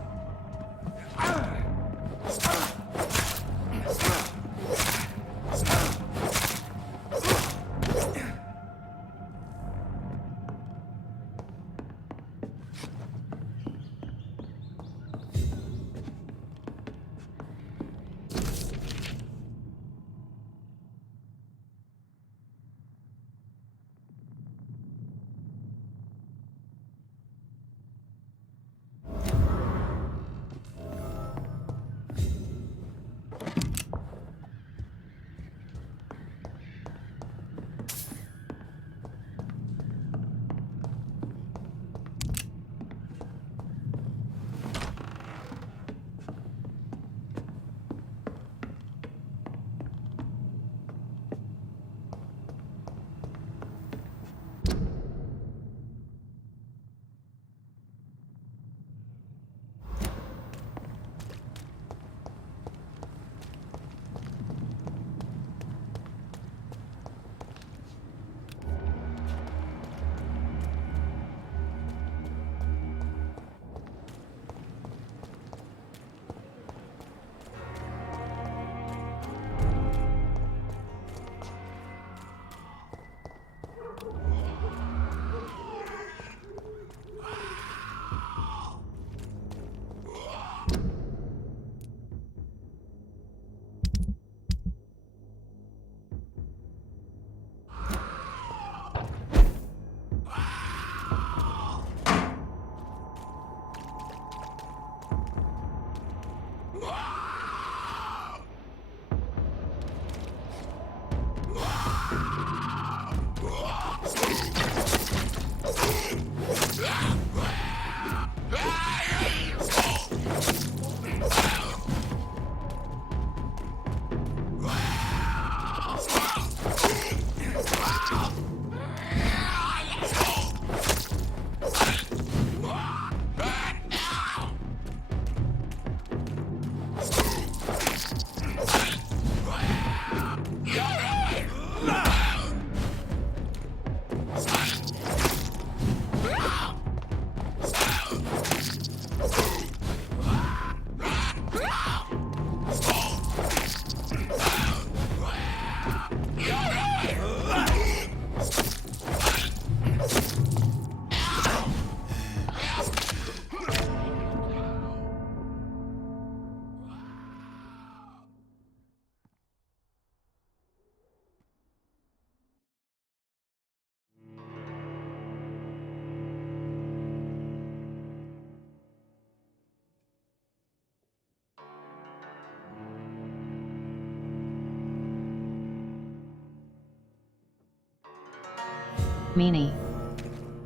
Meanie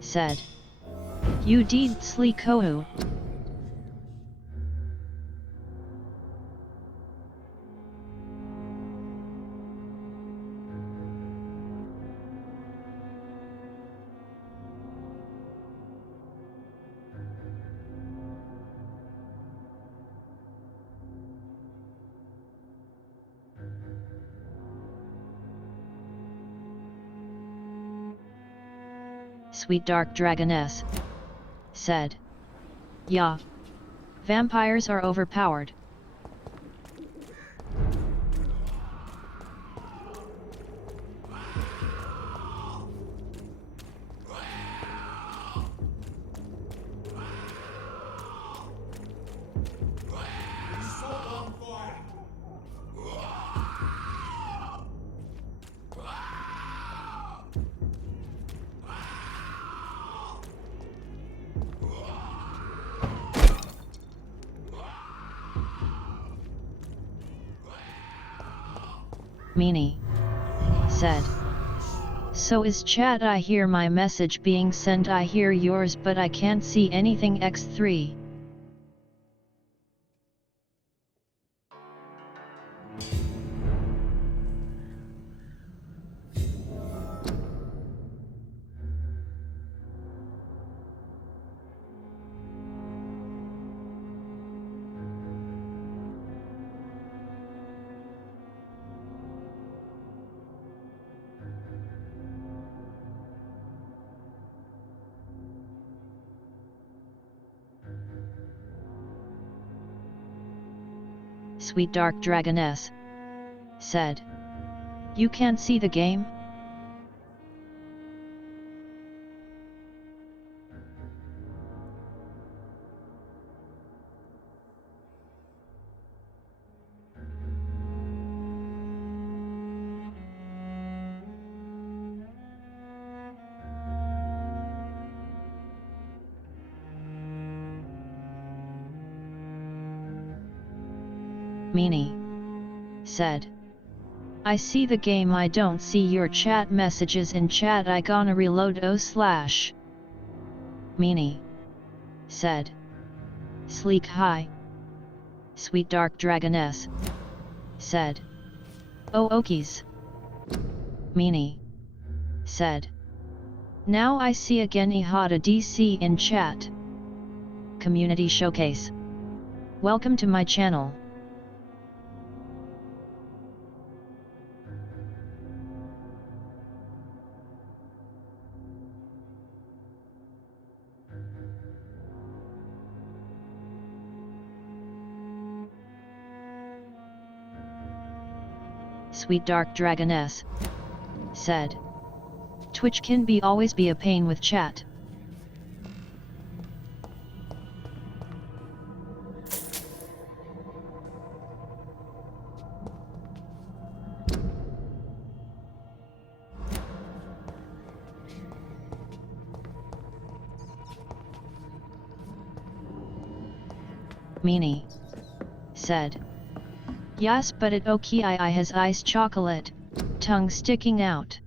said, "You did sli kohu." Sweet Dark Dragoness said, "Yeah, vampires are overpowered." Meanie said, "So is chat. I hear my message being sent. I hear yours, but I can't see anything. X3. Sweet Dark Dragoness said. You can't see the game? Meanie said. I see the game, I don't see your chat messages in chat, I gonna reload // Meanie said. Sleek hi. Sweet Dark Dragoness said. Oh okies. Meanie said. Now I see again Ihada DC in chat. Community Showcase. Welcome to my channel. Sweet Dark Dragoness said. Twitch can always be a pain with chat. Meanie said. Yes, but it okay I has ice chocolate, tongue sticking out.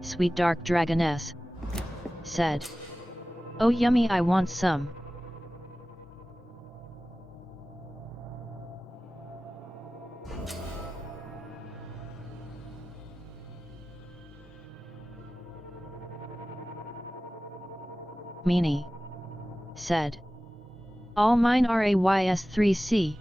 Sweet Dark Dragoness said. Oh yummy, I want some. Meanie said. All mine are AYS3C.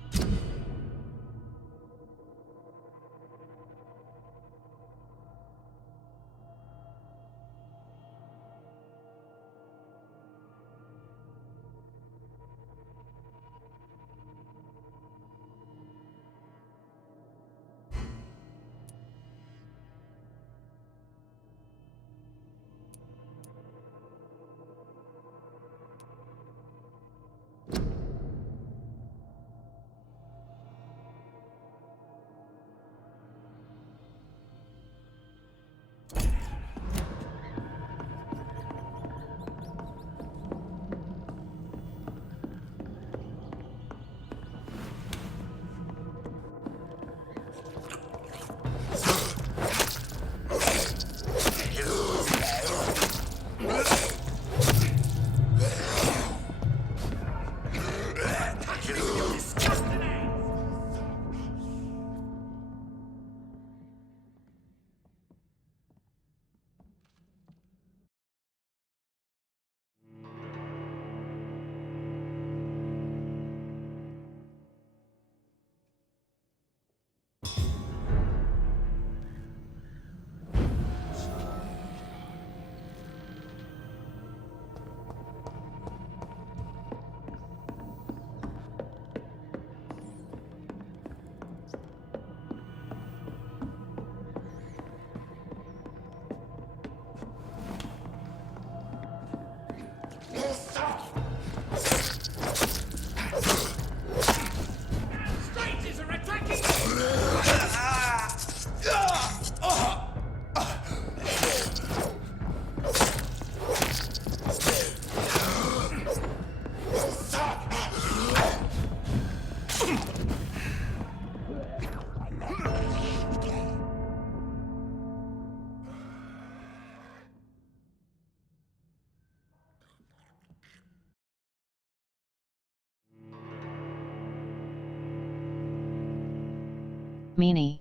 Meanie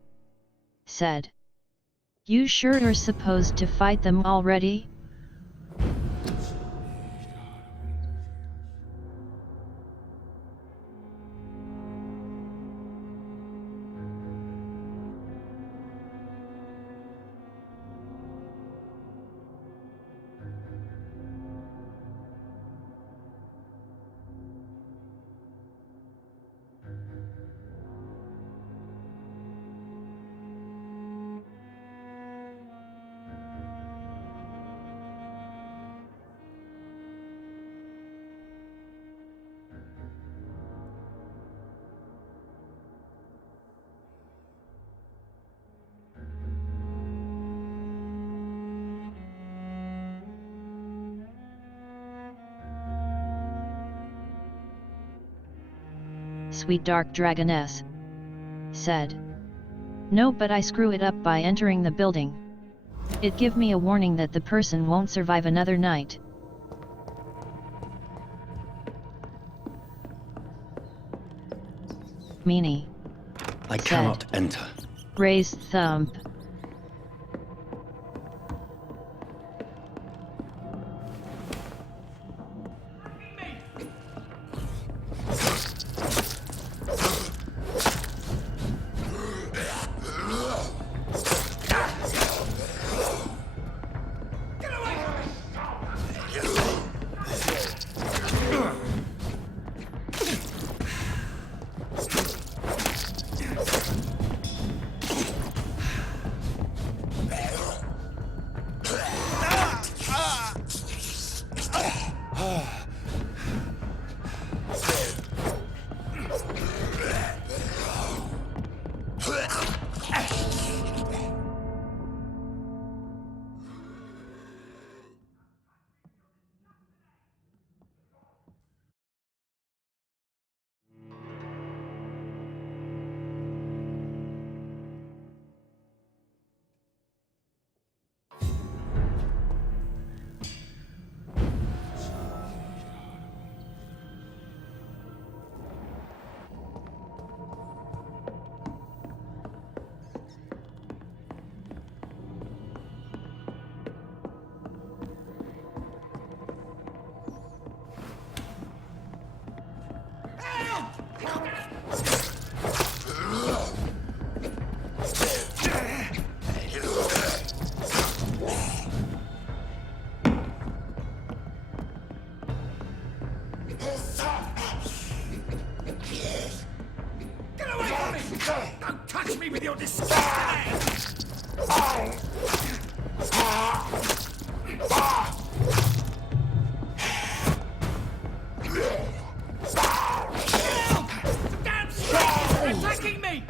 said. You sure you're supposed to fight them already? Sweet Dark Dragoness said. No, but I screw it up by entering the building. It give me a warning that the person won't survive another night. Meanie. I cannot enter. Raised thumb. Don't touch me with your disgusting hands! Damn strangers are attacking me!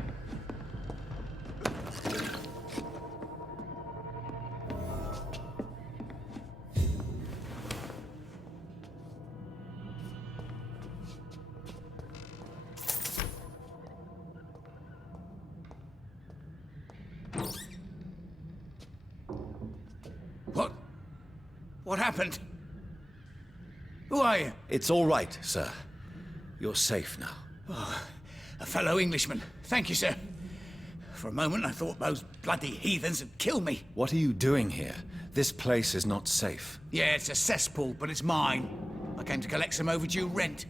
What happened? Who are you? It's all right, sir. You're safe now. Oh, a fellow Englishman. Thank you, sir. For a moment, I thought those bloody heathens had killed me. What are you doing here? This place is not safe. Yeah, it's a cesspool, but it's mine. I came to collect some overdue rent,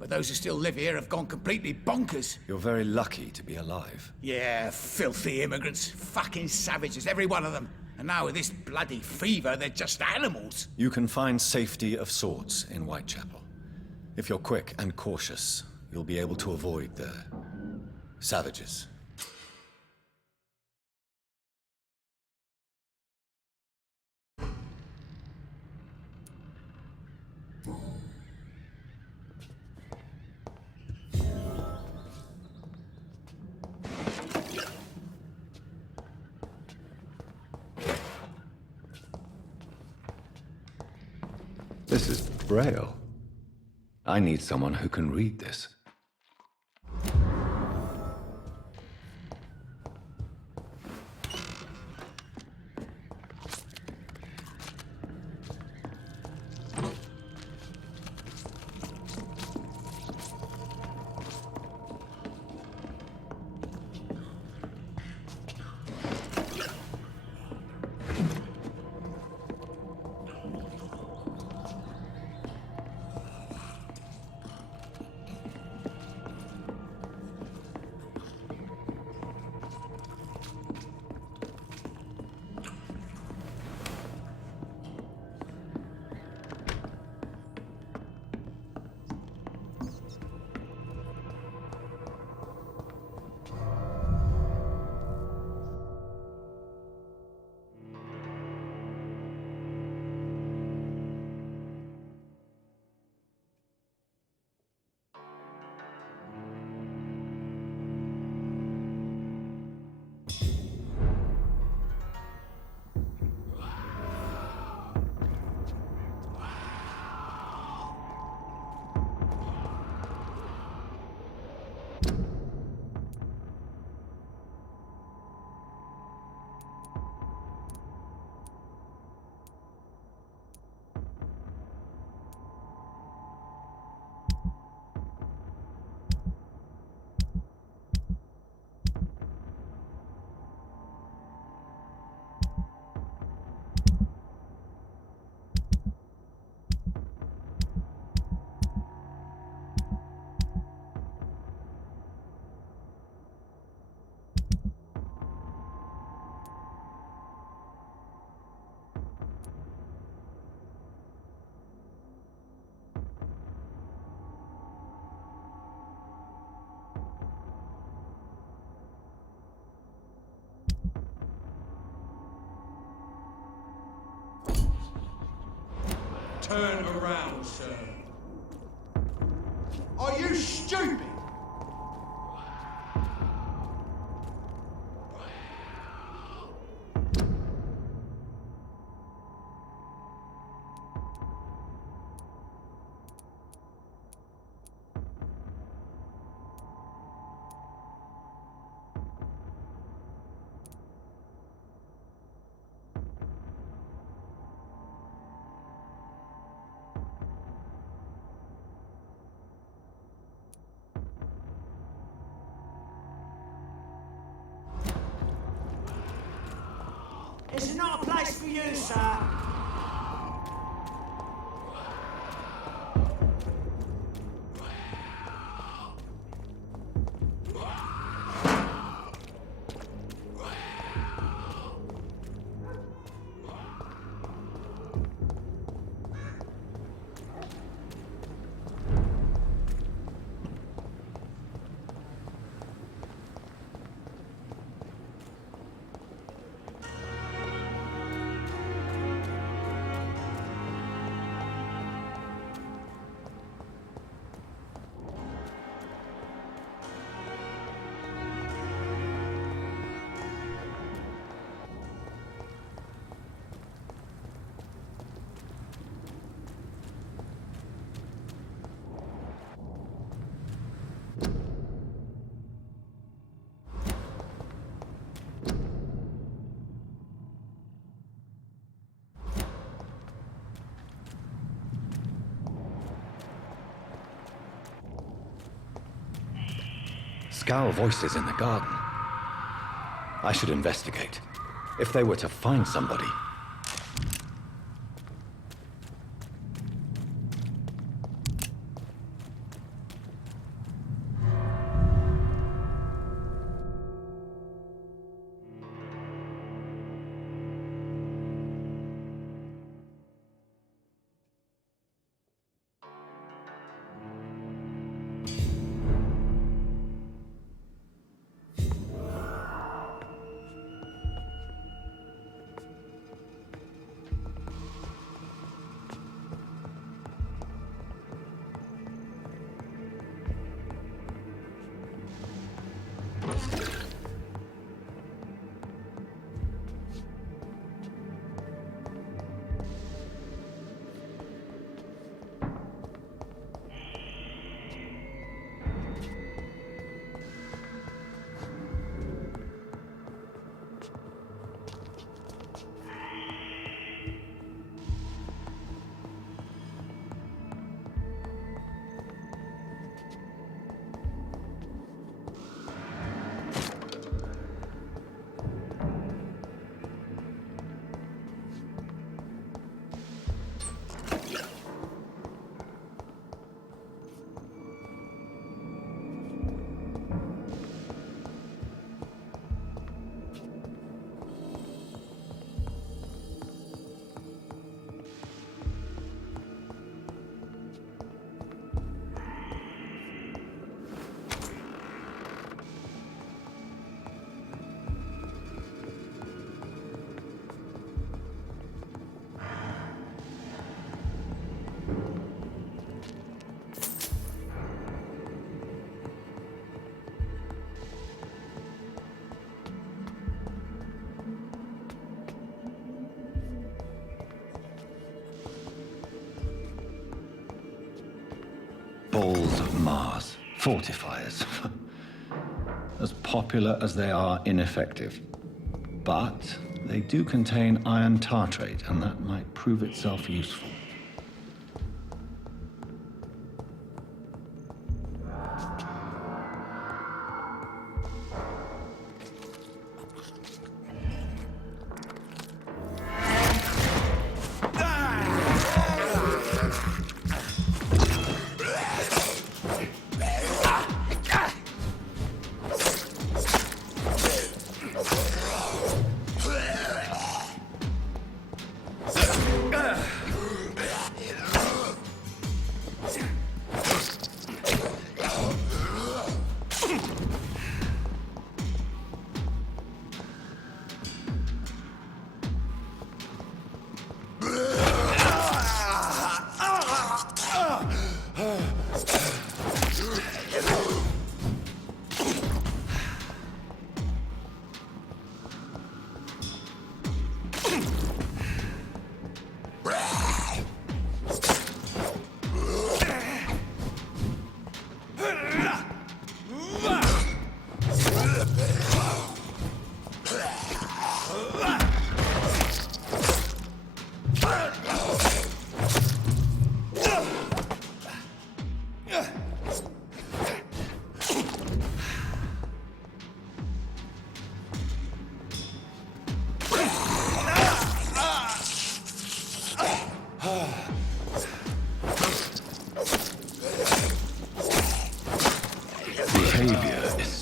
but those who still live here have gone completely bonkers. You're very lucky to be alive. Yeah, filthy immigrants. Fucking savages, every one of them. And now with this bloody fever, they're just animals. You can find safety of sorts in Whitechapel. If you're quick and cautious, you'll be able to avoid the savages. This is Braille. I need someone who can read this. Turn around, sir. Are you stupid? This is not a place for you, sir. Scowl voices in the garden. I should investigate. If they were to find somebody. Balls of Mars. Fortifiers. As popular as they are ineffective. But they do contain iron tartrate, and that might prove itself useful.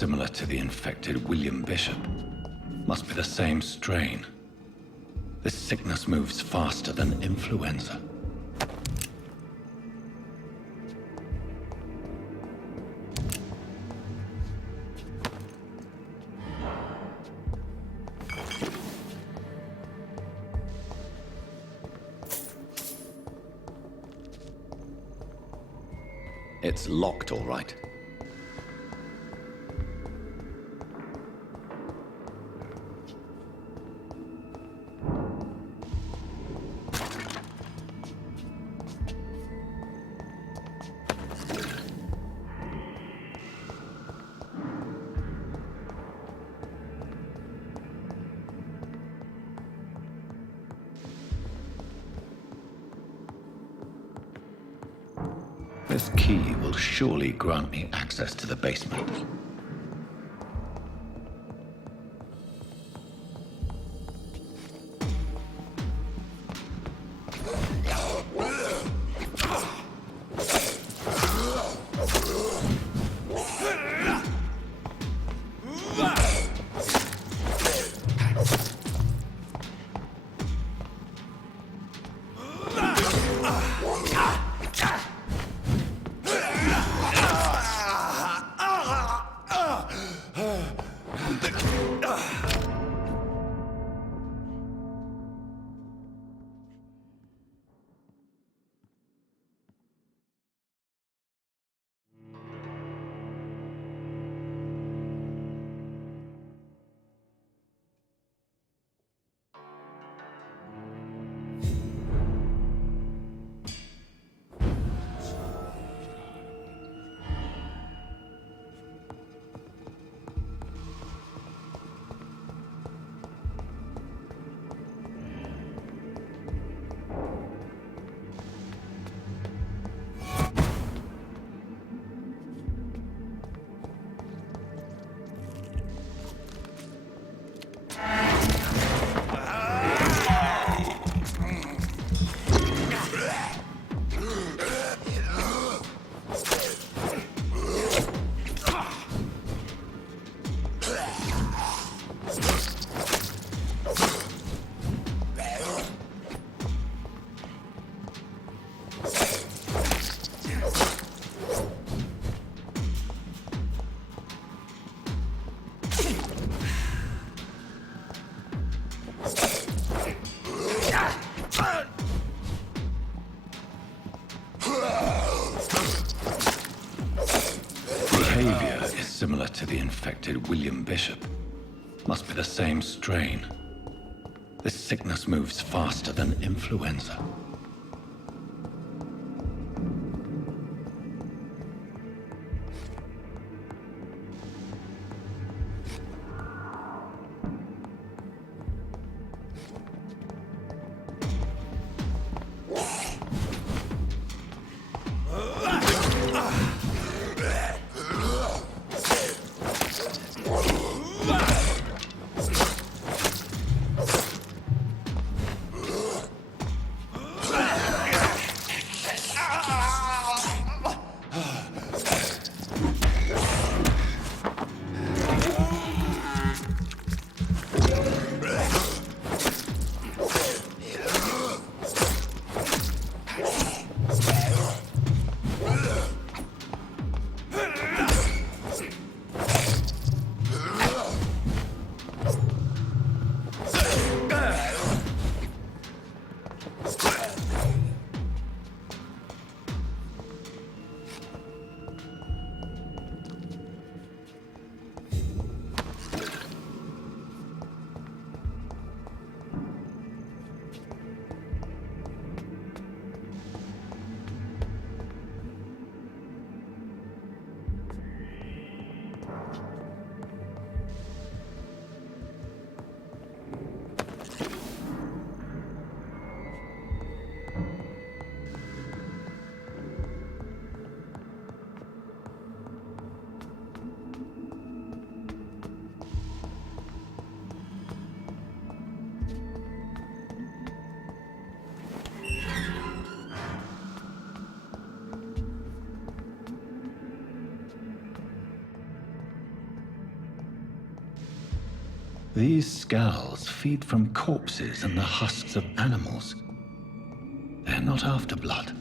similar to the infected William Bishop. Must be the same strain. This sickness moves faster than influenza. It's locked, all right. This key will surely grant me access to the basement. Similar to the infected William Bishop. Must be the same strain. This sickness moves faster than influenza. These scowls feed from corpses and the husks of animals. They're not after blood.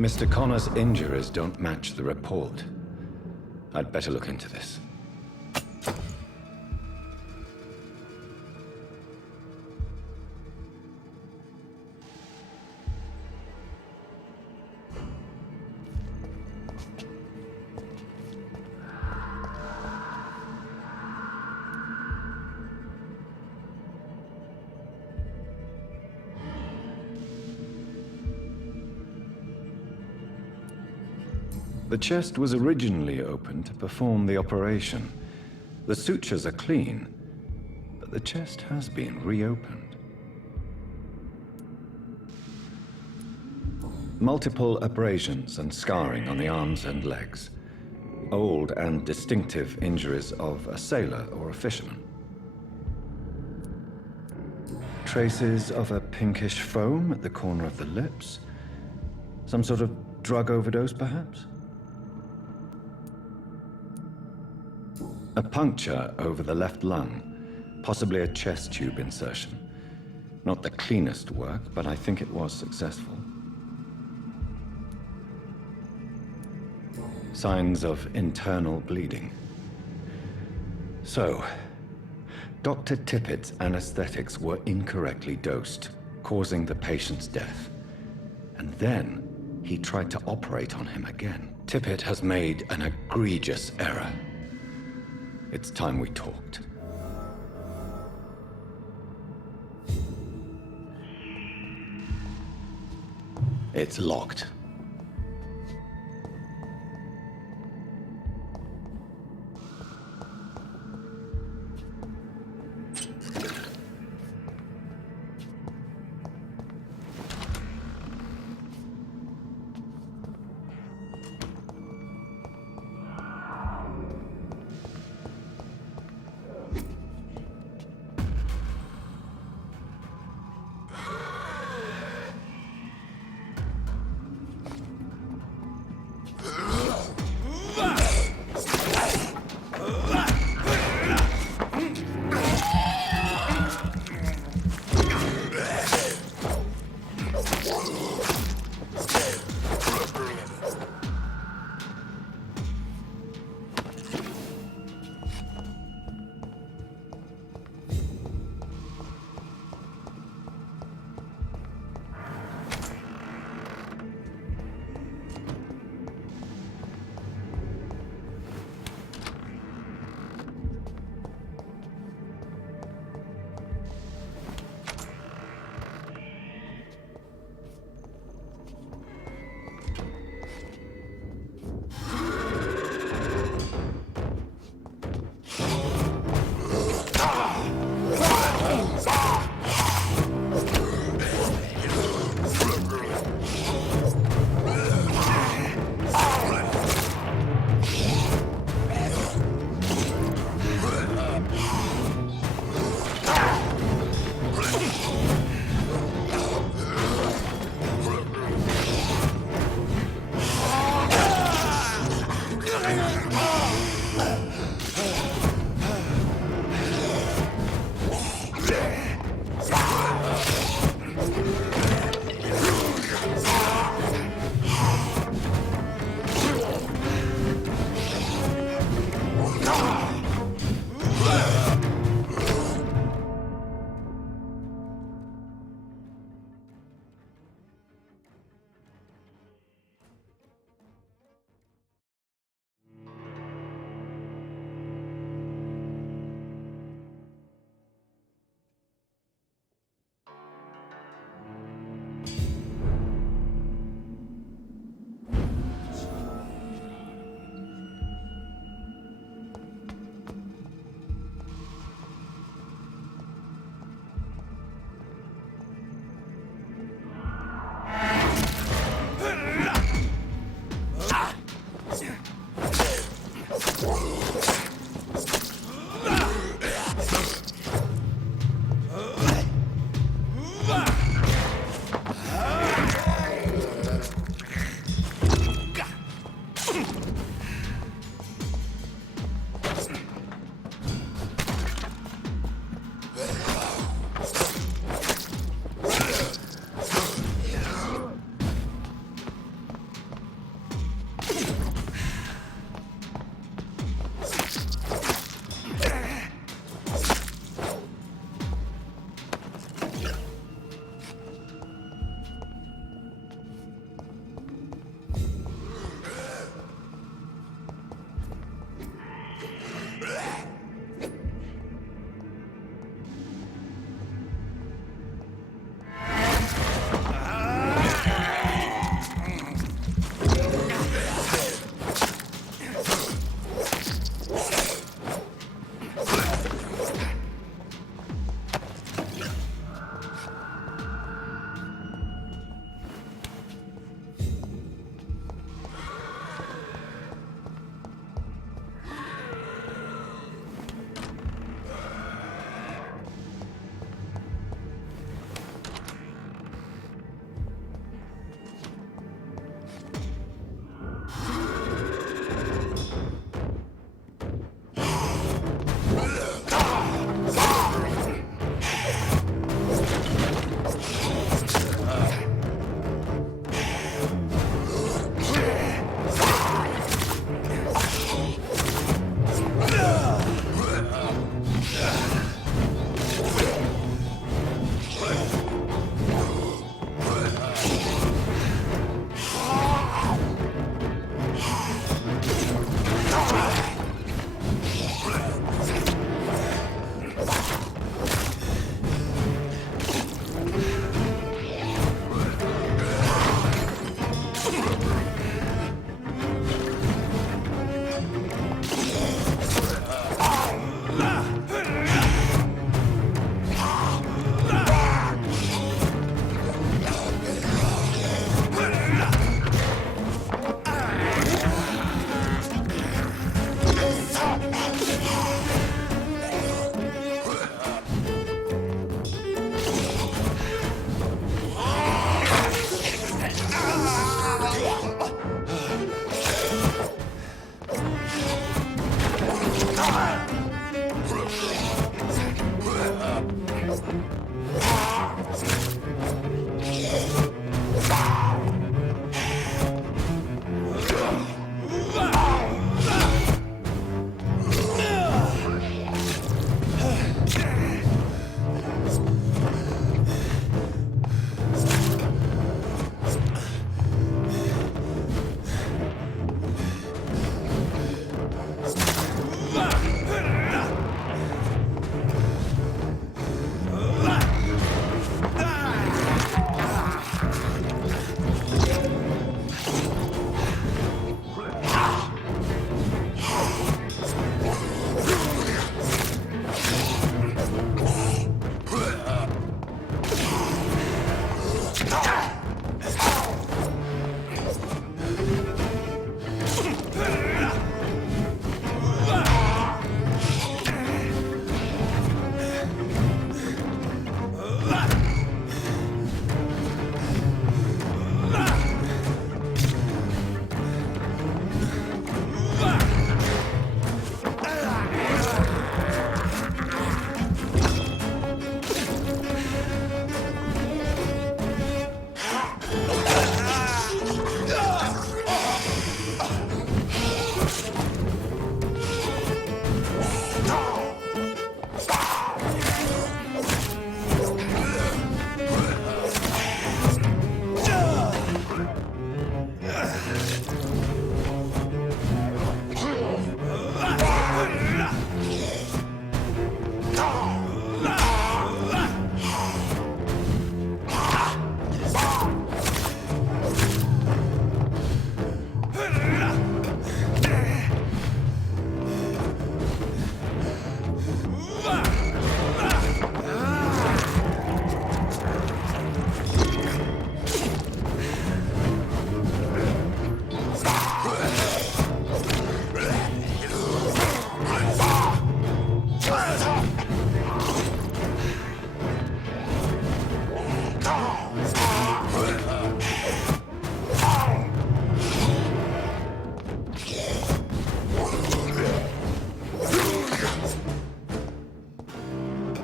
Mr. Connor's injuries don't match the report. I'd better look into this. The chest was originally opened to perform the operation. The sutures are clean, but the chest has been reopened. Multiple abrasions and scarring on the arms and legs. Old and distinctive injuries of a sailor or a fisherman. Traces of a pinkish foam at the corner of the lips. Some sort of drug overdose, perhaps? A puncture over the left lung, possibly a chest tube insertion. Not the cleanest work, but I think it was successful. Signs of internal bleeding. So, Dr. Tippett's anesthetics were incorrectly dosed, causing the patient's death. And then, he tried to operate on him again. Tippett has made an egregious error. It's time we talked. It's locked.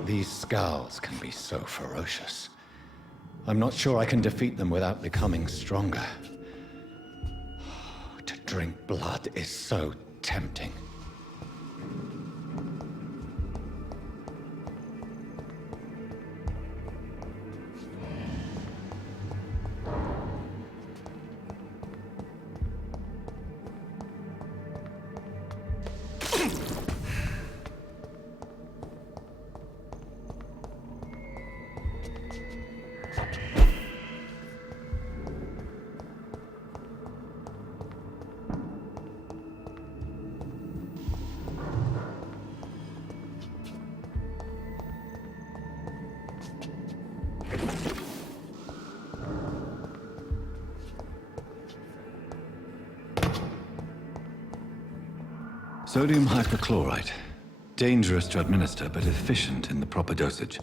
These scowls can be so ferocious. I'm not sure I can defeat them without becoming stronger. To drink blood is so tempting. Sodium hypochlorite. Dangerous to administer, but efficient in the proper dosage.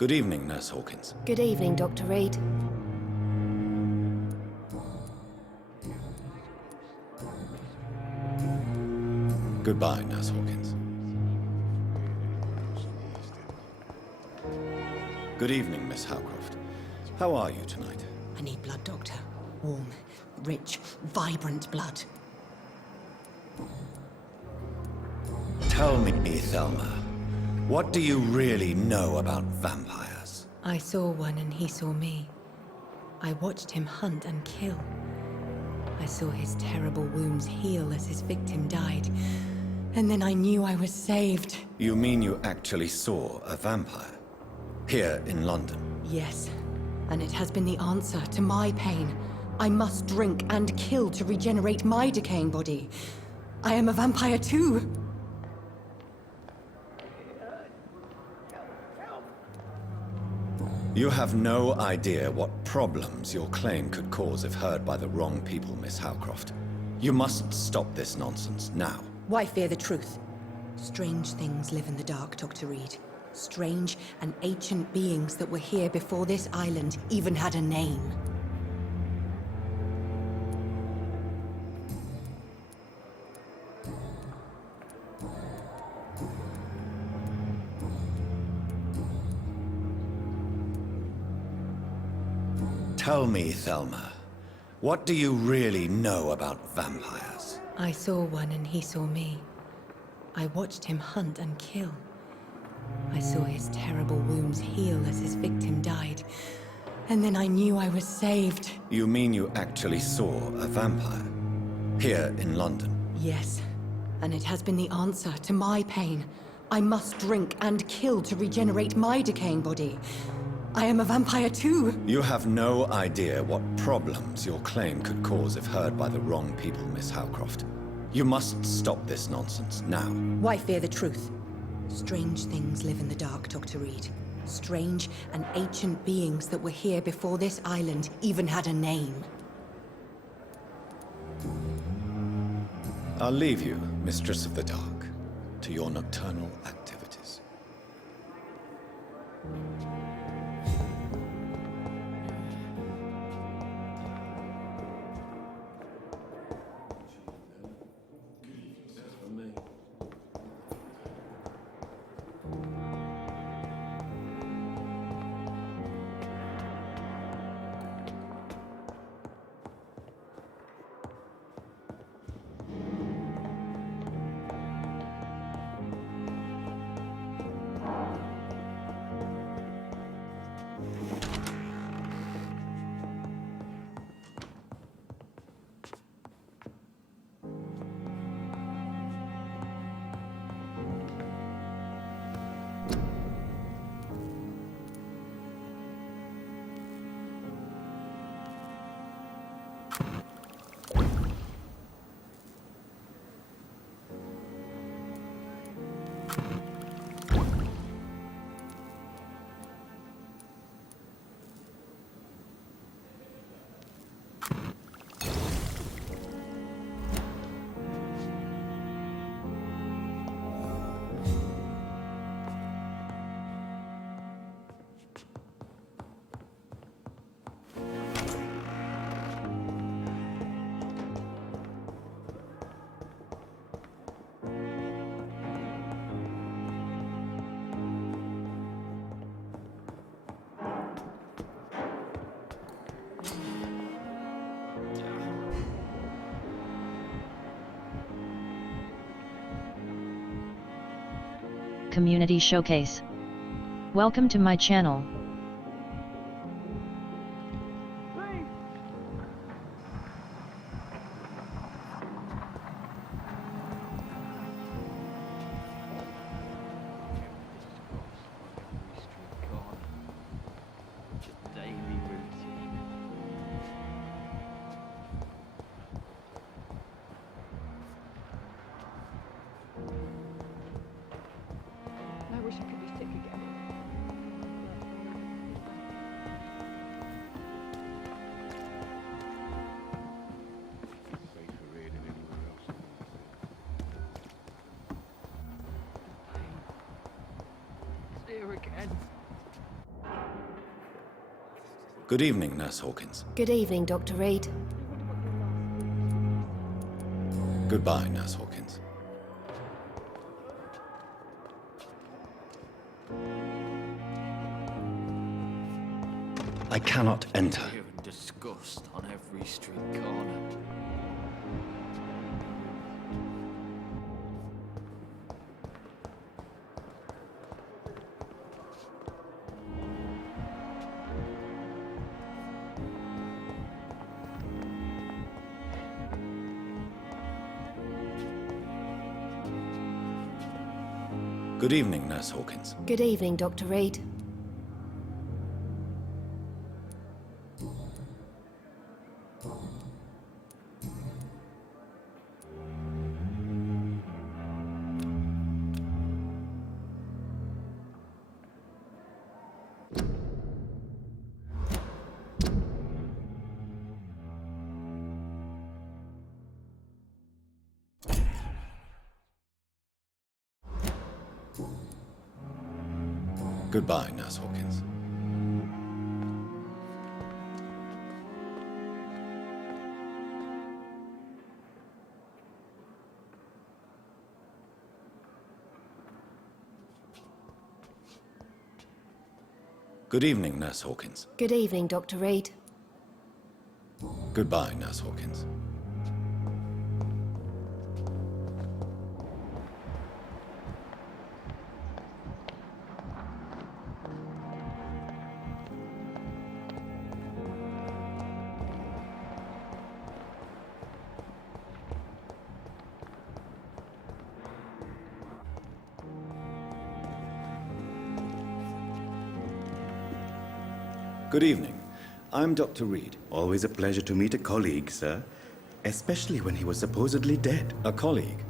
Good evening, Nurse Hawkins. Good evening, Dr. Reed. Goodbye, Nurse Hawkins. Good evening, Miss Howcroft. How are you tonight? I need blood, Doctor. Warm, rich, vibrant blood. Tell me, Thelma, what do you really know about vampires? I saw one and he saw me. I watched him hunt and kill. I saw his terrible wounds heal as his victim died. And then I knew I was saved. You mean you actually saw a vampire? Here in London? Yes. And it has been the answer to my pain. I must drink and kill to regenerate my decaying body. I am a vampire too. You have no idea what problems your claim could cause if heard by the wrong people, Miss Howcroft. You must stop this nonsense, now. Why fear the truth? Strange things live in the dark, Dr. Reed. Strange and ancient beings that were here before this island even had a name. Tell me, Thelma, what do you really know about vampires? I saw one and he saw me. I watched him hunt and kill. I saw his terrible wounds heal as his victim died. And then I knew I was saved. You mean you actually saw a vampire? Here in London? Yes. And it has been the answer to my pain. I must drink and kill to regenerate my decaying body. I am a vampire too. You have no idea what problems your claim could cause if heard by the wrong people, Miss Howcroft. You must stop this nonsense, now. Why fear the truth? Strange things live in the dark, Dr. Reed. Strange and ancient beings that were here before this island even had a name. I'll leave you, Mistress of the Dark, to your nocturnal activities. Community Showcase. Welcome to my channel. I wish I could be sick again. It's here again. Good evening, Nurse Hawkins. Good evening, Dr. Reed. Goodbye, Nurse Hawkins. I cannot enter. Fear and disgust on every street corner. Good evening, Nurse Hawkins. Good evening, Dr. Reed. Goodbye, Nurse Hawkins. Good evening, Nurse Hawkins. Good evening, Dr. Reed. Goodbye, Nurse Hawkins. Good evening. I'm Dr. Reed. Always a pleasure to meet a colleague, sir. Especially when he was supposedly dead. A colleague?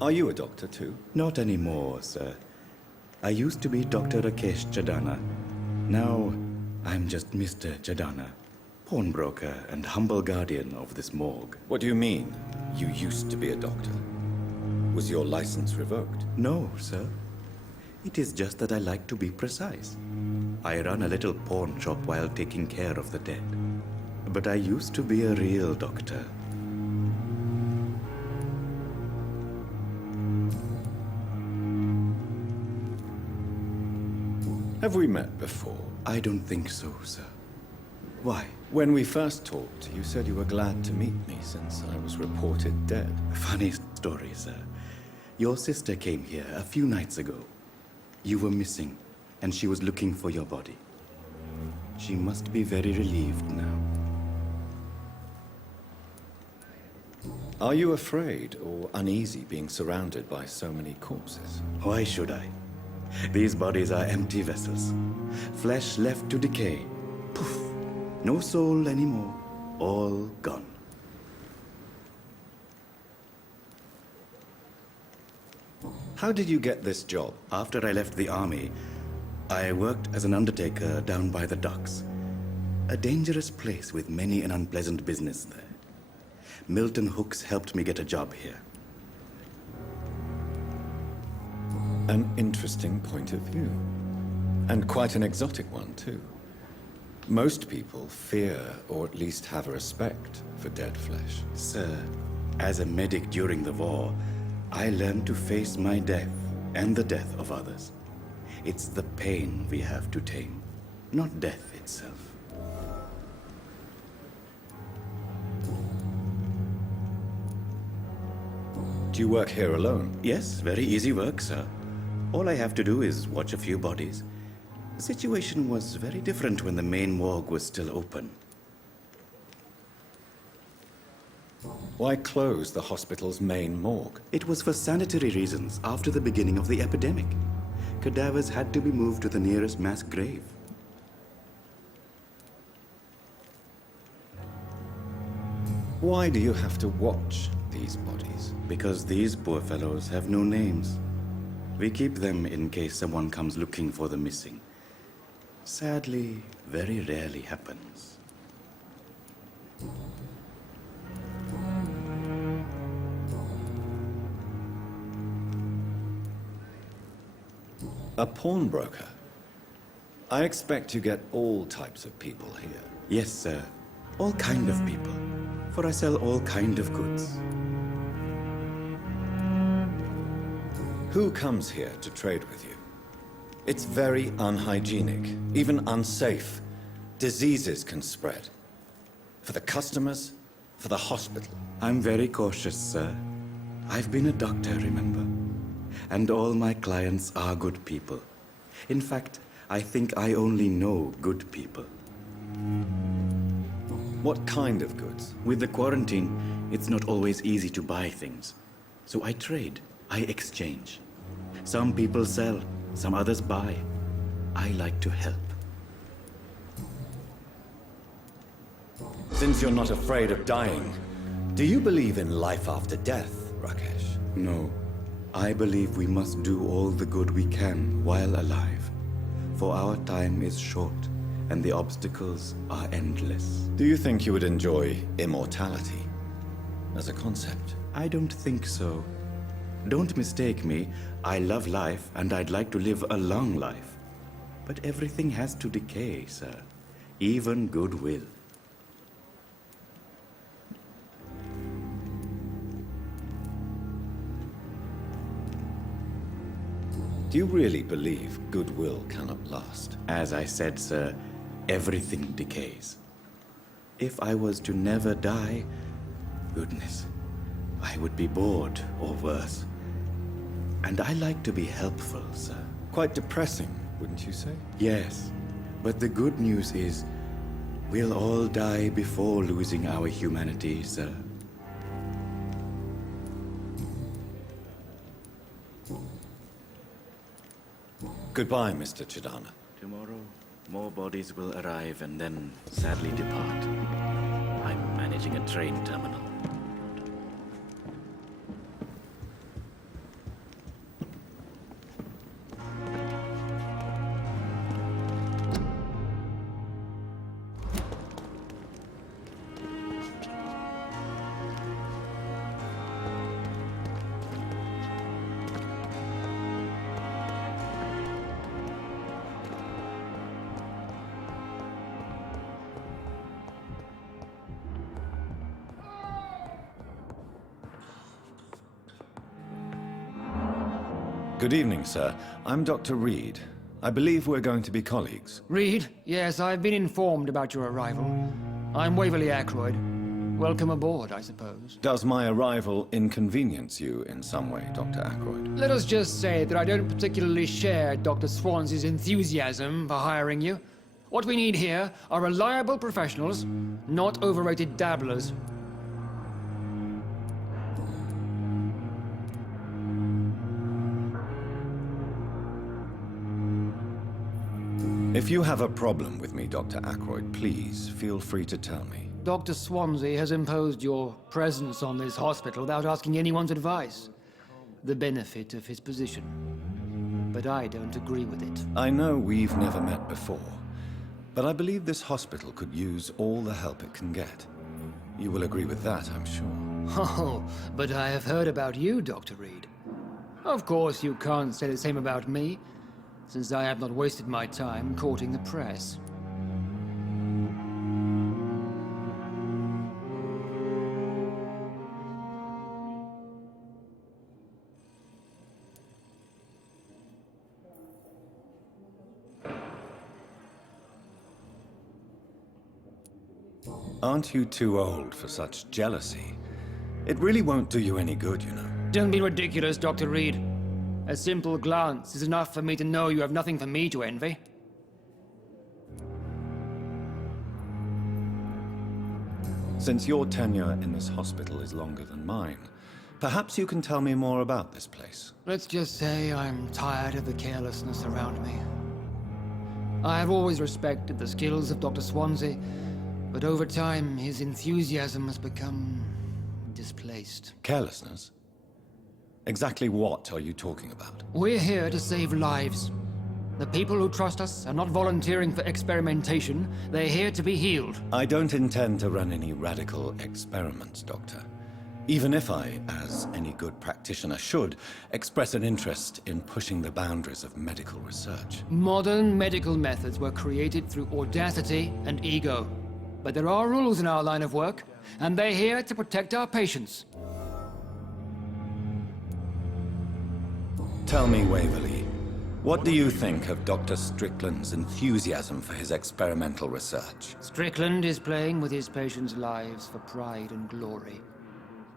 Are you a doctor too? Not anymore, sir. I used to be Dr. Rakesh Chadana. Now, I'm just Mr. Chadana, pawnbroker and humble guardian of this morgue. What do you mean, you used to be a doctor? Was your license revoked? No, sir. It is just that I like to be precise. I run a little pawn shop while taking care of the dead. But I used to be a real doctor. Have we met before? I don't think so, sir. Why? When we first talked, you said you were glad to meet me since I was reported dead. Funny story, sir. Your sister came here a few nights ago. You were missing, and she was looking for your body. She must be very relieved now. Are you afraid or uneasy being surrounded by so many corpses? Why should I? These bodies are empty vessels. Flesh left to decay. Poof. No soul anymore. All gone. How did you get this job? After I left the army, I worked as an undertaker down by the docks. A dangerous place with many an unpleasant business there. Milton Hooks helped me get a job here. An interesting point of view. And quite an exotic one, too. Most people fear, or at least have a respect, for dead flesh. Sir, as a medic during the war, I learned to face my death and the death of others. It's the pain we have to tame, not death itself. Do you work here alone? Yes, very easy work, sir. All I have to do is watch a few bodies. The situation was very different when the main morgue was still open. Why close the hospital's main morgue? It was for sanitary reasons after the beginning of the epidemic. Cadavers had to be moved to the nearest mass grave. Why do you have to watch these bodies? Because these poor fellows have no names. We keep them in case someone comes looking for the missing. Sadly, very rarely happens. A pawnbroker? I expect you get all types of people here. Yes, sir. All kind of people. For I sell all kind of goods. Who comes here to trade with you? It's very unhygienic, even unsafe. Diseases can spread. For the customers, for the hospital. I'm very cautious, sir. I've been a doctor, remember? And all my clients are good people. In fact, I think I only know good people. What kind of goods? With the quarantine, it's not always easy to buy things. So I trade, I exchange. Some people sell, some others buy. I like to help. Since you're not afraid of dying, do you believe in life after death, Rakesh? No. I believe we must do all the good we can while alive. For our time is short, and the obstacles are endless. Do you think you would enjoy immortality as a concept? I don't think so. Don't mistake me. I love life, and I'd like to live a long life. But everything has to decay, sir. Even goodwill. Do you really believe goodwill cannot last? As I said, sir, everything decays. If I was to never die, goodness, I would be bored or worse. And I like to be helpful, sir. Quite depressing, wouldn't you say? Yes, but the good news is, we'll all die before losing our humanity, sir. Goodbye, Mr. Chidana. Tomorrow, more bodies will arrive and then sadly depart. I'm managing a train terminal. Good evening, sir. I'm Dr. Reed. I believe we're going to be colleagues. Reed? Yes, I've been informed about your arrival. I'm Waverly Ackroyd. Welcome aboard, I suppose. Does my arrival inconvenience you in some way, Dr. Ackroyd? Let us just say that I don't particularly share Dr. Swansea's enthusiasm for hiring you. What we need here are reliable professionals, not overrated dabblers. If you have a problem with me, Dr. Ackroyd, please feel free to tell me. Dr. Swansea has imposed your presence on this hospital without asking anyone's advice. The benefit of his position. But I don't agree with it. I know we've never met before, but I believe this hospital could use all the help it can get. You will agree with that, I'm sure. Oh, but I have heard about you, Dr. Reed. Of course, you can't say the same about me, since I have not wasted my time courting the press. Aren't you too old for such jealousy? It really won't do you any good, you know. Don't be ridiculous, Dr. Reed. A simple glance is enough for me to know you have nothing for me to envy. Since your tenure in this hospital is longer than mine, perhaps you can tell me more about this place. Let's just say I'm tired of the carelessness around me. I have always respected the skills of Dr. Swansea, but over time his enthusiasm has become displaced. Carelessness? Exactly what are you talking about? We're here to save lives. The people who trust us are not volunteering for experimentation. They're here to be healed. I don't intend to run any radical experiments, Doctor. Even if I, as any good practitioner should, express an interest in pushing the boundaries of medical research. Modern medical methods were created through audacity and ego. But there are rules in our line of work, and they're here to protect our patients. Tell me, Waverly, what do you think of Dr. Strickland's enthusiasm for his experimental research? Strickland is playing with his patients' lives for pride and glory.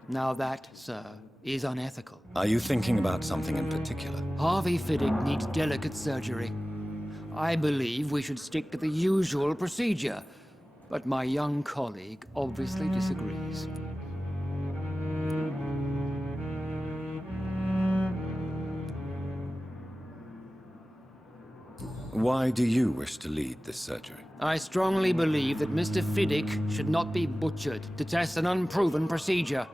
Now that, sir, is unethical. Are you thinking about something in particular? Harvey Fiddick needs delicate surgery. I believe we should stick to the usual procedure, but my young colleague obviously disagrees. Why do you wish to lead this surgery? I strongly believe that Mr. Fiddick should not be butchered to test an unproven procedure.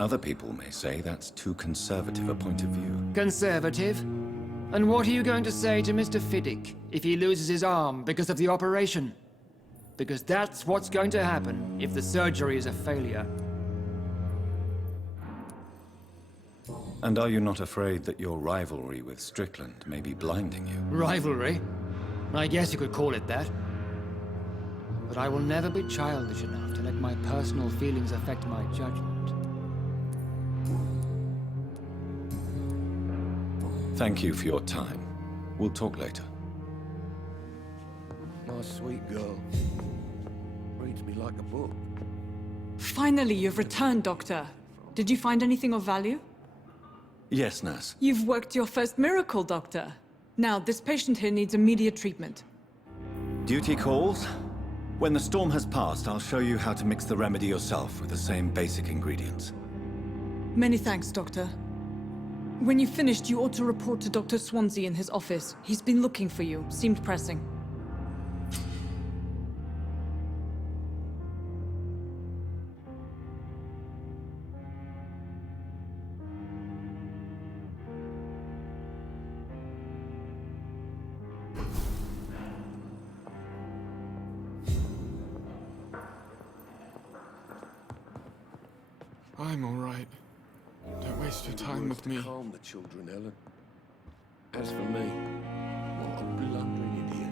Other people may say that's too conservative a point of view. Conservative? And what are you going to say to Mr. Fiddick if he loses his arm because of the operation? Because that's what's going to happen if the surgery is a failure. And are you not afraid that your rivalry with Strickland may be blinding you? Rivalry? I guess you could call it that. But I will never be childish enough to let my personal feelings affect my judgment. Thank you for your time. We'll talk later. My sweet girl. Reads me like a book. Finally, you've returned, Doctor. Did you find anything of value? Yes, nurse. You've worked your first miracle, Doctor. Now, this patient here needs immediate treatment. Duty calls. When the storm has passed, I'll show you how to mix the remedy yourself with the same basic ingredients. Many thanks, Doctor. When you've finished, you ought to report to Dr. Swansea in his office. He's been looking for you. Seemed pressing. I'm all right. Don't waste your time with me. Calm the children, Ellen. As for me, what a blundering idiot.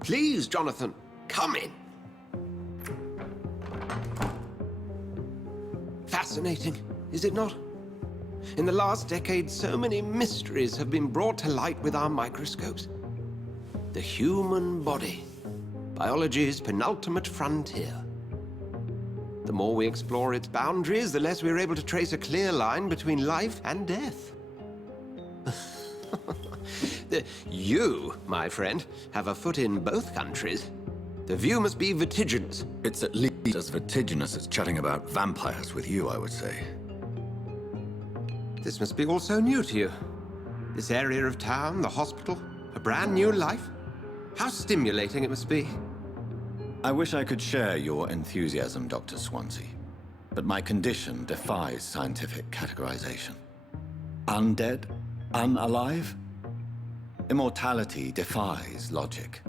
Please, Jonathan, come in. Fascinating, is it not? In the last decade, so many mysteries have been brought to light with our microscopes. The human body, biology's penultimate frontier. The more we explore its boundaries, the less we're able to trace a clear line between life and death. You, my friend, have a foot in both countries. The view must be vertiginous. It's at least as vertiginous as chatting about vampires with you, I would say. This must be all so new to you. This area of town, the hospital, a brand new life. How stimulating it must be. I wish I could share your enthusiasm, Dr. Swansea. But my condition defies scientific categorization. Undead? Unalive? Immortality defies logic.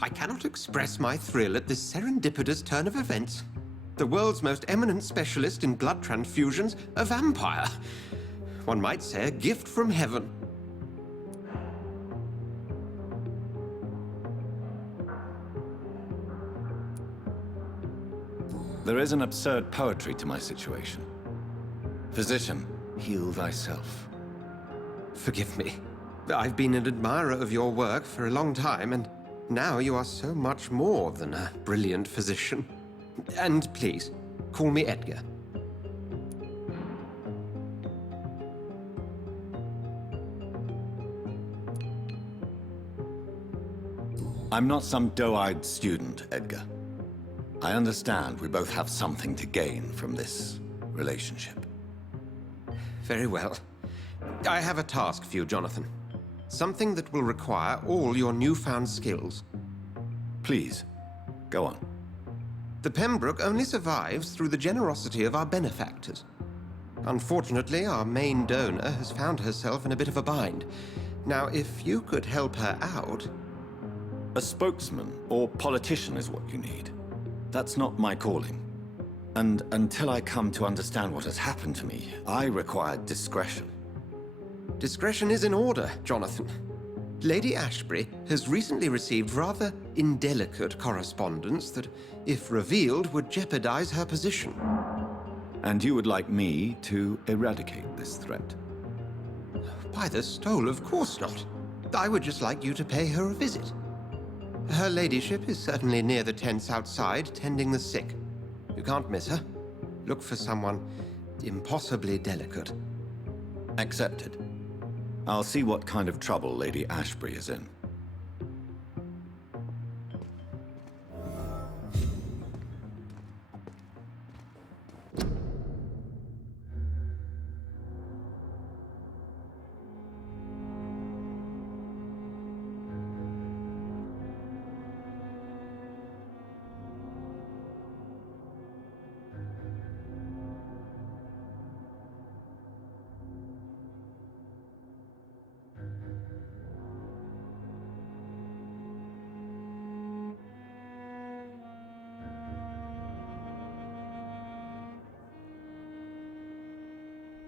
I cannot express my thrill at this serendipitous turn of events. The world's most eminent specialist in blood transfusions, a vampire. One might say a gift from heaven. There is an absurd poetry to my situation. Physician, heal thyself. Forgive me. I've been an admirer of your work for a long time, and now you are so much more than a brilliant physician. And please, call me Edgar. I'm not some doe-eyed student, Edgar. I understand we both have something to gain from this relationship. Very well. I have a task for you, Jonathan. Something that will require all your newfound skills. Please, go on. The Pembroke only survives through the generosity of our benefactors. Unfortunately, our main donor has found herself in a bit of a bind. Now, if you could help her out... A spokesman or politician is what you need. That's not my calling. And until I come to understand what has happened to me, I require discretion. Discretion is in order, Jonathan. Lady Ashbury has recently received rather indelicate correspondence that, if revealed, would jeopardize her position. And you would like me to eradicate this threat? By the stole, of course not. I would just like you to pay her a visit. Her ladyship is certainly near the tents outside, tending the sick. You can't miss her. Look for someone impossibly delicate. Accepted. I'll see what kind of trouble Lady Ashbury is in.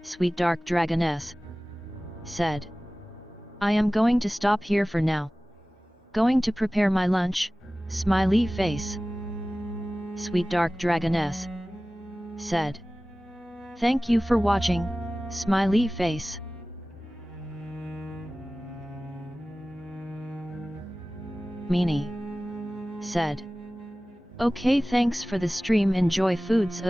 Sweet Dark Dragoness said. I am going to stop here for now. Going to prepare my lunch, smiley face. Sweet Dark Dragoness said. Thank you for watching, smiley face. Meanie said. Okay, thanks for the stream. Enjoy foods.